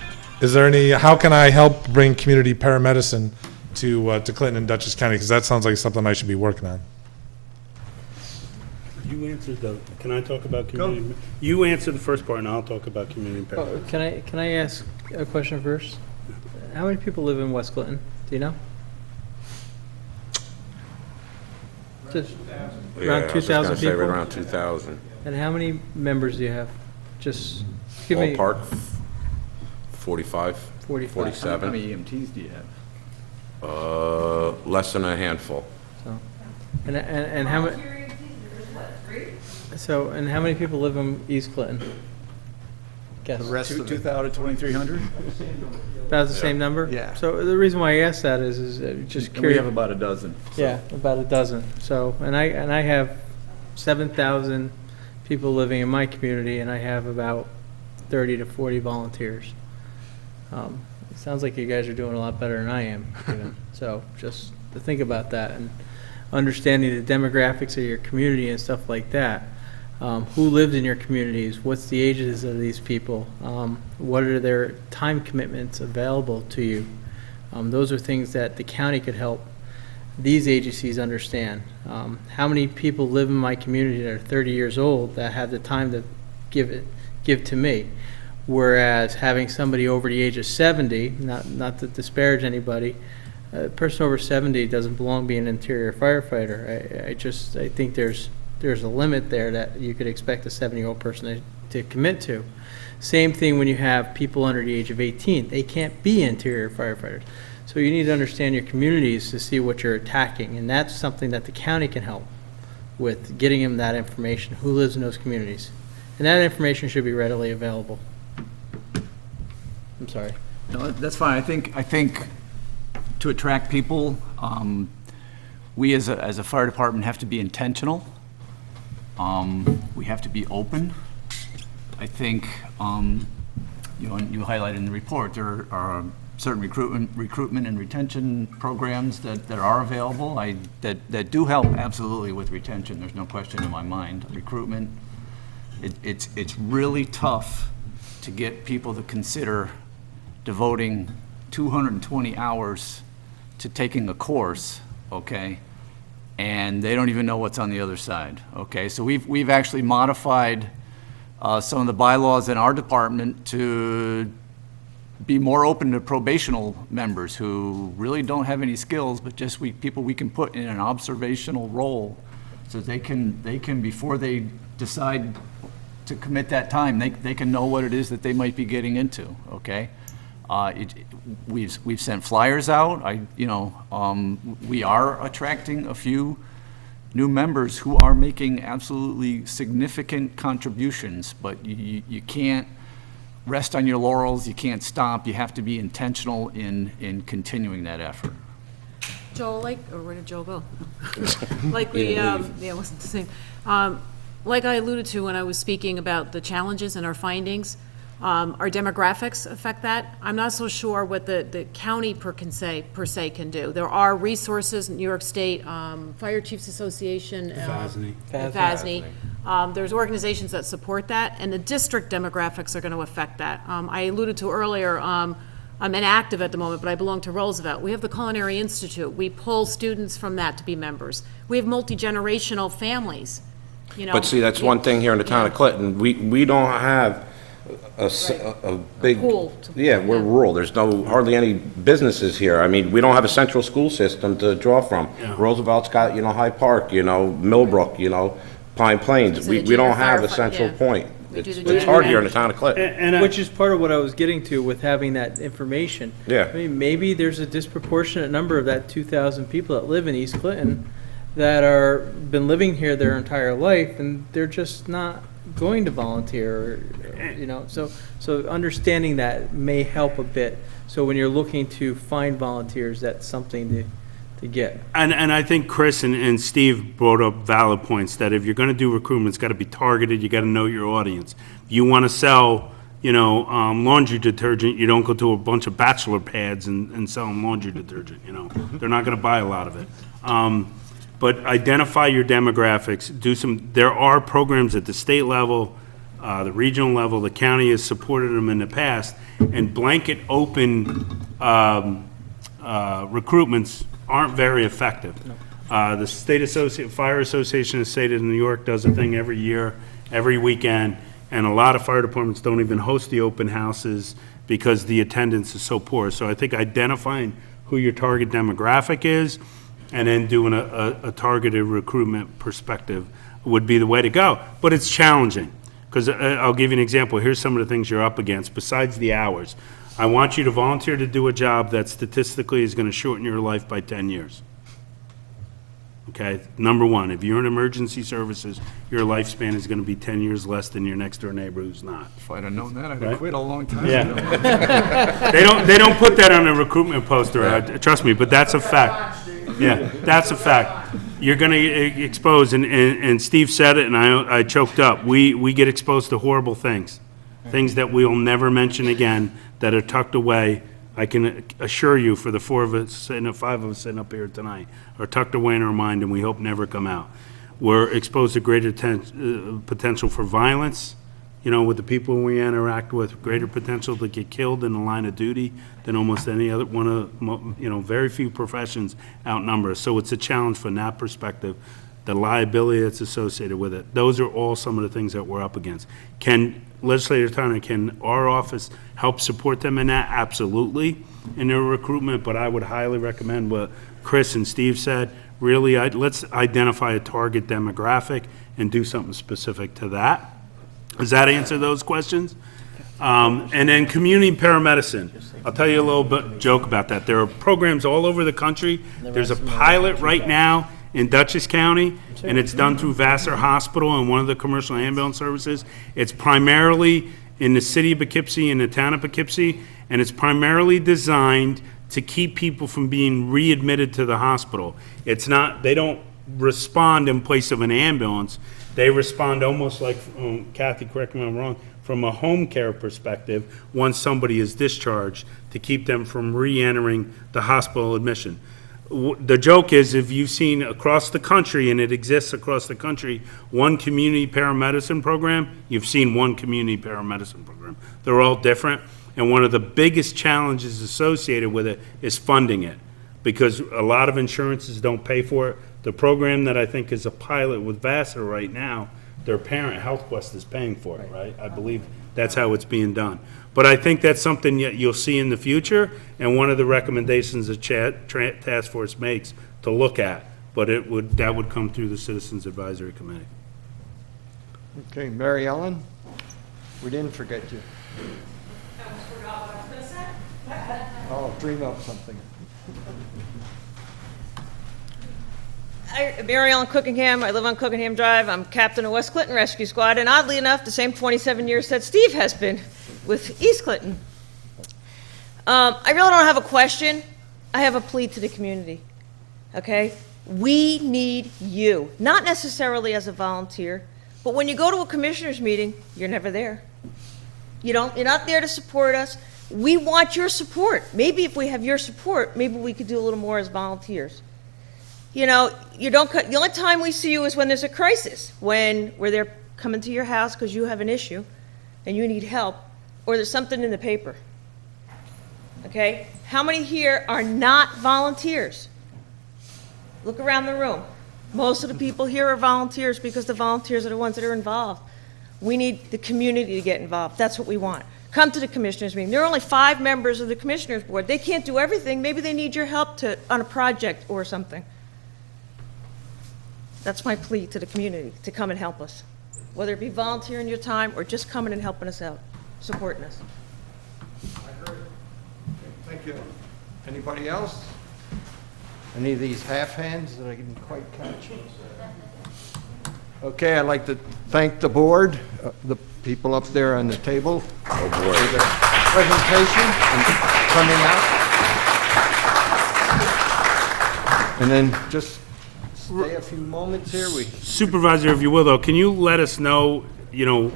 how can I help bring community paramedicine to Clinton and Dutchess County, because that sounds like something I should be working on. you answered can I talk about community? You answer the first part and I'll talk about community impact. Can I ask a question first? How many people live in West Clinton? Do you know? Just around 2,000 people? Around 2,000. And how many members do you have? Just give me. Ballpark, 45, 45. 47. How many EMTs do you have? Less than a handful. So, and how many? So, and how many people live in East Clinton? Guess. The rest of it. 2,000 to 2,300? About the same number? Yeah. So the reason why I asked that is just And we curious. have about a dozen. Yeah, about a dozen. So, and I have 7,000 people living in my community, and I have about 30 to 40 volunteers. It sounds like you guys are doing a lot better than I am. Even. So just to think about that and understanding the demographics of your community and stuff like that. Who lived in your communities? What's the ages of these people? What are their time commitments available to you? Those are things that the county could help these agencies understand. How many people live in my community that are 30 years old that have the time to give to me? Whereas having somebody over the age of 70, not to disparage anybody, a person over 70 doesn't belong being an interior firefighter. I think there's a limit there that you could expect a 70-year-old person to commit to. Same thing when you have people under the age of 18. They can't be interior firefighters. So you need to understand your communities to see what you're attacking, and that's something that the county can help with, getting them that information, who lives in those communities. And that information should be readily available. I'm sorry. No, that's fine. I think to attract people, we as a fire department have to be intentional. We have to be open. I think, and you highlighted in the report, there are certain recruitment and retention programs that are available. That do help absolutely with retention. There's no question in my mind. Recruitment, it's really tough to get people to consider devoting 220 hours to taking a course, okay, and they don't even know what's on the other side, okay? So we've actually modified some of the bylaws in our department to be more open to probational members who really don't have any skills, but just people we can put in an observational role so they can before they decide to commit that time, they can know what it is that they might be getting into, okay? We've sent flyers out. We are attracting a few new members who are making absolutely significant contributions, but you can't rest on your laurels. You can't stop. You have to be intentional in continuing that effort. Joel, where did Joel go? It wasn't the same. Like I alluded to when I was speaking about the challenges and our findings, our demographics affect that. I'm not so sure what the county per se can do. There are resources, New York State Fire Chiefs Association, FASNY. There's organizations that support that, and the district demographics are going to affect that. I alluded to earlier, I'm inactive at the moment, but I belong to Roosevelt. We have the Culinary Institute. We pull students from that to be members. We have multi-generational families, But see, that's one thing here in the town of Clinton. We don't have a big, Pool we're rural. There's hardly any businesses here. I mean, we don't have a central school system to draw from. Roosevelt's got, Hyde Park, Millbrook, Pine Plains. We don't have a central point. It's hard here in the town of Clinton. Which is part of what I was getting to with having that information. Yeah. I mean, maybe there's a disproportionate number of that 2,000 people that live in East Clinton that been living here their entire life, and they're just not going to volunteer, so understanding that may help a bit. So when you're looking to find volunteers, that's something to get. And I think Chris and Steve brought up valid points, that if you're going to do recruitment, it's got to be targeted. You got to know your audience. If you want to sell, laundry detergent, you don't go to a bunch of bachelor pads and sell them laundry detergent. They're not going to buy a lot of it. But identify your demographics. There are programs at the state level, the regional level. The county has supported them in the past, and blanket open recruitments aren't very effective. The Fire Association of the State of New York does a thing every year, every weekend, and a lot of fire departments don't even host the open houses because the attendance is so poor. So I think identifying who your target demographic is and then doing a targeted recruitment perspective would be the way to go. But it's challenging, because I'll give you an example. Here's some of the things you're up against besides the hours. I want you to volunteer to do a job that statistically is going to shorten your life by 10 years. Okay, number one, if you're in emergency services, your lifespan is going to be 10 years less than your next door neighbor who's not. If I'd have known that, I'd have quit a long time ago. Yeah. They don't put that on a recruitment poster, trust me, but that's a fact. Yeah, that's a fact. You're going to expose, and Steve said it, and I choked up. We get exposed to horrible things that we'll never mention again, that are tucked away. I can assure you, for the five of us sitting up here tonight, are tucked away in our mind, and we hope never come out. we're exposed to greater potential for violence, you know, with the people we interact with, greater potential to get killed in the line of duty than almost any other one of, you know, very few professions outnumber us. So it's a challenge from that perspective, the liability that's associated with it. Those are all some of the things that we're up against. Can Legislator Turner, can our office help support them in that? Absolutely, in their recruitment, but I would highly recommend what Chris and Steve said. Really, let's identify a target demographic and do something specific to that. Does that answer those questions? And then community paramedicine. I'll tell you a little bit joke about that. There are programs all over the country. There's a pilot right now in Dutchess County, and it's done through Vassar Hospital and one of the commercial ambulance services. It's primarily in the city of Poughkeepsie and the town of Poughkeepsie, and it's primarily designed to keep people from being readmitted to the hospital. It's not, they don't respond in place of an ambulance. They respond almost like, Kathy, correct me if I'm wrong, from a home care perspective once somebody is discharged to keep them from re-entering the hospital admission. The joke is, if you've seen across the country, and it exists across the country, one community paramedicine program, you've seen one community paramedicine program. They're all different, and one of the biggest challenges associated with it is funding it, because a lot of insurances don't pay for it. The program that I think is a pilot with Vassar right now, their parent, HealthQuest, is paying for it, right? I believe that's how it's being done. But I think that's something that you'll see in the future, and one of the recommendations the task force makes to look at. But that would come through the Citizens Advisory Committee. Okay, Mary Ellen, we didn't forget you. I almost forgot what I was going to say. Oh, dream up something. Mary Ellen Cookingham. I live on Cookingham Drive. I'm captain of West Clinton Rescue Squad, and oddly enough, the same 27 years that Steve has been with East Clinton. I really don't have a question. I have a plea to the community, okay? We need you, not necessarily as a volunteer, but when you go to a commissioners meeting, you're never there. You're not there to support us. We want your support. Maybe if we have your support, maybe we could do a little more as volunteers. You know, the only time we see you is when there's a crisis, when we're there coming to your house because you have an issue and you need help, or there's something in the paper. Okay? How many here are not volunteers? Look around the room. Most of the people here are volunteers because the volunteers are the ones that are involved. We need the community to get involved. That's what we want. Come to the commissioners meeting. There are only 5 members of the commissioners board. They can't do everything. Maybe they need your help on a project or something. That's my plea to the community, to come and help us, whether it be volunteering your time or just coming and helping us out, supporting us. I heard. Thank you. Anybody else? Any of these half hands that I didn't quite catch? Okay, I'd like to thank the board, the people up there on the table for their presentation and coming out. And then just stay a few moments here. Supervisor, if you will, though, can you let us know, you know,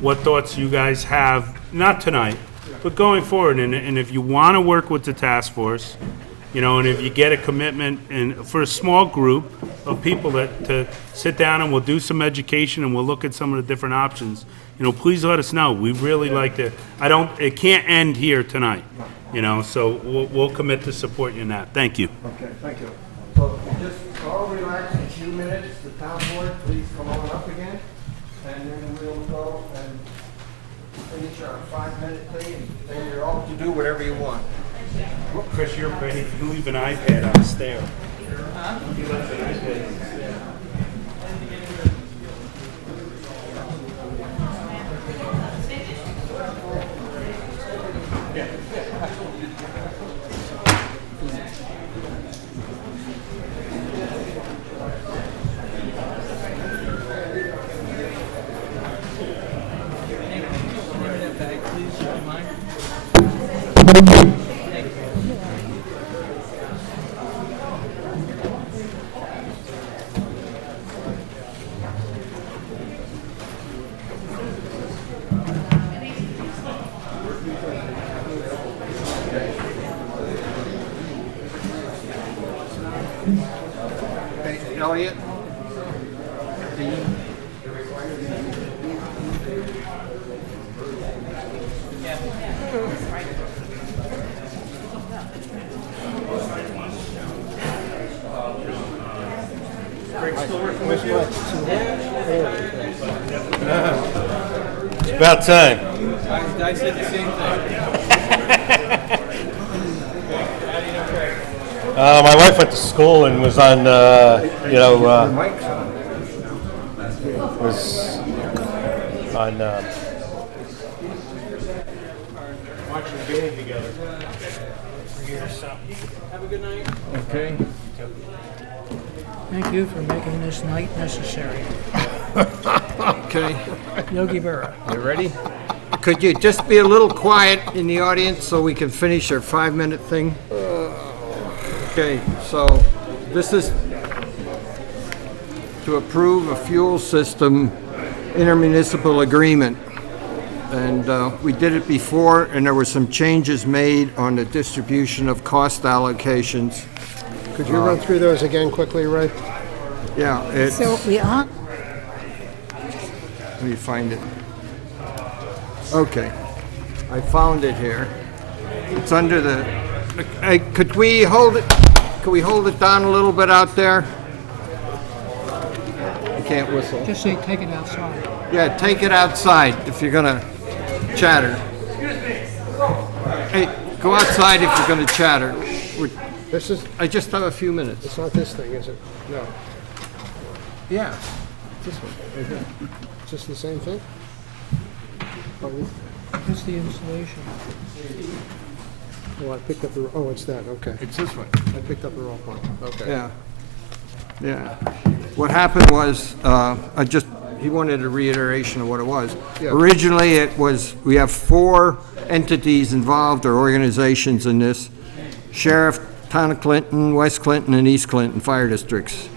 what thoughts you guys have, not tonight, but going forward, and if you want to work with the task force, you know, and if you get a commitment and for a small group of people to sit down and we'll do some education and we'll look at some of the different options, you know, please let us know. We really like to, it can't end here tonight, you know, so we'll commit to support you in that. Thank you. Okay, thank you. So just all relax in a few minutes. The town board, please come on up again. And then we'll go and finish our 5-minute thing, and then you're off to do whatever you want. Chris, you're ready. You leave an iPad on the stair. Huh? You left an iPad on the stair. Elliot? It's about time. I said the same thing. My wife went to school and was on, was on, watching the game together. Have a good night. Okay. Thank you for making this night necessary. Okay. Yogi Berra. You ready? Could you just be a little quiet in the audience so we can finish our 5-minute thing? Okay, so this is to approve a fuel system intermunicipal agreement. And we did it before, and there were some changes made on the distribution of cost allocations. Could you run through those again quickly, Ray? Yeah, it's, So we are, let me find it. Okay, I found it here. It's under the, hey, could we hold it down a little bit out there? I can't whistle. Just say, take it outside. Yeah, take it outside if you're gonna chatter. Hey, go outside if you're gonna chatter. This is, I just have a few minutes. it's not this thing, is it? No. Yeah. This one, right here. It's just the same thing? Oh, That's the installation. I picked up the, oh, it's that, okay. It's this one. I picked up the wrong one, okay. Yeah. Yeah. What happened was, he wanted a reiteration of what it was. Yeah. Originally, it was, we have 4 entities involved or organizations in this. Sheriff, Town of Clinton, West Clinton, and East Clinton fire districts.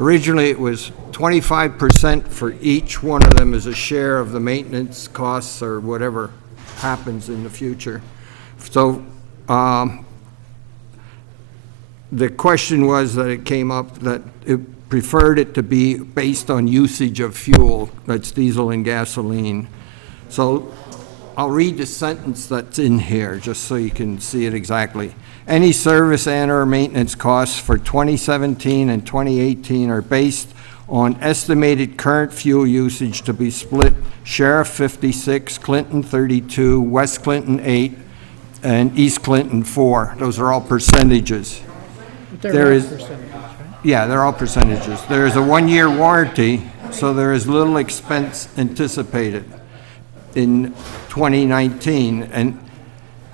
Originally, it was 25% for each one of them as a share of the maintenance costs or whatever happens in the future. So, the question was that it came up that it preferred it to be based on usage of fuel, that's diesel and gasoline. So I'll read the sentence that's in here, just so you can see it exactly. Any service and/or maintenance costs for 2017 and 2018 are based on estimated current fuel usage to be split Sheriff 56, Clinton 32, West Clinton 8, and East Clinton 4. Those are all percentages. But they're There not is- percentages, right? Yeah, they're all percentages. There is a 1-year warranty, so there is little expense anticipated in 2019. In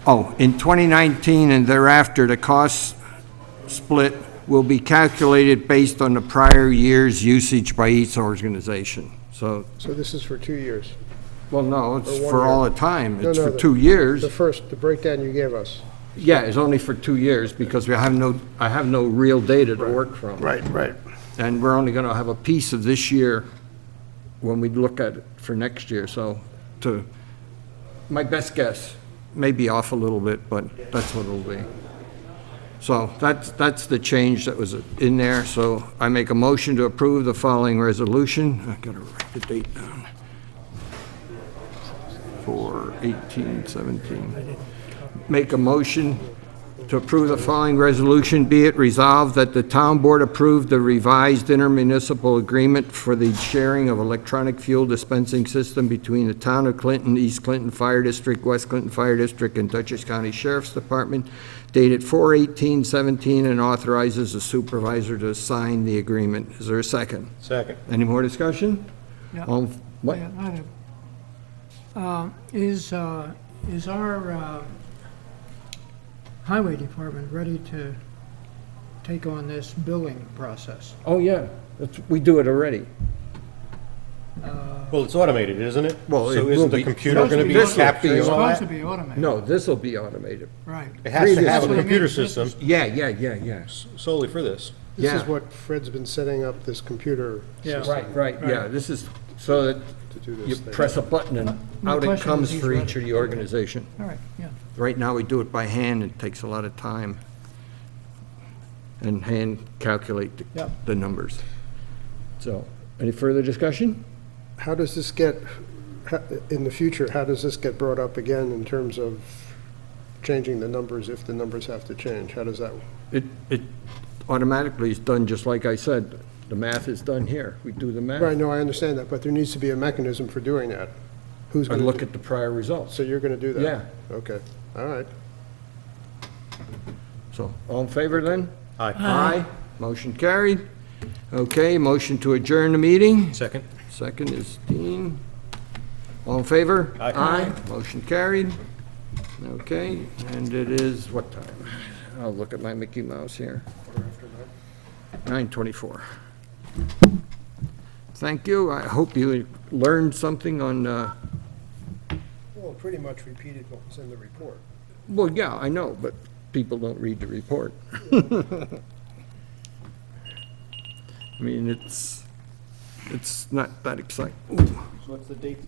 2019 and thereafter, the cost split will be calculated based on the prior year's usage by each organization. So, So this is for 2 years? well, no, it's Or 1 for all year. the time. No, It's no, for the- 2 years. The breakdown you gave us. Yeah, it's only for 2 years because I have no real data to work from. Right. And we're only gonna have a piece of this year when we look at it for next year, so my best guess, may be off a little bit, but that's what it'll be. So that's the change that was in there, so I make a motion to approve the following resolution. I gotta write the date down. For 18/17. Make a motion to approve the following resolution. Be it resolved that the town board approve the revised intermunicipal agreement for the sharing of electronic fuel dispensing system between the town of Clinton, East Clinton Fire District, West Clinton Fire District, and Dutchess County Sheriff's Department, dated 4/18/17, and authorizes the supervisor to sign the agreement. Is there a second? Second. Any more discussion? Yeah. What? Yeah, I have. Is our highway department ready to take on this billing process? Oh, yeah, we do it already. Well, it's automated, isn't it? Well, it So will isn't the be- computer Supposed going to to be- be This will be capturing It's all supposed to that? be automated. No, this will be automated. Right. It has to have That's a what I computer mean. This system is- Yeah. solely for this. This is Yeah. what Fred's been setting up, this computer Yeah. system Right, yeah, this is so that to do you this thing. press a button and My out it question comes is, for he's each of ready. the organization. All right, yeah. Right now, we do it by hand, it takes a lot of time. And hand calculate Yep. the numbers. So, any further discussion? How does this get, in the future, how does this get brought up again in terms of changing the numbers if the numbers have to change? How does that? It automatically is done just like I said. The math is done here. We do the math. Right, no, I understand that, but there needs to be a mechanism for doing that. Who's I going to? look at the prior results. So you're going to do that? Yeah. Okay, all right. So, all in favor then? Aye. Aye. Motion carried. Okay, motion to adjourn the meeting. Second. Second is Dean. All in favor? Aye. Motion carried. Okay, and it is what time? I'll look at my Mickey Mouse here. 9:24. Thank you. I hope you learned something on, Well, pretty much repeated what was in the report. well, yeah, I know, but people don't read the report. I mean, it's not that exciting. Ooh. So what's the date?